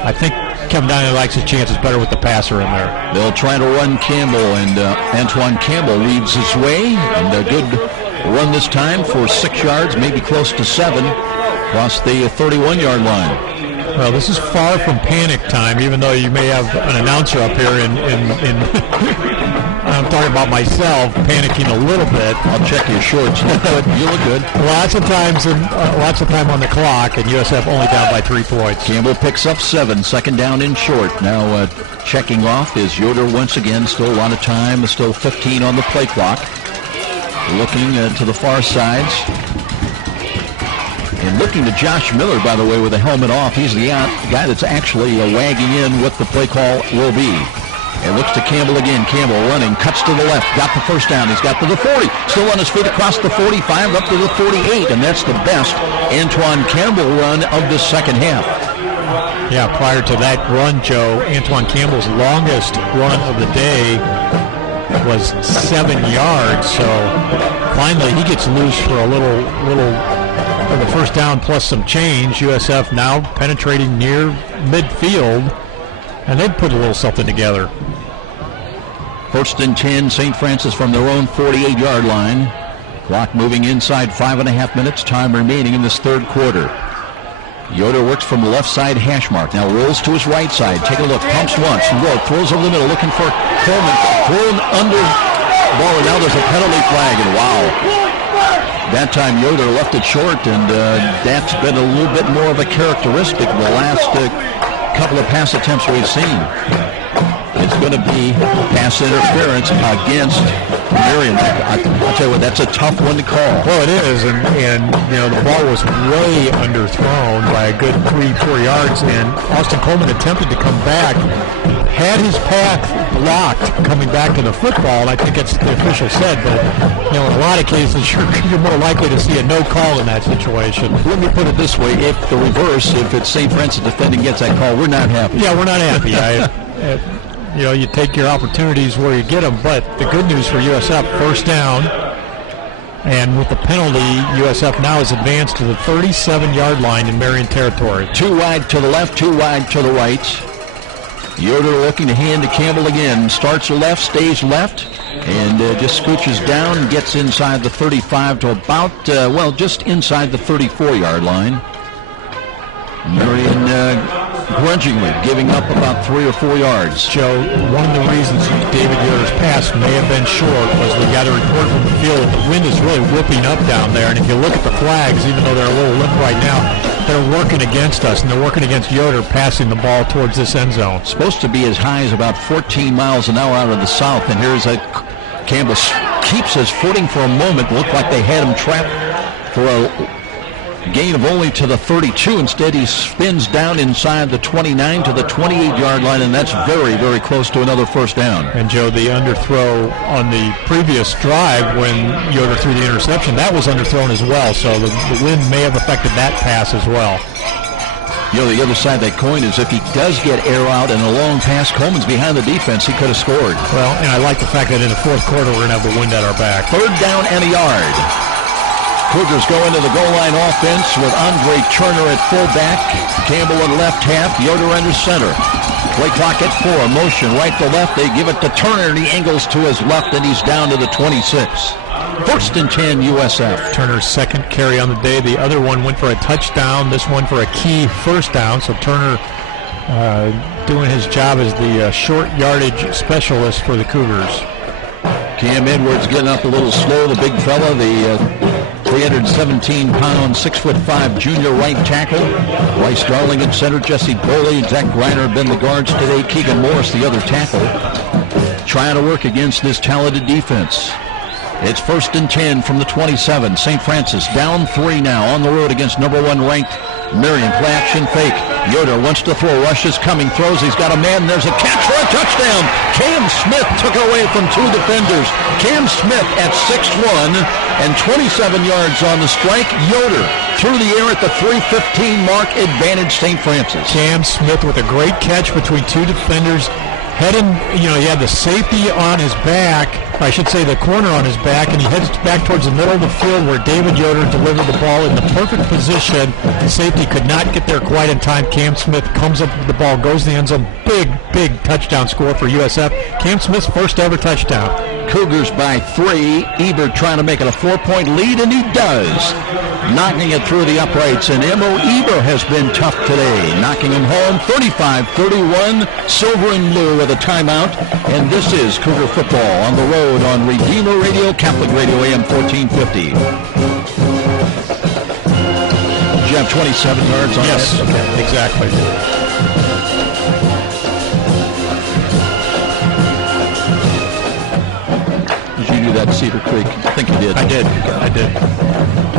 I think Kevin Donnelly likes his chances better with the passer in there. They'll try to run Campbell, and Antoine Campbell leads his way, and a good run this time for 6 yards, maybe close to 7, across the 31-yard line. Well, this is far from panic time, even though you may have an announcer up here in I'm talking about myself, panicking a little bit. I'll check your shorts. You look good. Lots of time on the clock, and USF only down by 3 points. Campbell picks up 7, second down in short. Now checking off is Yoder once again. Still a lot of time. Still 15 on the play clock. Looking to the far sides. And looking to Josh Miller, by the way, with the helmet off. He's the guy that's actually wagging in what the play call will be. And looks to Campbell again. Campbell running, cuts to the left, got the first down. He's got to the 40. Still on his feet across the 45, up to the 48. And that's the best Antoine Campbell run of the second half. Yeah, prior to that run, Joe, Antoine Campbell's longest run of the day was 7 yards. So finally he gets loose for a little for the first down plus some change. USF now penetrating near midfield, and they've put a little something together. First and 10, St. Francis from their own 48-yard line. Clock moving inside 5.5 minutes, time remaining in this third quarter. Yoder works from the left side hash mark. Now rolls to his right side. Take a look. Pumps once. Throws over the middle. Looking for Coleman. Thrown under ball. And now there's a penalty flag. And wow. That time Yoder left it short. And that's been a little bit more of a characteristic of the last couple of pass attempts we've seen. It's going to be pass interference against Marian. I'll tell you what, that's a tough one to call. Well, it is, and the ball was way underthrown by a good 3-4 yards, and Austin Coleman attempted to come back, had his path blocked coming back to the football, and I think that's what the official said, but in a lot of cases, you're more likely to see a no call in that situation. Let me put it this way, if it's St. Francis defending gets that call, we're not happy. Yeah, we're not happy. You take your opportunities where you get them, but the good news for USF, first down, and with the penalty, USF now is advanced to the 37-yard line in Marian territory. 2 wide to the left, 2 wide to the right. Yoder looking to hand to Campbell again. Starts left, stays left, and just scooches down, gets inside the 35 to about, just inside the 34-yard line. Marian begrudgingly, giving up about 3 or 4 yards. Joe, one of the reasons David Yoder's pass may have been short was we got a report from the field that the wind is really whipping up down there. And if you look at the flags, even though they're a little limp right now, they're working against us, and they're working against Yoder passing the ball towards this end zone. Supposed to be as high as about 14 miles an hour out of the south, and here's a Campbell keeps his footing for a moment. Looked like they had him trapped for a gain of only to the 32. Instead, he spins down inside the 29 to the 28-yard line, and that's very, very close to another first down. And, Joe, the underthrow on the previous drive when Yoder threw the interception, that was underthrown as well, so the wind may have affected that pass as well. You know, the other side of that coin is if he does get air out and a long pass, Coleman's behind the defense, he could have scored. Well, and I like the fact that in the fourth quarter we're going to have the wind at our back. Third down and a yard. Cougars go into the goal line offense with Andre Turner at fullback, Campbell at left half, Yoder under center. Play clock at 4, motion right to left. They give it to Turner, and he angles to his left, and he's down to the 26. First and 10, USF. Turner's second carry on the day. The other one went for a touchdown. This one for a key first down. So Turner doing his job as the short yardage specialist for the Cougars. Cam Edwards getting up a little slow. The big fella, the 317-pound, 6'5" junior right tackle. Bryce Darling at center. Jesse Boley, Zach Greiner have been the guards today. Keegan Morris, the other tackle, trying to work against this talented defense. It's first and 10 from the 27. St. Francis down 3 now on the road against number 1 ranked Marian. Play action fake. Yoder wants to throw. Rush is coming. Throws. He's got a man. There's a catch for a touchdown. Cam Smith took it away from 2 defenders. Cam Smith at 6'1" and 27 yards on the strike. Yoder through the air at the 3:15 mark. Advantage St. Francis. Cam Smith with a great catch between 2 defenders. Heading, he had the safety on his back, I should say the corner on his back, and he heads back towards the middle of the field where David Yoder delivered the ball in the perfect position. The safety could not get there quite in time. Cam Smith comes up with the ball, goes to the end zone. Big touchdown score for USF. Cam Smith's first ever touchdown. Cougars by 3. Ebert trying to make it a 4-point lead, and he does. Knocking it through the uprights, and M.O. Ebert has been tough today. Knocking him home 35-31. Silver and blue with a timeout. And this is Cougar football on the road on Redeemer Radio, Catholic Radio, AM 1450. Did you have 27 yards on yes, that? Okay. Exactly. Did you do that at Cedar Creek? I think you did. I did.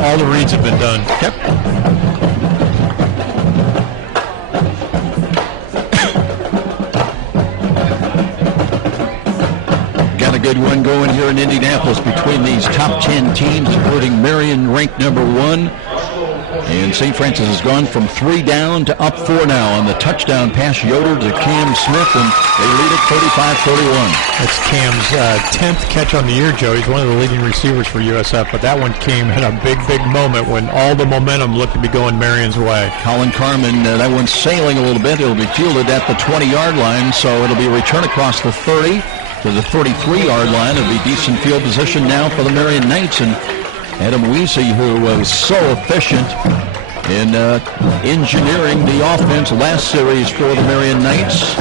All the reads have been done. Yep. Got a good one going here in Indianapolis between these top 10 teams, including Marian, ranked number 1. And St. Francis has gone from 3 down to up 4 now on the touchdown pass Yoder to Cam Smith, and they lead it 35-31. That's Cam's 10th catch on the year, Joe. He's one of the leading receivers for USF, but that one came at a big moment when all the momentum looked to be going Marian's way. Colin Carmen, that one's sailing a little bit. It'll be fielded at the 20-yard line, so it'll be a return across the 30 to the 33-yard line. It'll be decent field position now for the Marian Knights, and Adam Weesey, who was so efficient in engineering the offense last series for the Marian Knights,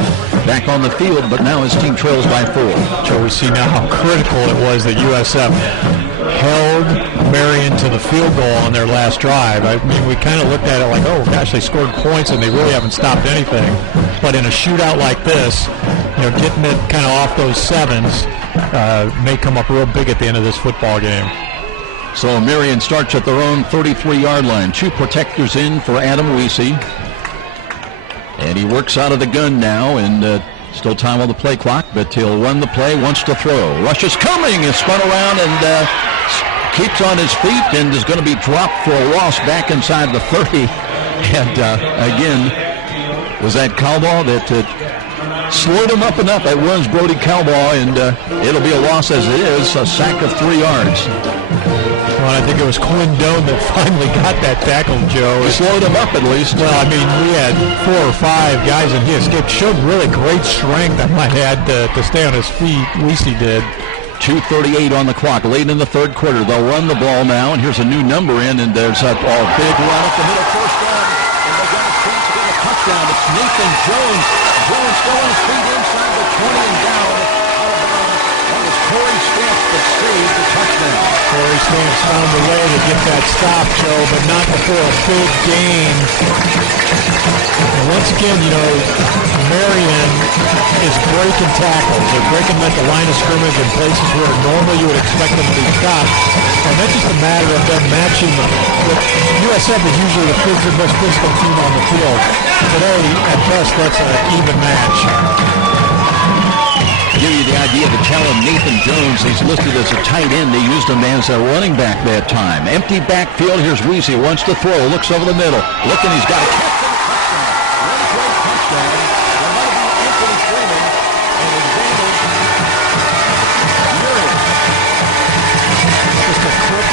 back on the field, but now his team trails by 4. So we see now how critical it was that USF held Marian to the field goal on their last drive. I mean, we kind of looked at it like, oh gosh, they scored points and they really haven't stopped anything. But in a shootout like this, getting it kind of off those 7s may come up real big at the end of this football game. So Marian starts at their own 33-yard line. 2 protectors in for Adam Weesey. And he works out of the gun now, and still time on the play clock, but he'll run the play, wants to throw. Rush is coming, is spun around and keeps on his feet and is going to be dropped for a loss back inside the 30. And again, was that Calbaugh that slowed him up enough? That was Brody Calbaugh, and it'll be a loss as it is, a sack of 3 yards. Well, I think it was Quinn Doan that finally got that tackle, Joe. He slowed him up at least. Well, I mean, we had 4 or 5 guys, and he escaped. Showed really great strength, I might add, to stay on his feet. Weesey did. 2:38 on the clock, late in the third quarter. They'll run the ball now, and here's a new number in, and there's a big run up the middle, first down, and they got a chance to get a touchdown touchdown. It's Nathan Jones. Jones still on his feet inside the 20 and down. That was Corey Stamps that saved the touchdown. Corey Stamps found a way to get that stop, Joe, but not before a big gain. And once again, Marian is breaking tackles. They're breaking them at the line of scrimmage in places where normally you would expect them to be stopped. And that's just a matter of them matching them. USF is usually the most physical team on the field. Today, at best, that's an even match. To give you the idea of the talent, Nathan Jones, he's listed as a tight end. They used him as a running back that time. Empty backfield. Here's Weezy. Wants to throw. Looks over the middle. Looking. He's got a catch.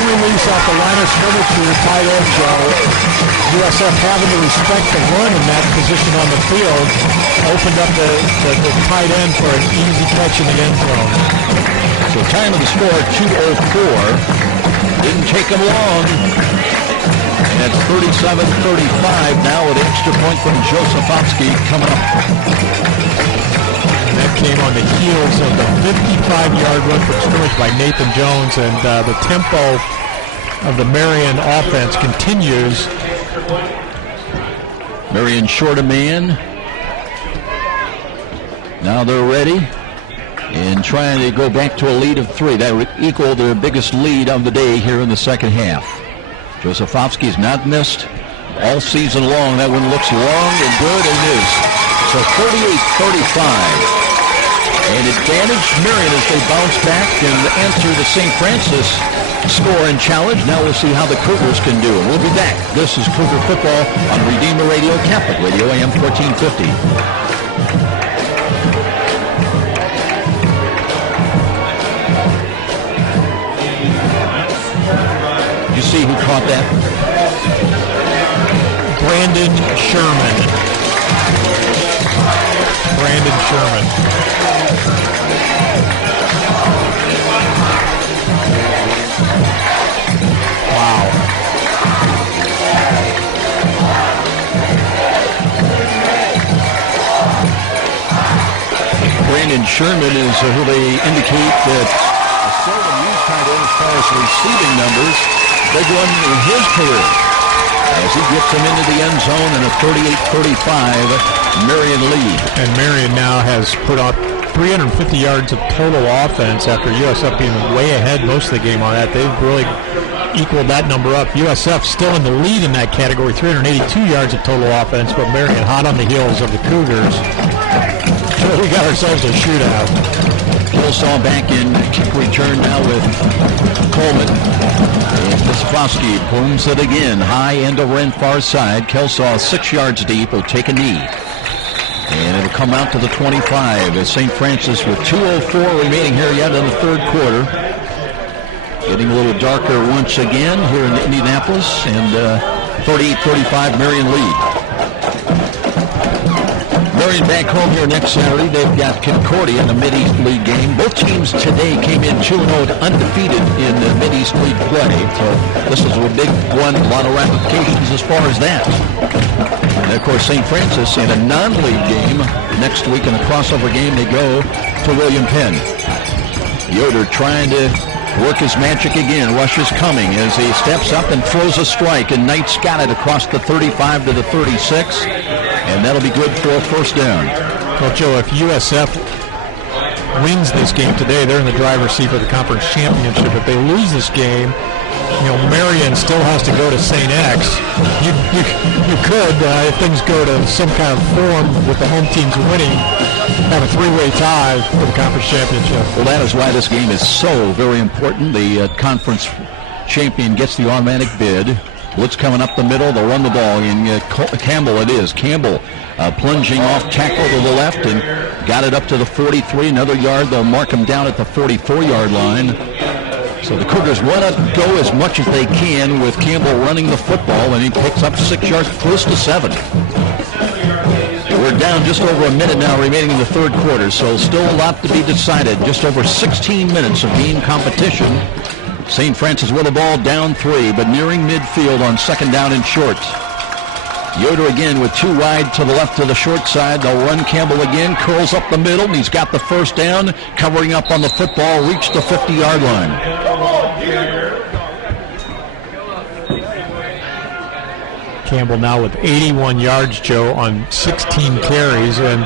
Release off the line of scrimmage to the tight end, Joe. USF having to respect the run in that position on the field opened up the tight end for an easy catch in the end zone. So time of the score, 2:04. Didn't take him long. And it's 37-35 now with extra point from Josefowski coming up. That came on the heels of the 55-yard run from scrimmage by Nathan Jones, and the tempo of the Marian offense continues. Marian short a man. Now they're ready and trying to go back to a lead of 3. That would equal their biggest lead of the day here in the second half. Josefowski's not missed all season long. That one looks long and good, and it is. So 38-35. An advantage Marian as they bounce back and answer the St. Francis score and challenge. Now we'll see how the Cougars can do. And we'll be back. This is Cougar Football on Redeemer Radio, Catholic Radio, AM 1450. You see who caught that? Brandon Sherman. Brandon Sherman. Wow. Brandon Sherman is who they indicate that a seldom used tight end as far as receiving numbers. Big one in his career as he gets them into the end zone in a 38-35 Marian lead. And Marian now has put up 350 yards of total offense after USF being way ahead most of the game on that. They've really equaled that number up. USF still in the lead in that category, 382 yards of total offense, but Marian hot on the heels of the Cougars. So we got ourselves a shootout. Kilsaw back in kick return now with Coleman. And Josefowski booms it again. High end over end far side. Kilsaw 6 yards deep will take a knee. And it'll come out to the 25 as St. Francis with 2:04 remaining here yet in the third quarter. Getting a little darker once again here in Indianapolis, and 38-35 Marian lead. Marian back home here next Saturday. They've got Concordia in the Mid-East League game. Both teams today came in 2-0 undefeated in the Mid-East League play. So this is a big one, a lot of ramifications as far as that. And of course, St. Francis in a non-league game next week in a crossover game. They go to William Penn. Yoder trying to work his magic again. Rush is coming as he steps up and throws a strike, and Knight's got it across the 35 to the 36, and that'll be good for a first down. Well, Joe, if USF wins this game today, they're in the driver's seat for the conference championship. If they lose this game, Marian still has to go to St. X. You could, if things go to some kind of form with the home teams winning, have a three-way tie for the conference championship. Well, that is why this game is so very important. The conference champion gets the automatic bid. Blitz coming up the middle. They'll run the ball. And Campbell it is. Campbell plunging off tackle to the left and got it up to the 43. Another yard. They'll mark him down at the 44-yard line. So the Cougars want to go as much as they can with Campbell running the football, and he picks up 6 yards, close to 7. We're down just over a minute now remaining in the third quarter, so still a lot to be decided. Just over 16 minutes of game competition. St. Francis with the ball down 3, but nearing midfield on second down and short. Yoder again with 2 wide to the left to the short side. They'll run Campbell again, curls up the middle, and he's got the first down, covering up on the football, reached the 50-yard line. Campbell now with 81 yards, Joe, on 16 carries, and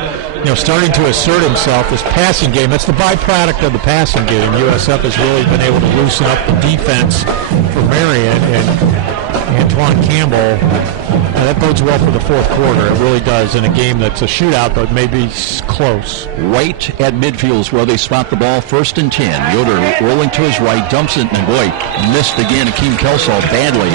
starting to assert himself. This passing game, that's the byproduct of the passing game. USF has really been able to loosen up the defense for Marian, and Antoine Campbell, that bodes well for the fourth quarter. It really does in a game that's a shootout, but maybe close. Right at midfield is where they spot the ball, 1st and 10. Yoder rolling to his right, dumps it, and boy, missed again. Akeem Kelsall badly.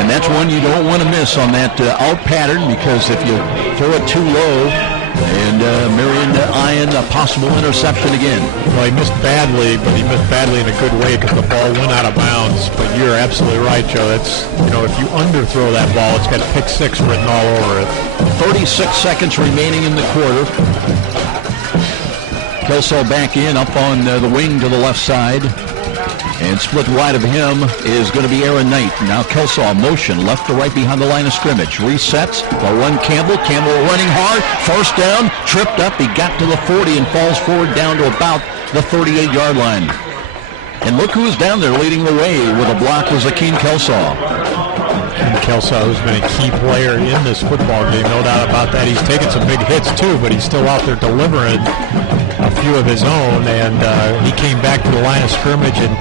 And that's one you don't want to miss on that out pattern, because if you throw it too low, and Marian eyeing a possible interception again. Well, he missed badly, but he missed badly in a good way because the ball went out of bounds. But you're absolutely right, Joe. That's, if you underthrow that ball, it's got pick 6 written all over it. 36 seconds remaining in the quarter. Kelsall back in, up on the wing to the left side. And split wide of him is going to be Aaron Knight. Now Kelsall motion left to right behind the line of scrimmage. Resets. They'll run Campbell. Campbell running hard. First down. Tripped up. He got to the 40 and falls forward down to about the 38-yard line. And look who's down there leading the way with a block was Akeem Kelsall. Akeem Kelsall, who's been a key player in this football game, no doubt about that. He's taken some big hits too, but he's still out there delivering a few of his own, and he came back to the line of scrimmage and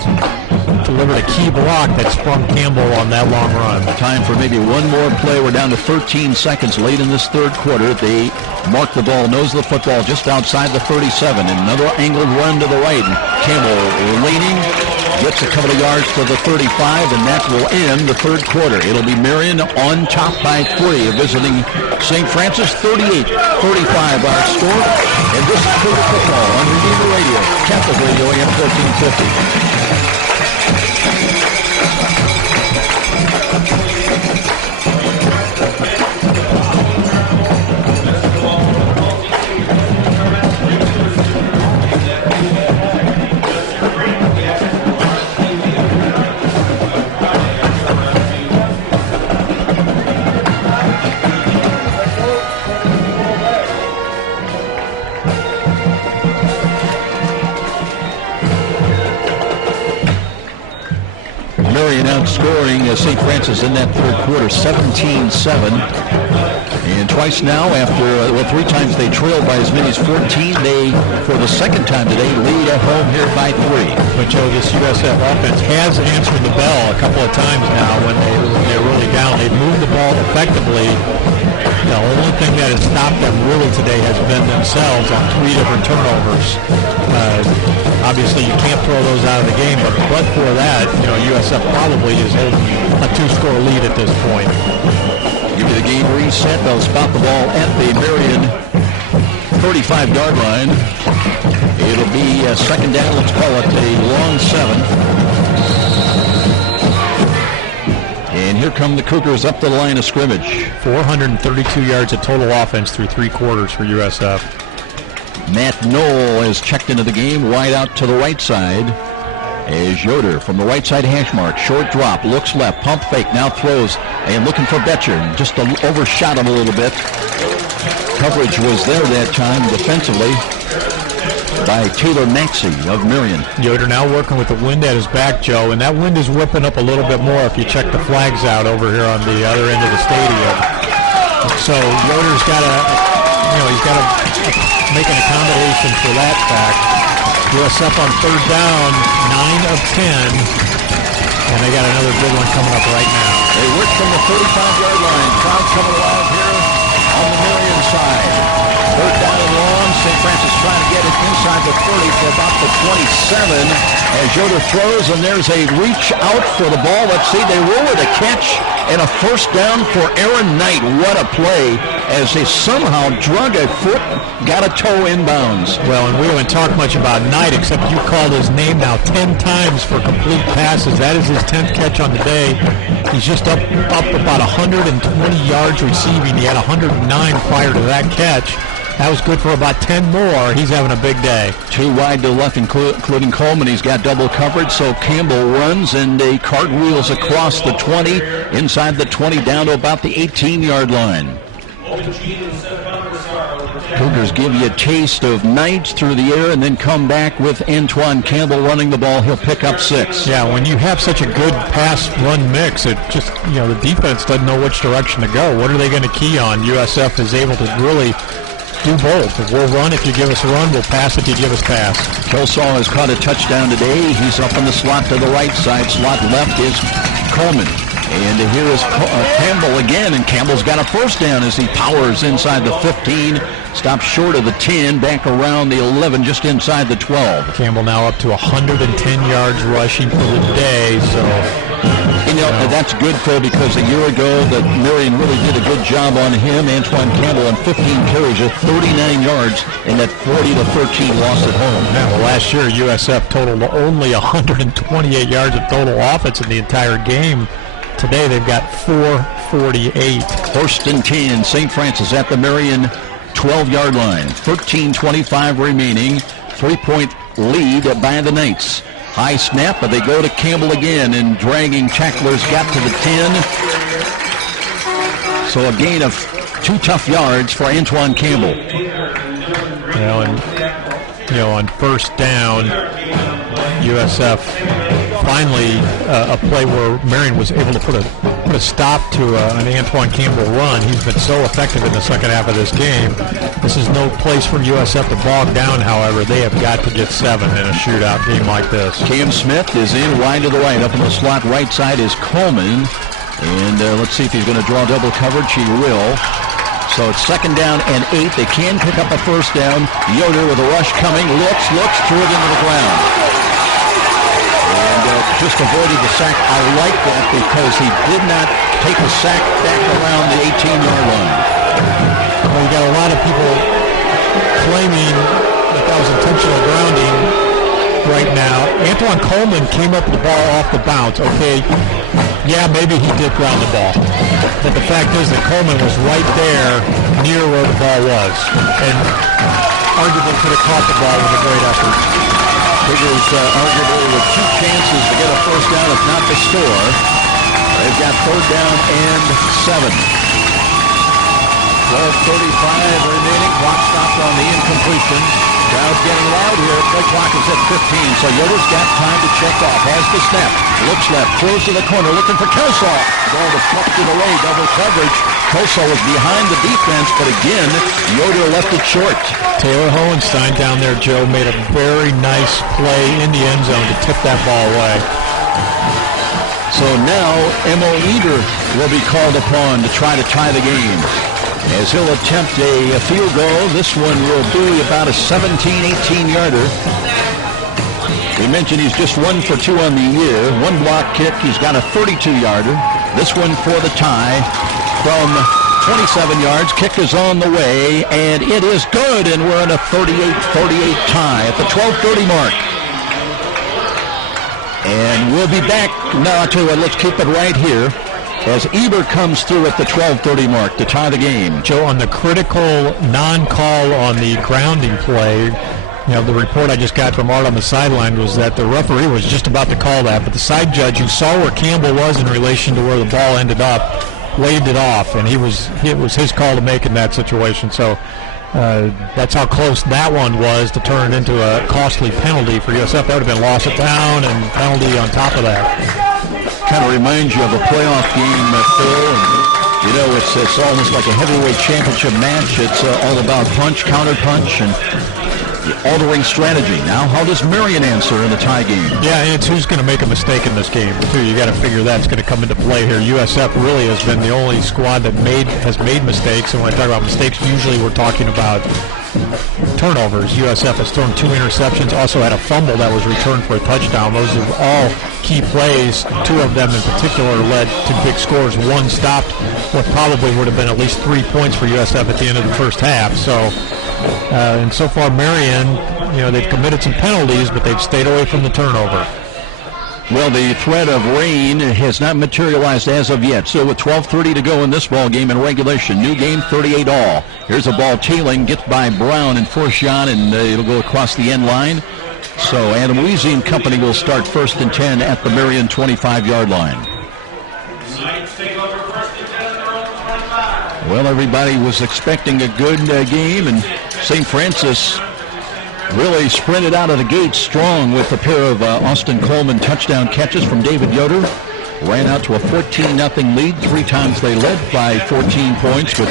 delivered a key block that sprung Campbell on that long run. Time for maybe one more play. We're down to 13 seconds late in this third quarter. They mark the ball, nose of the football just outside the 37, and another angled run to the right. And Campbell leaning, gets a couple of yards to the 35, and that will end the third quarter. It'll be Marian on top by 3, visiting St. Francis, 38-35 our score. And this is Cougar Football on Redeemer Radio, Catholic Radio, AM 1450. Outscoring St. Francis in that third quarter, 17-7. And twice now, after 3 times they trailed by as many as 14, they, for the second time today, lead at home here by 3. But Joe, this USF offense has answered the bell a couple of times now when they're really down. They've moved the ball effectively. The only thing that has stopped them really today has been themselves on 3 different turnovers. Obviously, you can't throw those out of the game, but for that, USF probably is holding a 2-score lead at this point. Give me the game reset. They'll spot the ball at the Marian 35-yard line. It'll be a second down. Let's call it a long 7. And here come the Cougars up to the line of scrimmage. 432 yards of total offense through 3 quarters for USF. Matt Knoll has checked into the game, wide out to the right side. As Yoder from the right side hash mark, short drop, looks left, pump fake, now throws, and looking for Betcher. Just overshot him a little bit. Coverage was there that time defensively by Taylor Maxey of Marian. Yoder now working with the wind at his back, Joe, and that wind is whipping up a little bit more if you check the flags out over here on the other end of the stadium. So Yoder's got to, he's got to make an accommodation for that fact. USF on third down, 9 of 10, and they got another big one coming up right now. They work from the 35-yard line. Crowd coming alive here on the Marian side. Third down and long. St. Francis trying to get it inside the 30 for about the 27 as Yoder throws, and there's a reach out for the ball. Let's see, they roll with a catch and a first down for Aaron Knight. What a play as they somehow drug a foot, got a toe inbounds. Well, and we haven't talked much about Knight, except you called his name now 10 times for complete passes. That is his 10th catch on the day. He's just up about 120 yards receiving. He had 109 prior to that catch. That was good for about 10 more. He's having a big day. 2 wide to left, including Coleman. He's got double coverage, so Campbell runs and he cartwheels across the 20, inside the 20, down to about the 18-yard line. Cougars give you a taste of nights through the air and then come back with Antoine Campbell running the ball. He'll pick up 6. Yeah, when you have such a good pass-run mix, it just, the defense doesn't know which direction to go. What are they going to key on? USF is able to really do both. We'll run if you give us a run. We'll pass if you give us pass. Kelsaw has caught a touchdown today. He's up on the slot to the right side. Slot left is Coleman. And here is Campbell again, and Campbell's got a first down as he powers inside the 15, stops short of the 10, back around the 11, just inside the 12. Campbell now up to 110 yards rushing for the day, so... That's good, Phil, because a year ago that Marian really did a good job on him. Antoine Campbell on 15 carries at 39 yards in that 40-13 loss at home. Yeah, well, last year USF totaled only 128 yards of total offense in the entire game. Today they've got 448. First and 10, St. Francis at the Marian 12-yard line. 13:25 remaining. 3-point lead by the Knights. High snap, but they go to Campbell again, and dragging tacklers got to the 10. So a gain of 2 tough yards for Antoine Campbell. On first down, USF finally a play where Marian was able to put a stop to an Antoine Campbell run. He's been so effective in the second half of this game. This is no place for USF to bog down, however. They have got to get 7 in a shootout game like this. Cam Smith is in wide to the right. Up in the slot right side is Coleman. And let's see if he's going to draw double coverage. He will. So it's second down and 8. They can pick up a first down. Yoder with a rush coming. Looks, threw it into the ground. And just avoided the sack. I like that because he did not take the sack back around the 18-yard line. Well, we got a lot of people claiming that was intentional grounding right now. Antoine Coleman came up with the ball off the bounce. Okay, yeah, maybe he did ground the ball. But the fact is that Coleman was right there near where the ball was. And arguably could have caught the ball with a great effort. Cougars arguably with 2 chances to get a first down, if not the score. They've got third down and 7. 12:35 remaining. Clock stopped on the incompletion. Crowd's getting loud here. Play clock is at 15, so Yoder's got time to check off. Has the snap. Looks left. Throws to the corner. Looking for Kelsaw. Ball deflected away. Double coverage. Kelsaw was behind the defense, but again, Yoder left it short. Taylor Hohenstein down there, Joe, made a very nice play in the end zone to tip that ball away. So now Mo Eder will be called upon to try to tie the game. As he'll attempt a field goal, this one will be about a 17, 18-yarder. We mentioned he's just 1 for 2 on the year. 1 block kick. He's got a 32-yarder. This one for the tie from 27 yards. Kick is on the way, and it is good, and we're in a 38-38 tie at the 12:30 mark. And we'll be back. No, I'll tell you what, let's keep it right here as Eber comes through at the 12:30 mark to tie the game. Joe, on the critical non-call on the grounding play, the report I just got from Art on the sideline was that the referee was just about to call that, but the side judge who saw where Campbell was in relation to where the ball ended up waved it off, and it was his call to make in that situation. So that's how close that one was to turn it into a costly penalty for USF. That would have been loss of down and penalty on top of that. Kind of reminds you of a playoff game, Phil. And, it's almost like a heavyweight championship match. It's all about punch, counter punch, and altering strategy. Now, how does Marian answer in the tie game? Yeah, it's who's going to make a mistake in this game, too. You got to figure that's going to come into play here. USF really has been the only squad that has made mistakes, and when I talk about mistakes, usually we're talking about turnovers. USF has thrown 2 interceptions, also had a fumble that was returned for a touchdown. Those are all key plays. 2 of them in particular led to big scores. One stopped what probably would have been at least 3 points for USF at the end of the first half. So, and so far Marian, they've committed some penalties, but they've stayed away from the turnover. Well, the threat of rain has not materialized as of yet. So with 12:30 to go in this ball game in regulation, new game 38-all. Here's a ball tailing, gets by Brown and first shot, and it'll go across the end line. So Adam Weezy and company will start 1st and 10 at the Marian 25-yard line. Well, everybody was expecting a good game, and St. Francis really sprinted out of the gate strong with a pair of Austin Coleman touchdown catches from David Yoder. Ran out to a 14-0 lead. 3 times they led by 14 points, with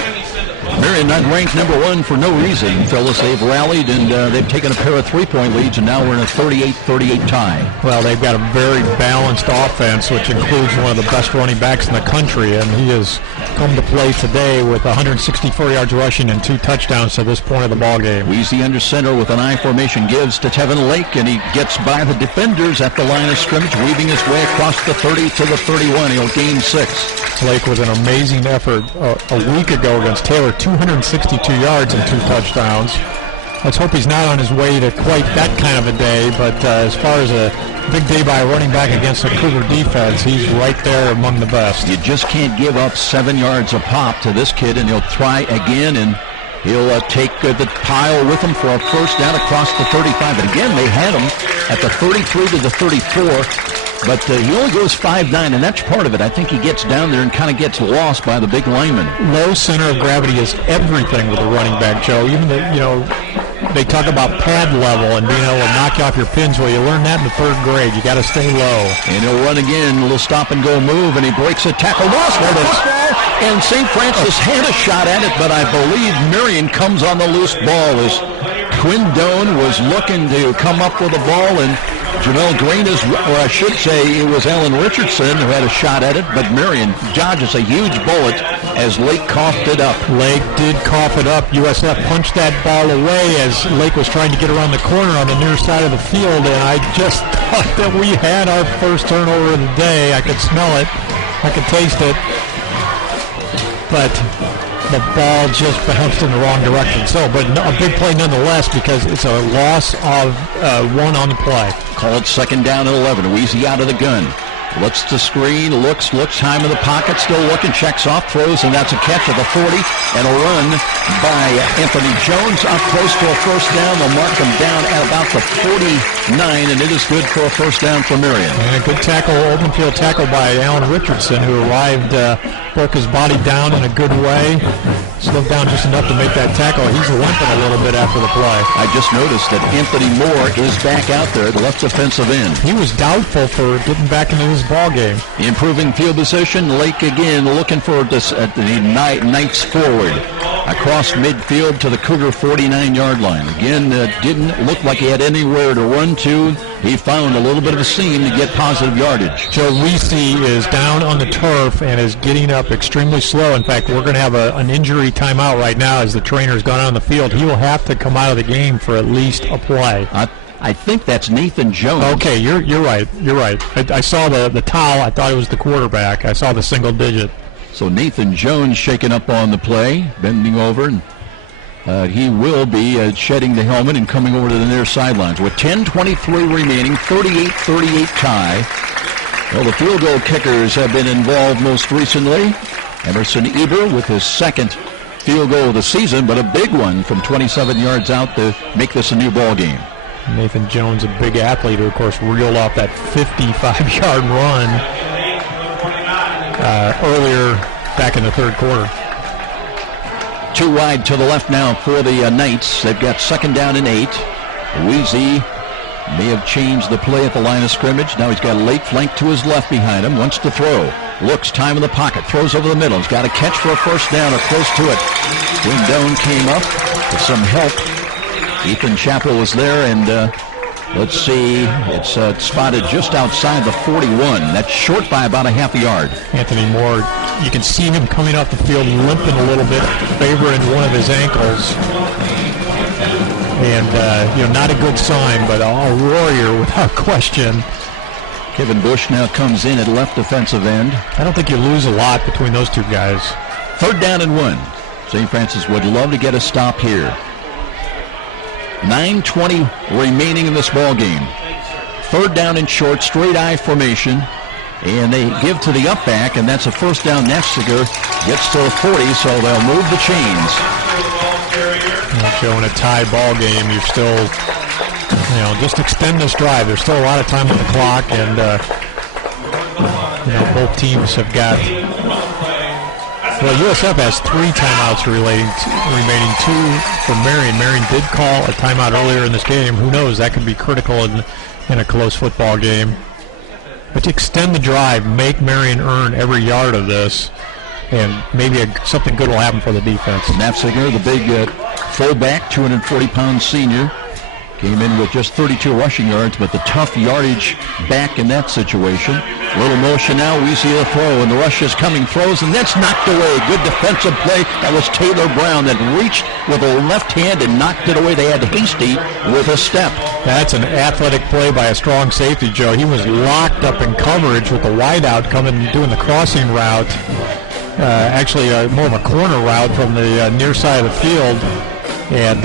Marian not ranked number 1 for no reason. Phyllis, they've rallied, and they've taken a pair of 3-point leads, and now we're in a 38-38 tie. Well, they've got a very balanced offense, which includes one of the best running backs in the country, and he has come to play today with 164 yards rushing and 2 touchdowns to this point of the ball game. Weezy under center with an I formation, gives to Tevin Lake, and he gets by the defenders at the line of scrimmage, weaving his way across the 30 to the 31. He'll gain 6. Lake with an amazing effort a week ago against Taylor, 262 yards and 2 touchdowns. Let's hope he's not on his way to quite that kind of a day, but as far as a big day by a running back against a Cougar defense, he's right there among the best. You just can't give up 7 yards a pop to this kid, and he'll try again, and he'll take the pile with him for a first down across the 35. And again, they had him at the 33 to the 34. But he only goes 5'9", and that's part of it. I think he gets down there and kind of gets lost by the big lineman. Low center of gravity is everything with a running back, Joe. Even they talk about pad level and being able to knock you off your pins. Well, you learn that in the 3rd grade. You got to stay low. And he'll run again, a little stop and go move, and he breaks a tackle. Lost the football, and St. Francis had a shot at it, but I believe Marian comes on the loose ball as Quinn Doan was looking to come up with the ball, and Jamel Green is, or I should say it was Alan Richardson who had a shot at it, but Marian dodges a huge bullet as Lake coughed it up. Lake did cough it up. USF punched that ball away as Lake was trying to get around the corner on the near side of the field, and I just thought that we had our first turnover of the day. I could smell it. I could taste it. But the ball just bounced in the wrong direction. So, but a big play nonetheless, because it's a loss of 1 on the play. Call it 2nd down and 11. Weezy out of the gun. Looks to screen, looks, time in the pocket, still looking, checks off, throws, and that's a catch at the 40, and a run by Anthony Jones up close to a first down. They'll mark him down at about the 49, and it is good for a first down for Marian. And a good tackle, open field tackle by Alan Richardson, who arrived, broke his body down in a good way, slowed down just enough to make that tackle. He's limping a little bit after the play. I just noticed that Anthony Moore is back out there at the left defensive end. He was doubtful for getting back into his ball game. Improving field position. Lake again looking for this at the Knights forward across midfield to the Cougar 49-yard line. Again, didn't look like he had anywhere to run to. He found a little bit of a seam to get positive yardage. Joe Weesey is down on the turf and is getting up extremely slow. In fact, we're going to have an injury timeout right now as the trainer's gone on the field. He will have to come out of the game for at least a play. I think that's Nathan Jones. Okay, you're right. You're right. I saw the towel. I thought it was the quarterback. I saw the single digit. So Nathan Jones shaking up on the play, bending over, and he will be shedding the helmet and coming over to the near sidelines. With 10:23 remaining, 38-38 tie. Well, the field goal kickers have been involved most recently. Emerson Eber with his 2nd field goal of the season, but a big one from 27 yards out to make this a new ball game. Nathan Jones, a big athlete, who, of course, reeled off that 55-yard run earlier back in the 3rd quarter. 2 wide to the left now for the Knights. They've got 2nd down and 8. Weezy may have changed the play at the line of scrimmage. Now he's got a late flank to his left behind him. Wants to throw. Looks, time in the pocket. Throws over the middle. He's got a catch for a first down or close to it. Doan came up with some help. Ethan Chappell was there, and let's see, it's spotted just outside the 41. That's short by about a half a yard. Anthony Moore, you can see him coming off the field limping a little bit, favoring one of his ankles. And, not a good sign, but a warrior without question. Kevin Bush now comes in at left defensive end. I don't think you lose a lot between those two guys. 3rd down and 1. St. Francis would love to get a stop here. 9:20 remaining in this ball game. Third down and short, straight I formation. And they give to the up back, and that's a first down. Nefziger gets to the 40, so they'll move the chains. Joe, in a tie ball game, you're still, just extend this drive. There's still a lot of time on the clock, and, both teams have got, USF has 3 timeouts remaining, 2 for Marian. Marian did call a timeout earlier in this game. Who knows? That could be critical in a close football game. But to extend the drive, make Marian earn every yard of this, and maybe something good will happen for the defense. Nefziger, the big fullback, 240-pound senior, came in with just 32 rushing yards, but the tough yardage back in that situation. Little motion now, we see the throw, and the rush is coming, throws, and that's knocked away. Good defensive play. That was Taylor Brown that reached with a left hand and knocked it away. They had Hasty with a step. That's an athletic play by a strong safety, Joe. He was locked up in coverage with the wideout coming, doing the crossing route. Actually, more of a corner route from the near side of the field. And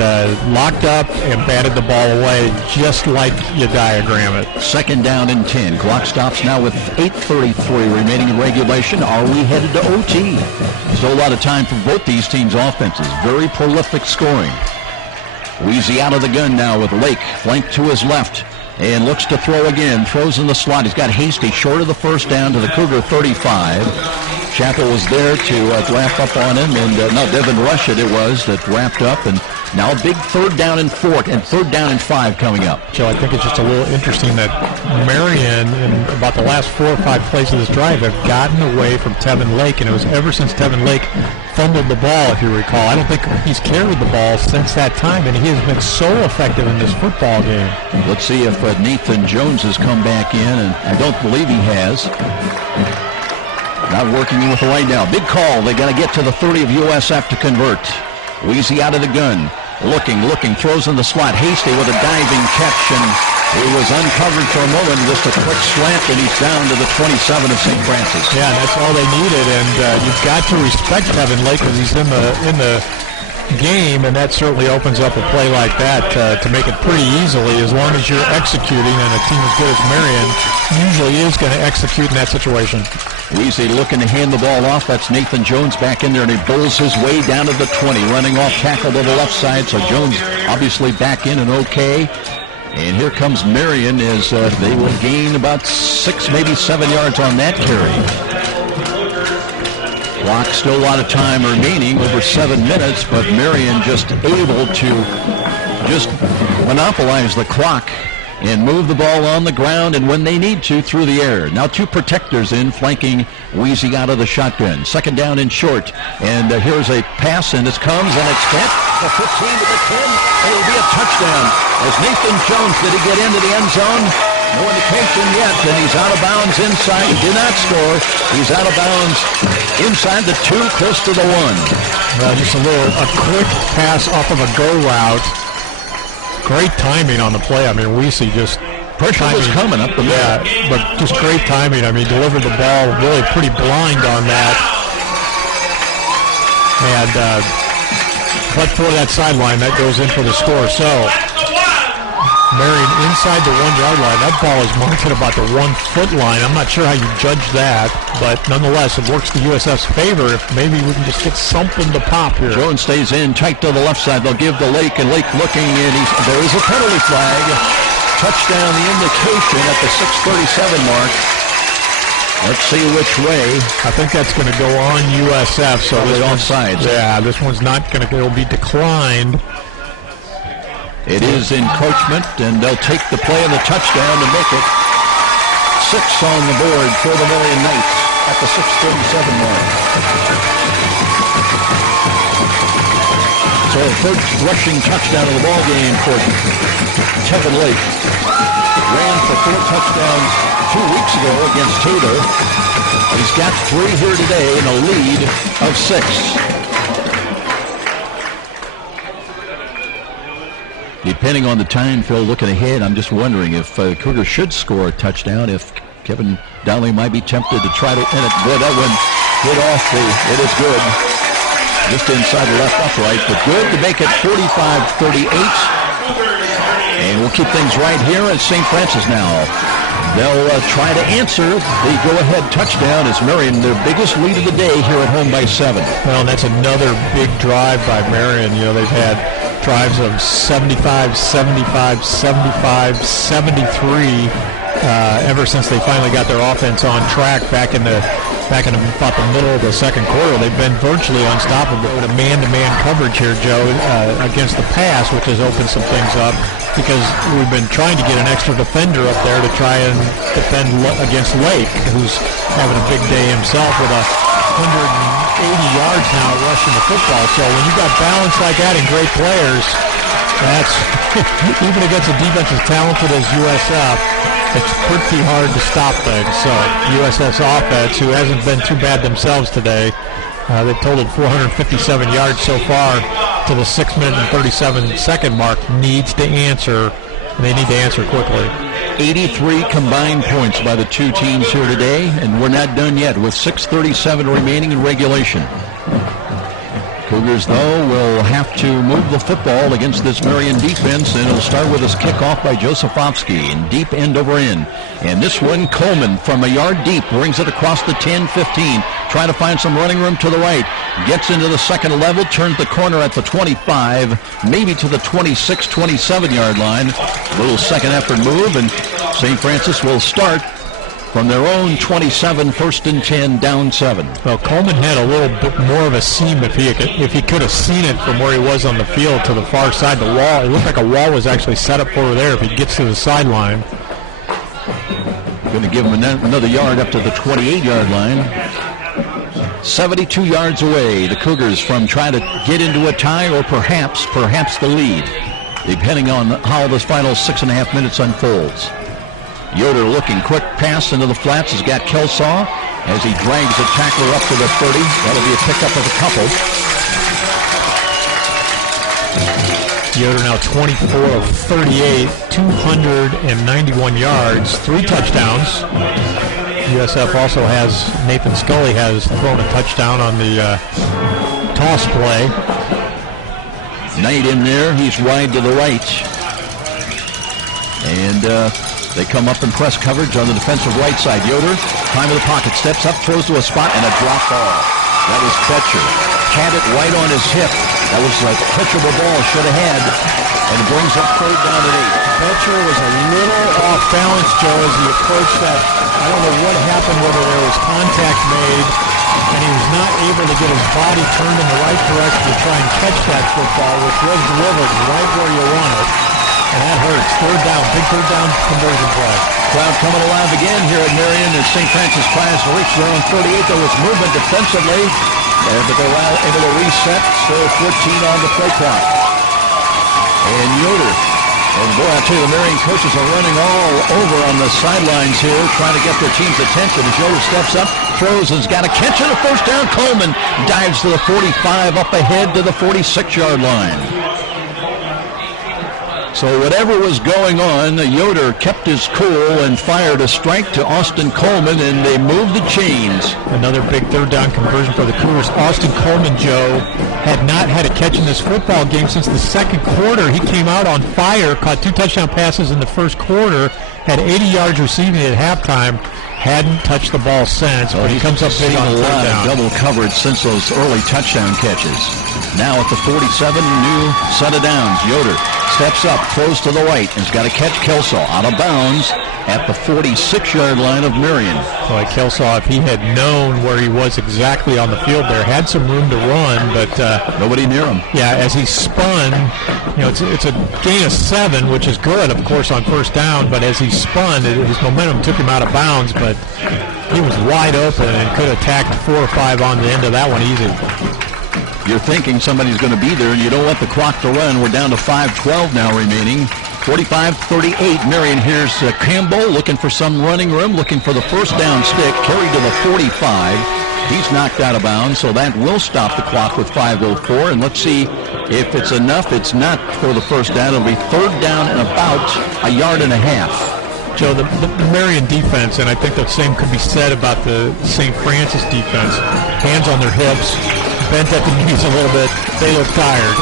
locked up and batted the ball away just like you diagram it. Second down and 10. Clock stops now with 8:33 remaining in regulation. Are we headed to OT? Still a lot of time for both these teams' offenses. Very prolific scoring. Weezy out of the gun now with Lake flanked to his left and looks to throw again. Throws in the slot. He's got Hasty short of the first down to the Cougar 35. Chappell was there to wrap up on him, and Devin Rush it was that wrapped up, and now a big third down and 4 and third down and 5 coming up. Joe, I think it's just a little interesting that Marian, in about the last 4 or 5 plays of this drive, have gotten away from Tevin Lake, and it was ever since Tevin Lake fumbled the ball, if you recall. I don't think he's carried the ball since that time, and he has been so effective in this football game. Let's see if Nathan Jones has come back in, and I don't believe he has. Not working with it right now. Big call. They got to get to the 30 of USF to convert. Weezy out of the gun. Looking, throws in the slot. Hasty with a diving catch, and he was uncovered for a moment. Just a quick slant, and he's down to the 27 of St. Francis. Yeah, that's all they needed, and you've got to respect Kevin Lake because he's in the game, and that certainly opens up a play like that to make it pretty easily, as long as you're executing, and a team as good as Marian usually is going to execute in that situation. Weezy looking to hand the ball off. That's Nathan Jones back in there, and he bowls his way down to the 20, running off tackle to the left side, so Jones obviously back in and okay. And here comes Marian as they will gain about 6, maybe 7 yards on that carry. Clock, still a lot of time remaining, over 7 minutes, but Marian just able to just monopolize the clock and move the ball on the ground, and when they need to, through the air. Now 2 protectors in, flanking Weezy out of the shotgun. Second down and short, and here's a pass, and it comes, and it's hit. The 15 to the 10, and it'll be a touchdown. As Nathan Jones, did he get into the end zone? No indication yet, and he's out of bounds inside. He did not score. He's out of bounds inside the 2, close to the 1. Just a quick pass off of a go route. Great timing on the play. I mean, Weezy just... Pressure was coming up the middle. Yeah, but just great timing. I mean, delivered the ball really pretty blind on that. And but for that sideline, that goes in for the score. So, Marian inside the 1-yard line. That ball is marked at about the 1-foot line. I'm not sure how you judge that, but nonetheless, it works to USF's favor if maybe we can just get something to pop here. Jones stays in, tight to the left side. They'll give to Lake, and Lake looking, and there is a penalty flag. Touchdown, the indication at the 6:37 mark. Let's see which way. I think that's going to go on USF. So probably offsides. Yeah, this one's not going to. It'll be declined. It is encroachment, and they'll take the play and the touchdown to make it 6 on the board for the Marian Knights at the 6:37 mark. So first rushing touchdown of the ball game for Tevin Lake. Ran for 4 touchdowns 2 weeks ago against Taylor. He's got 3 here today in a lead of 6. Depending on the time, Phil, looking ahead, I'm just wondering if Cougar should score a touchdown, if Kevin Donnelly might be tempted to try to end it. Boy, that one hit off it is good. Just inside the left upright, but good to make it 45-38. And we'll keep things right here at St. Francis now. They'll try to answer the go-ahead touchdown as Marian, their biggest lead of the day, here at home by 7. Well, and that's another big drive by Marian. You know, they've had drives of 75, 75, 75, 73 ever since they finally got their offense on track back in about the middle of the second quarter. They've been virtually unstoppable with a man-to-man coverage here, Joe, against the pass, which has opened some things up because we've been trying to get an extra defender up there to try and defend against Lake, who's having a big day himself with 180 yards now rushing the football. So when you got balance like that and great players, that's even against a defense as talented as USF, it's pretty hard to stop things. So USF's offense, who hasn't been too bad themselves today, they've totaled 457 yards so far to the 6 minute and 37 second mark, needs to answer. They need to answer quickly. 83 combined points by the two teams here today, and we're not done yet with 6:37 remaining in regulation. Cougars, though, will have to move the football against this Marian defense, and it'll start with a kickoff by Josefovsky in deep end over end. And this one, Coleman from a yard deep brings it across the 10-15, trying to find some running room to the right. Gets into the second level, turns the corner at the 25, maybe to the 26-27 yard line. Little second effort move, and St. Francis will start from their own 27, 1st and 10, down 7. Well, Coleman had a little bit more of a seam if he could have seen it from where he was on the field to the far side. The wall, it looked like a wall was actually set up over there if he gets to the sideline. Going to give him another yard up to the 28-yard line. 72 yards away, the Cougars, from trying to get into a tie or perhaps the lead, depending on how this final 6.5 minutes unfolds. Yoder looking, quick pass into the flats, has got Kelsaw as he drags the tackler up to the 30. That'll be a pickup of a couple. Yoder now 24 of 38, 291 yards, 3 touchdowns. USF also has, Nathan Scully has thrown a touchdown on the toss play. Knight in there, he's wide to the right. And they come up in press coverage on the defensive right side. Yoder, time of the pocket, steps up, throws to a spot, and a drop ball. That was Fetcher. Had it right on his hip. That was a catchable ball, should have had. And it brings up 3rd down and 8. Fetcher was a little off balance, Joe, as he approached that. I don't know what happened, whether there was contact made, and he was not able to get his body turned in the right direction to try and catch that football, which was delivered right where you want it. And that hurts. 3rd down, big 3rd down conversion play. Crowd coming alive again here at Marian as St. Francis tries to reach their own 38. There was movement defensively, but they were able to reset. Still 14 on the play clock. And Yoder, and boy, I tell you, the Marian coaches are running all over on the sidelines here, trying to get their team's attention. As Yoder steps up, throws, and's got a catch and a 1st down. Coleman dives to the 45, up ahead to the 46-yard line. So whatever was going on, Yoder kept his cool and fired a strike to Austin Coleman, and they moved the chains. Another big 3rd down conversion for the Cougars. Austin Coleman, Joe, had not had a catch in this football game since the second quarter. He came out on fire, caught 2 touchdown passes in the first quarter, had 80 yards receiving at halftime. Hadn't touched the ball since, but he comes up big on 3rd down. Double coverage since those early touchdown catches. Now at the 47, new set of downs. Yoder steps up, throws to the right, and's got to catch Kelsaw out of bounds at the 46-yard line of Marian. Boy, Kelsaw, if he had known where he was exactly on the field there, had some room to run, but nobody near him. Yeah, as he spun, you know, it's a gain of 7, which is good, of course, on 1st down, but as he spun, his momentum took him out of bounds, but he was wide open and could have tacked 4 or 5 on the end of that one easy. You're thinking somebody's going to be there, and you don't want the clock to run. We're down to 5:12 now remaining. 45-38. Marian, here's Campbell looking for some running room, looking for the 1st down stick, carried to the 45. He's knocked out of bounds, so that will stop the clock with 5:04. And let's see if it's enough. It's not for the 1st down. It'll be 3rd down and about a yard and a half. Joe, the Marian defense, and I think the same could be said about the St. Francis defense, hands on their hips, bent at the knees a little bit. They look tired.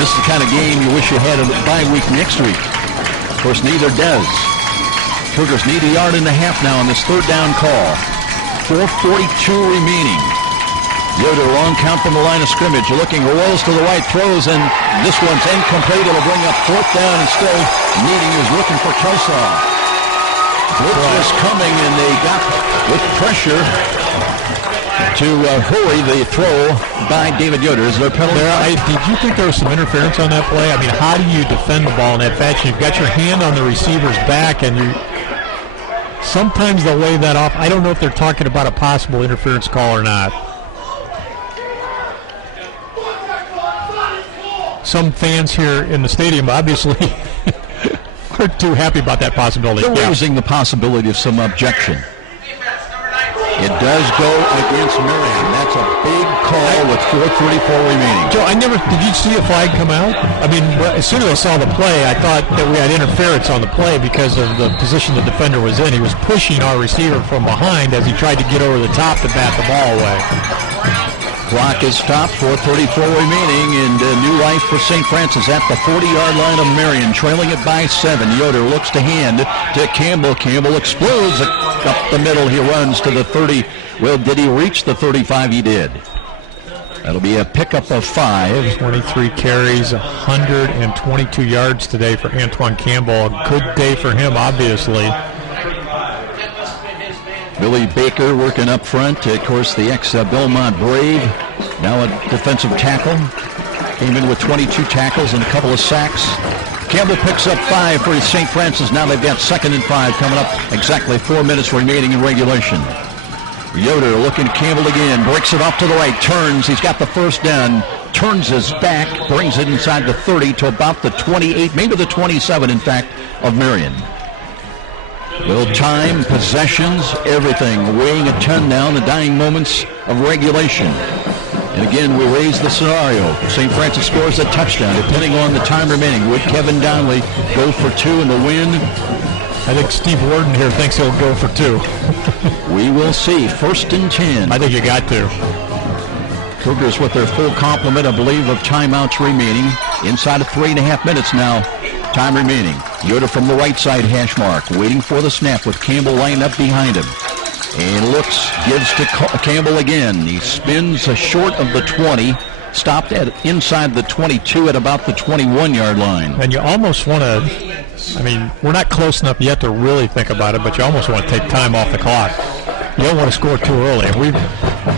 This is the kind of game you wish you had a bye week next week. Of course, neither does. Cougars need a yard and a half now on this third down call. 4:42 remaining. Yoder, long count from the line of scrimmage. Looking, rolls to the right, throws, and this one's incomplete. It'll bring up fourth down, and still needing is looking for Kelsaw. Blitz is coming, and they got with pressure to hurry the throw by David Yoder. Is there a penalty? Did you think there was some interference on that play? I mean, how do you defend the ball in that fashion? You've got your hand on the receiver's back, and sometimes they'll wave that off. I don't know if they're talking about a possible interference call or not. Some fans here in the stadium obviously aren't too happy about that possibility. They're raising the possibility of some objection. It does go against Marian. That's a big call with 4:34 remaining. Joe, did you see a flag come out? I mean, as soon as I saw the play, I thought that we had interference on the play because of the position the defender was in. He was pushing our receiver from behind as he tried to get over the top to bat the ball away. Clock is stopped, 4:34 remaining, and new life for St. Francis at the 40-yard line of Marian, trailing it by 7. Yoder looks to hand to Campbell. Campbell explodes up the middle. He runs to the 30. Well, did he reach the 35? He did. That'll be a pickup of 5. 23 carries, 122 yards today for Antoine Campbell. A good day for him, obviously. Billy Baker working up front. Of course, the ex-Belmont Brave, now a defensive tackle. Came in with 22 tackles and a couple of sacks. Campbell picks up 5 for St. Francis. Now they've got 2nd and 5 coming up. Exactly 4 minutes remaining in regulation. Yoder looking at Campbell again. Breaks it off to the right. Turns. He's got the first down. Turns his back. Brings it inside the 30 to about the 28, maybe the 27, in fact, of Marian. Well, time, possessions, everything weighing a ton now in the dying moments of regulation. And again, we raise the scenario. St. Francis scores a touchdown, depending on the time remaining. Would Kevin Donnelly go for 2 in the win? I think Steve Worden here thinks he'll go for 2. We will see. 1st and 10. I think you got to. Cougars with their full complement, I believe, of timeouts remaining. Inside of 3.5 minutes now. Time remaining. Yoder from the right side hash mark, waiting for the snap with Campbell lined up behind him. And looks, gives to Campbell again. He spins short of the 20, stopped at inside the 22 at about the 21-yard line. And you almost want to, I mean, we're not close enough yet to really think about it, but you almost want to take time off the clock. You don't want to score too early.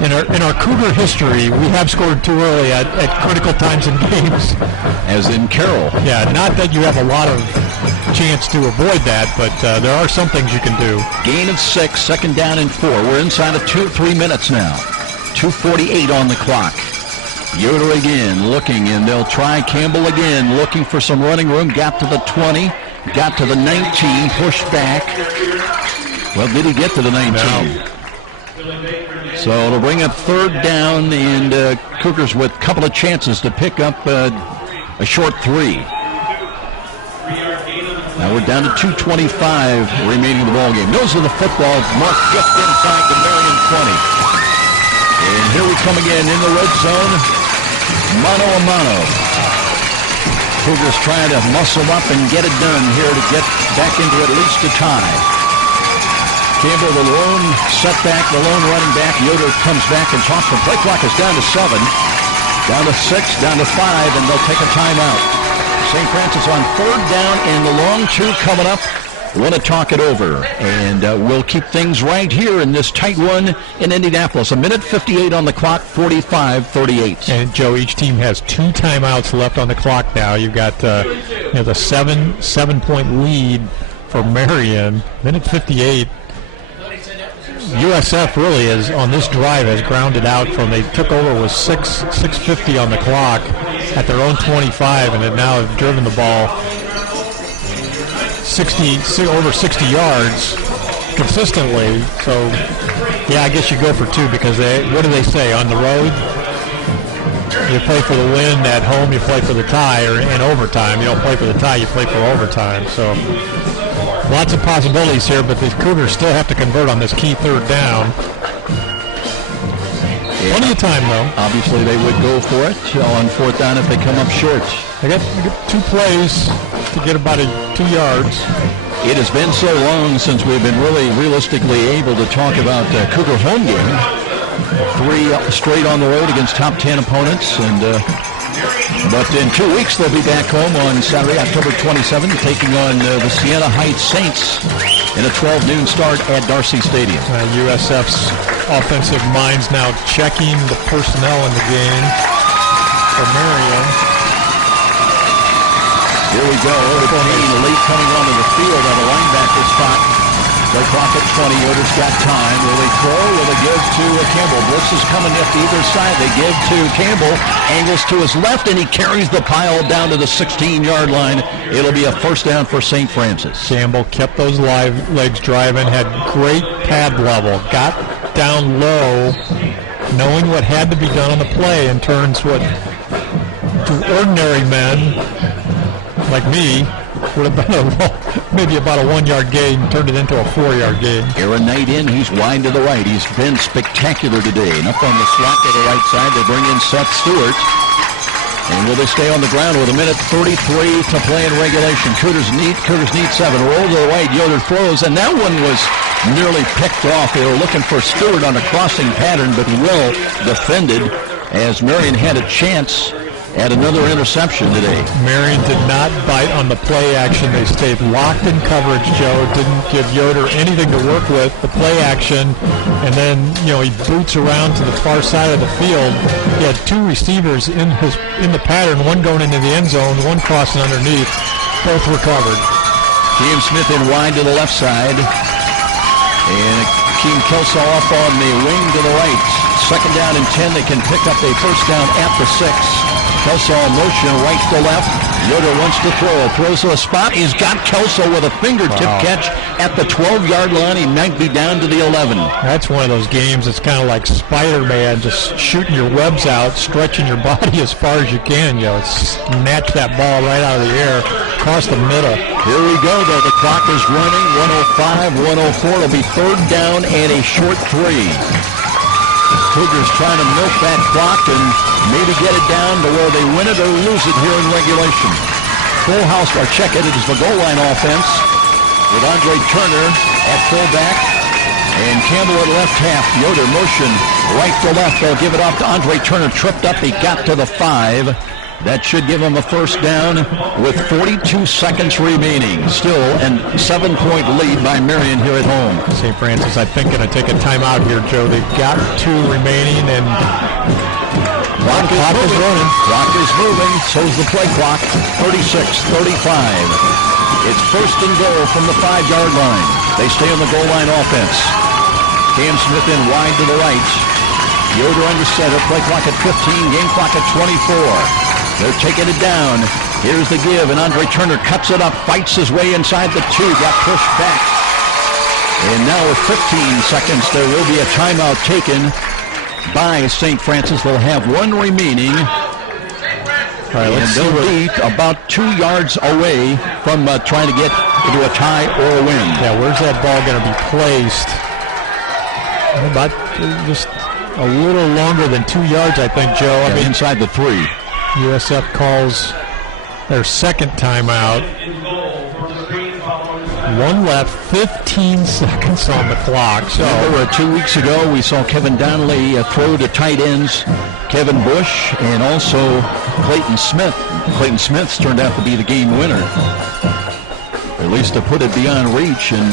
In our Cougar history, we have scored too early at critical times in games. As in Carroll. Yeah, not that you have a lot of chance to avoid that, but there are some things you can do. Gain of 6, 2nd down and 4. We're inside of 3 minutes now. 2:48 on the clock. Yoder again looking, and they'll try Campbell again, looking for some running room. Got to the 20, got to the 19, pushed back. Well, did he get to the 19? No. So it'll bring up 3rd down, and Cougars with a couple of chances to pick up a short 3. Now we're down to 2:25 remaining in the ballgame. Those are the football marked just inside the Marian 20. And here we come again in the red zone. Mano a mano. Cougars trying to muscle up and get it done here to get back into at least a tie. Campbell, the lone setback, the lone running back. Yoder comes back and talks. The play clock is down to 7, down to 6, down to 5, and they'll take a timeout. St. Francis on 3rd down and the long 2 coming up. Want to talk it over, and we'll keep things right here in this tight one in Indianapolis. 1:58 on the clock, 45-38. And Joe, each team has 2 timeouts left on the clock now. You've got the 7-point lead for Marian. 1:58. USF really is on this drive has grounded out from they took over with 6:50 on the clock at their own 25, and have now driven the ball over 60 yards consistently. So yeah, I guess you go for 2 because what do they say on the road? You play for the win. At home, you play for the tie, or in overtime. You don't play for the tie, you play for overtime. So lots of possibilities here, but the Cougars still have to convert on this key 3rd down. Plenty of time, though. Obviously, they would go for it on fourth down if they come up short. They got 2 plays to get about 2 yards. It has been so long since we've been really realistically able to talk about Cougar home game. 3 straight on the road against top 10 opponents, and but in 2 weeks they'll be back home on Saturday, October 27th, taking on the Siena Heights Saints in a 12 noon start at Darcy Stadium. USF's offensive minds now checking the personnel in the game for Marian. Here we go. Kane late coming onto the field on the linebacker spot. Play clock at 20. Yoder's got time. Will they throw? Will they give to Campbell? Blitz is coming up either side. They give to Campbell. Angles to his left, and he carries the pile down to the 16-yard line. It'll be a first down for St. Francis. Campbell kept those legs driving, had great pad level, got down low, knowing what had to be done on the play, and turns what to ordinary men like me would have been maybe about a 1-yard gain, turned it into a 4-yard gain. Aaron Knight in, he's wide to the right. He's been spectacular today. And up on the slot to the right side, they bring in Seth Stewart. And will they stay on the ground with 1:33 to play in regulation? Cougars need 7. Roll to the right, Yoder throws, and that one was nearly picked off. They were looking for Stewart on a crossing pattern, but well defended as Marian had a chance at another interception today. Marian did not bite on the play action. They stayed locked in coverage, Joe. Didn't give Yoder anything to work with, the play action. And then, he boots around to the far side of the field. He had 2 receivers in the pattern, one going into the end zone, one crossing underneath. Both recovered. Keem Smith in wide to the left side. And Keem Kelsaw off on the wing to the right. Second down and 10. They can pick up a first down at the 6. Kelso in motion, right to left. Yoder wants to throw. Throws to a spot. He's got Kelso with a fingertip catch at the 12-yard line. He might be down to the 11. That's one of those games that's kind of like Spider-Man, just shooting your webs out, stretching your body as far as you can. Snatch that ball right out of the air, across the middle. Here we go, though. The clock is running. 1:05, 1:04. It'll be third down and a short 3. Cougars trying to milk that clock and maybe get it down to where they win it or lose it here in regulation. Full house, or check it. It is the goal line offense with Andre Turner at fullback and Campbell at left half. Yoder motion right to left. They'll give it off to Andre Turner. Tripped up. He got to the 5. That should give him a first down with 42 seconds remaining. Still a 7-point lead by Marian here at home. St. Francis, I think, going to take a timeout here, Joe. They've got 2 remaining, and clock is running. Clock is moving. So's the play clock. 36-35. It's first and goal from the 5-yard line. They stay on the goal line offense. Cam Smith in wide to the right. Yoder under center. Play clock at 15. Game clock at 24. They're taking it down. Here's the give, and Andre Turner cuts it up, fights his way inside the 2, got pushed back. And now with 15 seconds, there will be a timeout taken by St. Francis. They'll have 1 remaining. All right, and they'll be about 2 yards away from trying to get into a tie or a win. Yeah, where's that ball going to be placed? About just a little longer than 2 yards, I think, Joe. I mean, inside the 3. USF calls their second timeout. 1 left, 15 seconds on the clock. So remember, 2 weeks ago, we saw Kevin Donnelly throw to tight ends Kevin Bush and also Clayton Smith. Clayton Smith's turned out to be the game winner, at least to put it beyond reach. And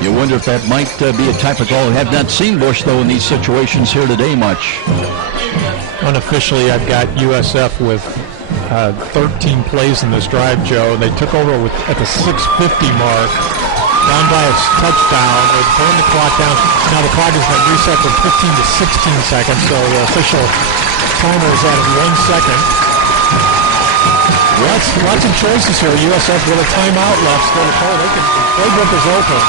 you wonder if that might be a type of call. I have not seen Bush, though, in these situations here today much. Unofficially, I've got USF with 13 plays in this drive, Joe. They took over at the 6:50 mark, down by a touchdown. They burned the clock down. Now the clock has been reset from 15 to 16 seconds, so the official timer is at 1 second. Lots of choices here. USF with a timeout left. So the playbook is open.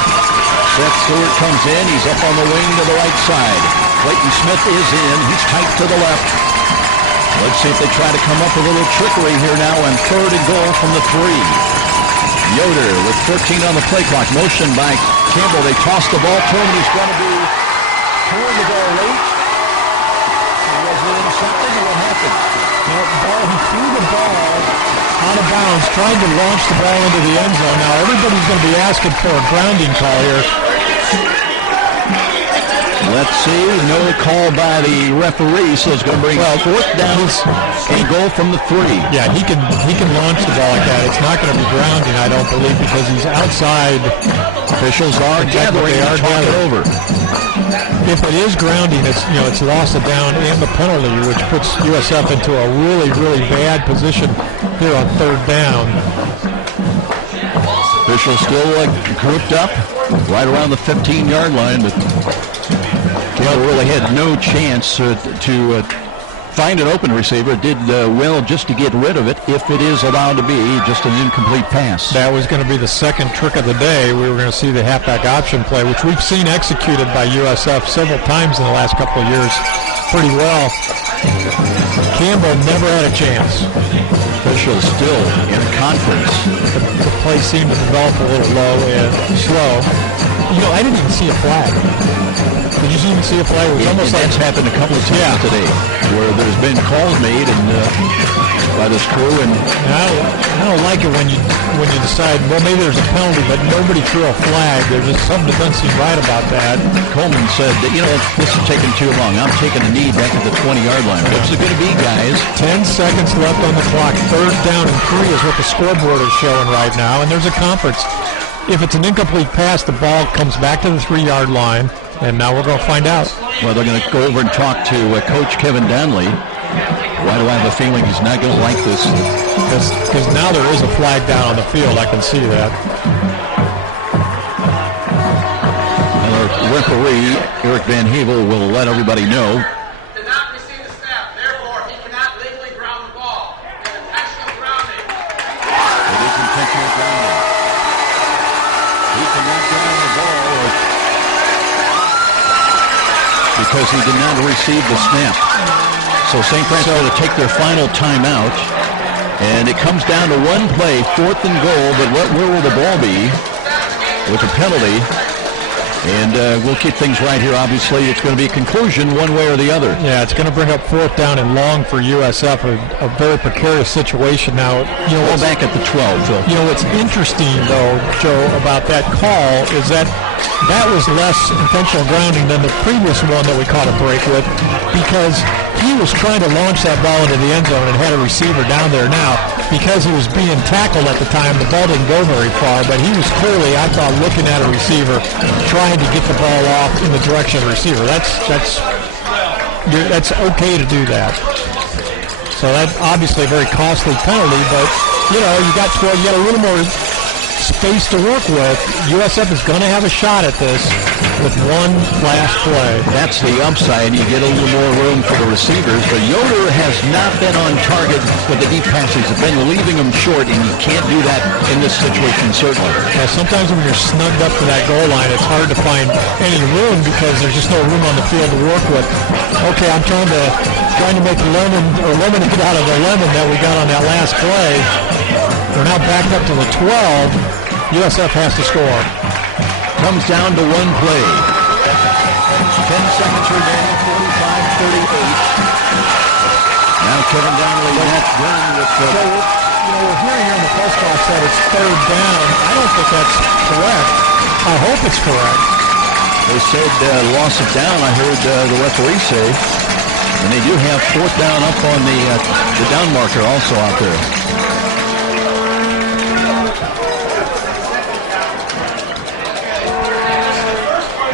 Seth Stewart comes in. He's up on the wing to the right side. Clayton Smith is in. He's tight to the left. Let's see if they try to come up with a little trickery here now on 3rd and goal from the 3. Yoder with 14 on the play clock. Motion by Campbell. They toss the ball to him. He's going to be throwing the ball late. something, or what happened? He threw the ball out of bounds, trying to launch the ball into the end zone. Now everybody's going to be asking for a grounding call here. Let's see. No call by the referee, so it's going to bring fourth down and goal from the 3. Yeah, he can launch the ball like that. It's not going to be grounding, I don't believe, because he's outside. Officials are gathering. They are talking over. If it is grounding, it's loss of down and the penalty, which puts USF into a really, really bad position here on third down. Officials still grouped up right around the 15-yard line, but Campbell really had no chance to find an open receiver. Did well just to get rid of it, if it is allowed to be just an incomplete pass. That was going to be the second trick of the day. We were going to see the halfback option play, which we've seen executed by USF several times in the last couple of years pretty well. Campbell never had a chance. Officials still in a conference. The play seemed to develop a little low and slow. I didn't even see a flag. Did you even see a flag? It was almost like that's happened a couple of times today, where there's been calls made and by this crew, and I don't like it when you decide, well, maybe there's a penalty, but nobody threw a flag. There's just something that doesn't seem right about that. Coleman said that this is taking too long. I'm taking a knee back at the 20-yard line. What's it going to be, guys? 10 seconds left on the clock. Third down and 3 is what the scoreboard is showing right now, and there's a conference. If it's an incomplete pass, the ball comes back to the 3-yard line, and now we're going to find out. Well, they're going to go over and talk to Coach Kevin Donnelly. Why do I have a feeling he's not going to like this? Because now there is a flag down on the field. I can see that. And our referee, Eric Van Havel, will let everybody know. Did not receive the snap. Therefore, he cannot legally ground the ball. It's intentional grounding. It is intentional grounding. He cannot ground the ball because he did not receive the snap. So St. Francis going to take their final timeout, and it comes down to one play, 4th and goal, but where will the ball be with the penalty? And we'll keep things right here. Obviously, it's going to be a conclusion one way or the other. Yeah, it's going to bring up 4th down and long for USF, a very precarious situation now. We're back at the 12, Phil. What's interesting, though, Joe, about that call is that was less intentional grounding than the previous one that we caught a break with, because he was trying to launch that ball into the end zone and had a receiver down there. Now, because he was being tackled at the time, the ball didn't go very far, but he was clearly, I thought, looking at a receiver, trying to get the ball off in the direction of the receiver. That's okay to do that. So that's obviously a very costly penalty, but you got 12, you got a little more space to work with. USF is going to have a shot at this with one last play. That's the upside. You get a little more room for the receivers, but Yoder has not been on target with the deep passes. He's been leaving them short, and you can't do that in this situation, certainly. Yeah, sometimes when you're snugged up to that goal line, it's hard to find any room because there's just no room on the field to work with. Okay, I'm trying to make lemonade out of the lemon that we got on that last play. We're now backed up to the 12. USF has to score. Comes down to one play. 10 seconds remaining, 45-38. Now Kevin Donnelly that's done with the... So, we're hearing here in the press box that it's third down. I don't think that's correct. I hope it's correct. They said loss of down, I heard the referee say. And they do have 4th down up on the down marker also out there.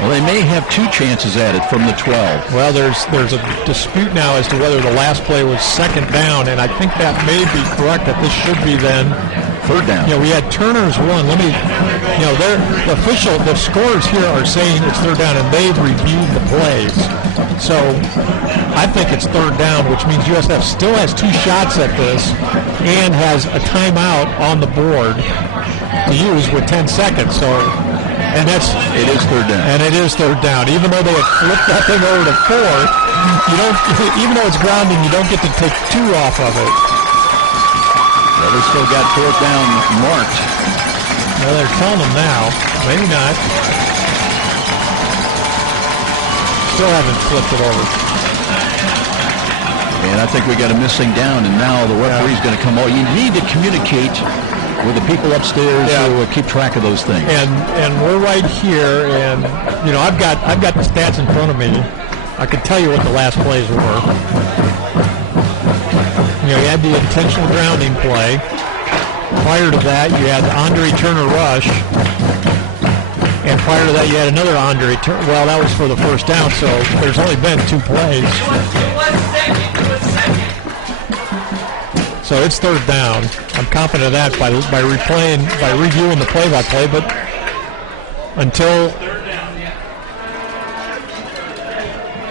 Well, they may have 2 chances at it from the 12. Well, there's a dispute now as to whether the last play was 2nd down, and I think that may be correct, that this should be then 3rd down. We had Turner's run. The scorers here are saying it's 3rd down, and they've reviewed the plays. So I think it's 3rd down, which means USF still has 2 shots at this and has a timeout on the board to use with 10 seconds. So. And it is 3rd down. And it is 3rd down. Even though they had flipped that thing over to 4, even though it's grounding, you don't get to take 2 off of it. Well, they still got 4th down marked. Well, they're telling them now. Maybe not. Still haven't flipped it over. And I think we got a missing down, and now the referee's going to come over. You need to communicate with the people upstairs to keep track of those things. And we're right here, and you know I've got the stats in front of me. I can tell you what the last plays were. You know, you had the intentional grounding play. Prior to that, you had the Andre Turner rush. And prior to that, you had another Andre Turner. Well, that was for the first down, so there's only been 2 plays. So it's third down. I'm confident of that by reviewing the play-by-play, but until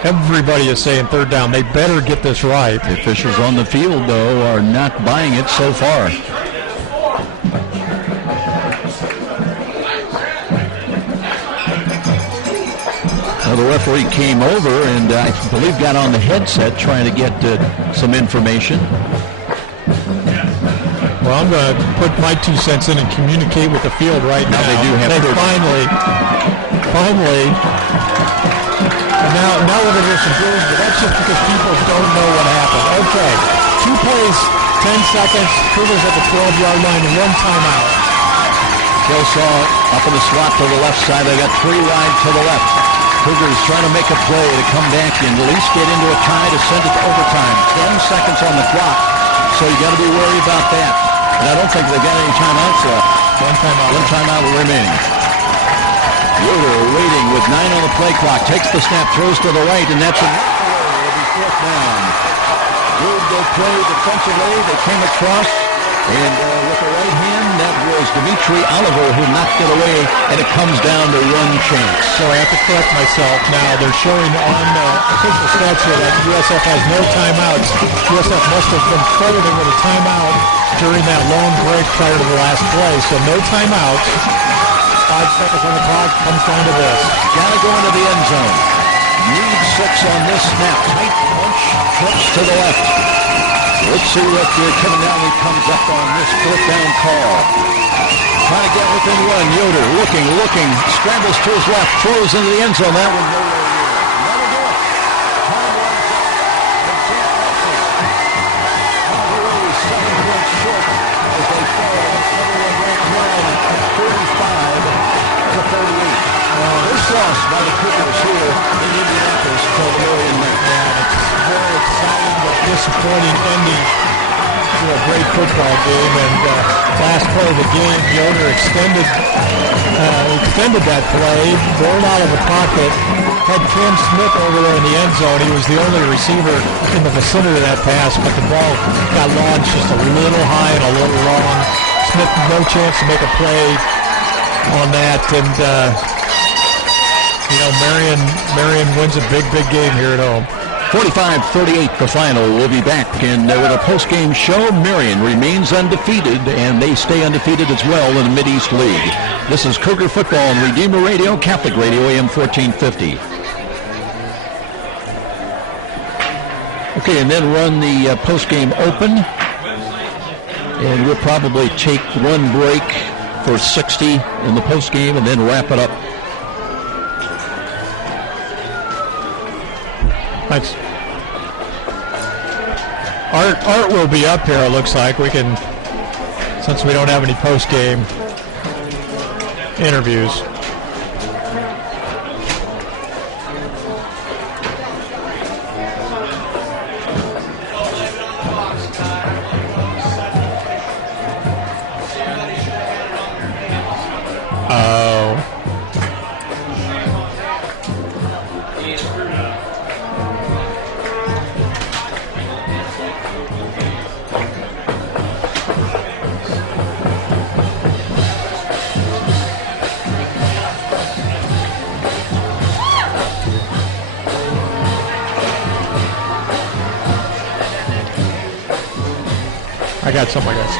everybody is saying third down, they better get this right. The officials on the field, though, are not buying it so far. Well, the referee came over and I believe got on the headset trying to get some information. Well, I'm going to put my 2 cents in and communicate with the field right now. They do have finally, now we're going to hear some blues, but that's just because people don't know what happened. Okay, 2 plays, 10 seconds, Cougars at the 12-yard line, and 1 timeout. Kelsaw up in the slot to the left side. They got 3 wide to the left. Cougars trying to make a play to come back and at least get into a tie to send it to overtime. 10 seconds on the clock, so you got to be worried about that. And I don't think they got any timeouts left. One timeout remaining. Yoder waiting with 9 on the play clock. Takes the snap, throws to the right, and that's enough. It'll be 4th down. Good play defensively. They came across, and with the right hand, that was Dimitri Oliver who knocked it away, and it comes down to 1 chance. So I have to correct myself now. They're showing on the official stats here that USF has no timeouts. USF must have been credited with a timeout during that long break prior to the last play. So no timeouts. 5 seconds on the clock, comes down to this. Got to go into the end zone. Need 6 on this snap. Tight punch, trips to the left. Let's see what Kevin Downey comes up on this 4th down call. Trying to get within 1. Yoder looking, scrambles to his left, throws into the end zone. That one nowhere near. That'll do it. Time runs out. Away 7 points short as they fall to the number 1 ranked Marian, 35-38. First loss by the Cougars here in Indianapolis to Marian. It's very exciting but disappointing ending to a great football game. And last play of the game, Yoder extended that play, rolled out of the pocket, had Cam Smith over there in the end zone. He was the only receiver in the vicinity of that pass, but the ball got launched just a little high and a little long. Smith no chance to make a play on that, and Marian wins a big game here at home. 45-38 the final. We'll be back and with a post-game show. Marian remains undefeated, and they stay undefeated as well in the Mideast League. This is Cougar Football on Redeemer Radio, Catholic Radio, AM 1450. Okay, and then run the post-game open. And we'll probably take 1 break for 60 in the post-game and then wrap it up. Thanks. Art will be up here, it looks like. We can, since we don't have any post-game interviews. I got something to say.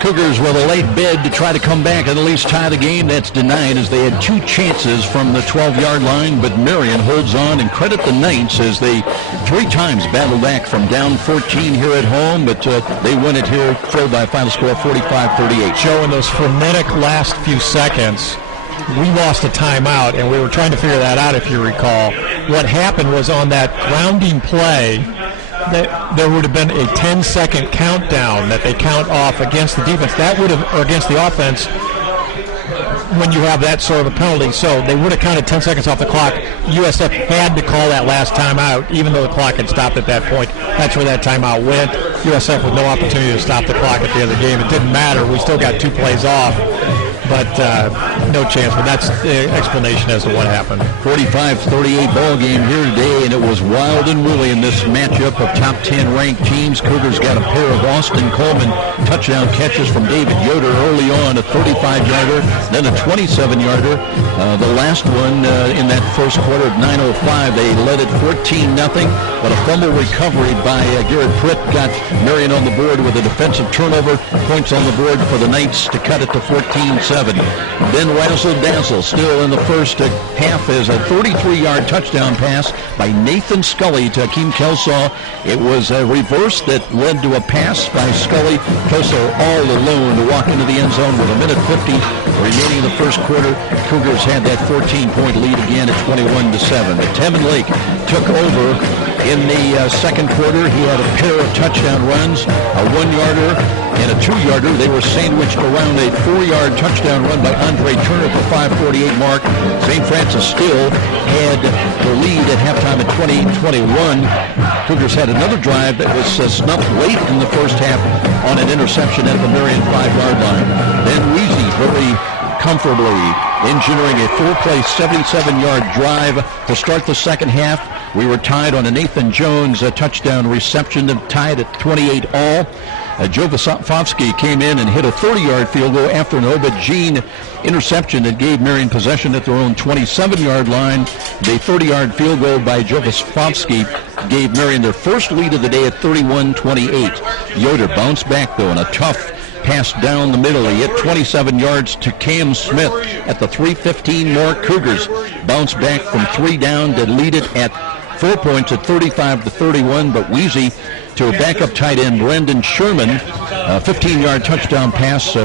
Cougars with a late bid to try to come back and at least tie the game. That's denied as they had 2 chances from the 12-yard line, but Marian holds on, and credit the Knights as they 3 times battled back from down 14 here at home, but they win it here, trailed by a final score of 45-38. Joe, in those frenetic last few seconds, we lost a timeout, and we were trying to figure that out, if you recall. What happened was on that grounding play, there would have been a 10-second countdown that they count off against the defense. That would have, or against the offense, when you have that sort of a penalty. So they would have counted 10 seconds off the clock. USF had to call that last timeout, even though the clock had stopped at that point. That's where that timeout went. USF with no opportunity to stop the clock at the end of the game. It didn't matter. We still got 2 plays off. But no chance. But that's the explanation as to what happened. 45-38 ball game here today, and it was wild and woolly in this matchup of top 10 ranked teams. Cougars got a pair of Austin Coleman touchdown catches from David Yoder early on, a 35-yarder, then a 27-yarder. The last one in that first quarter of 9:05, they led it 14-0, but a fumble recovery by Garrett Pritt got Marian on the board with a defensive turnover. Points on the board for the Knights to cut it to 14-7. Then Razzle Dazzle still in the first half is a 33-yard touchdown pass by Nathan Scully to Akeem Kelsaw. It was a reverse that led to a pass by Scully. Kelsaw all alone to walk into the end zone with 1:50 remaining in the first quarter. Cougars had that 14-point lead again at 21-7. But Tevin Lake took over in the second quarter. He had a pair of touchdown runs, a 1-yarder and a 2-yarder. They were sandwiched around a 4-yard touchdown run by Andre Turner at the 5:48 mark. St. Francis still had the lead at halftime at 20-21. Cougars had another drive that was snuffed late in the first half on an interception at the Marian 5-yard line. Then Weezy very comfortably engineering a 4-play 77-yard drive to start the second half. We were tied on a Nathan Jones touchdown reception, tied at 28 all. Joe Vasofsky came in and hit a 30-yard field goal after an Obed-Jean interception that gave Marian possession at their own 27-yard line. The 30-yard field goal by Joe Vasofsky gave Marian their first lead of the day at 31-28. Yoder bounced back, though, in a tough pass down the middle. He hit 27 yards to Cam Smith at the 3:15 mark. Cougars bounced back from 3 down to lead it at 4 points at 35-31, but Weezy to a backup tight end, Brendan Sherman, a 15-yard touchdown pass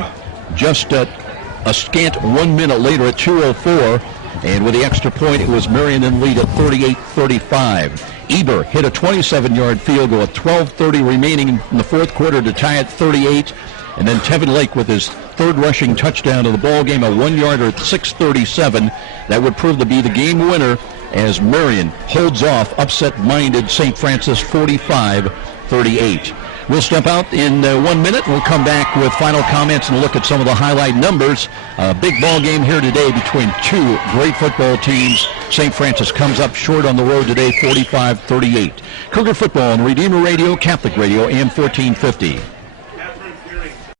just a scant 1 minute later at 2:04, and with the extra point, it was Marian in lead at 38-35. Eber hit a 27-yard field goal at 12:30 remaining in the fourth quarter to tie at 38, and then Tevin Lake with his third rushing touchdown of the ball game, a 1-yarder at 6:37. That would prove to be the game winner as Marian holds off upset-minded St. Francis 45-38. We'll step out in 1 minute. We'll come back with final comments and look at some of the highlight numbers. A big ball game here today between 2 great football teams. St. Francis comes up short on the road today, 45-38. Cougar football on Redeemer Radio, Catholic Radio, AM 1450.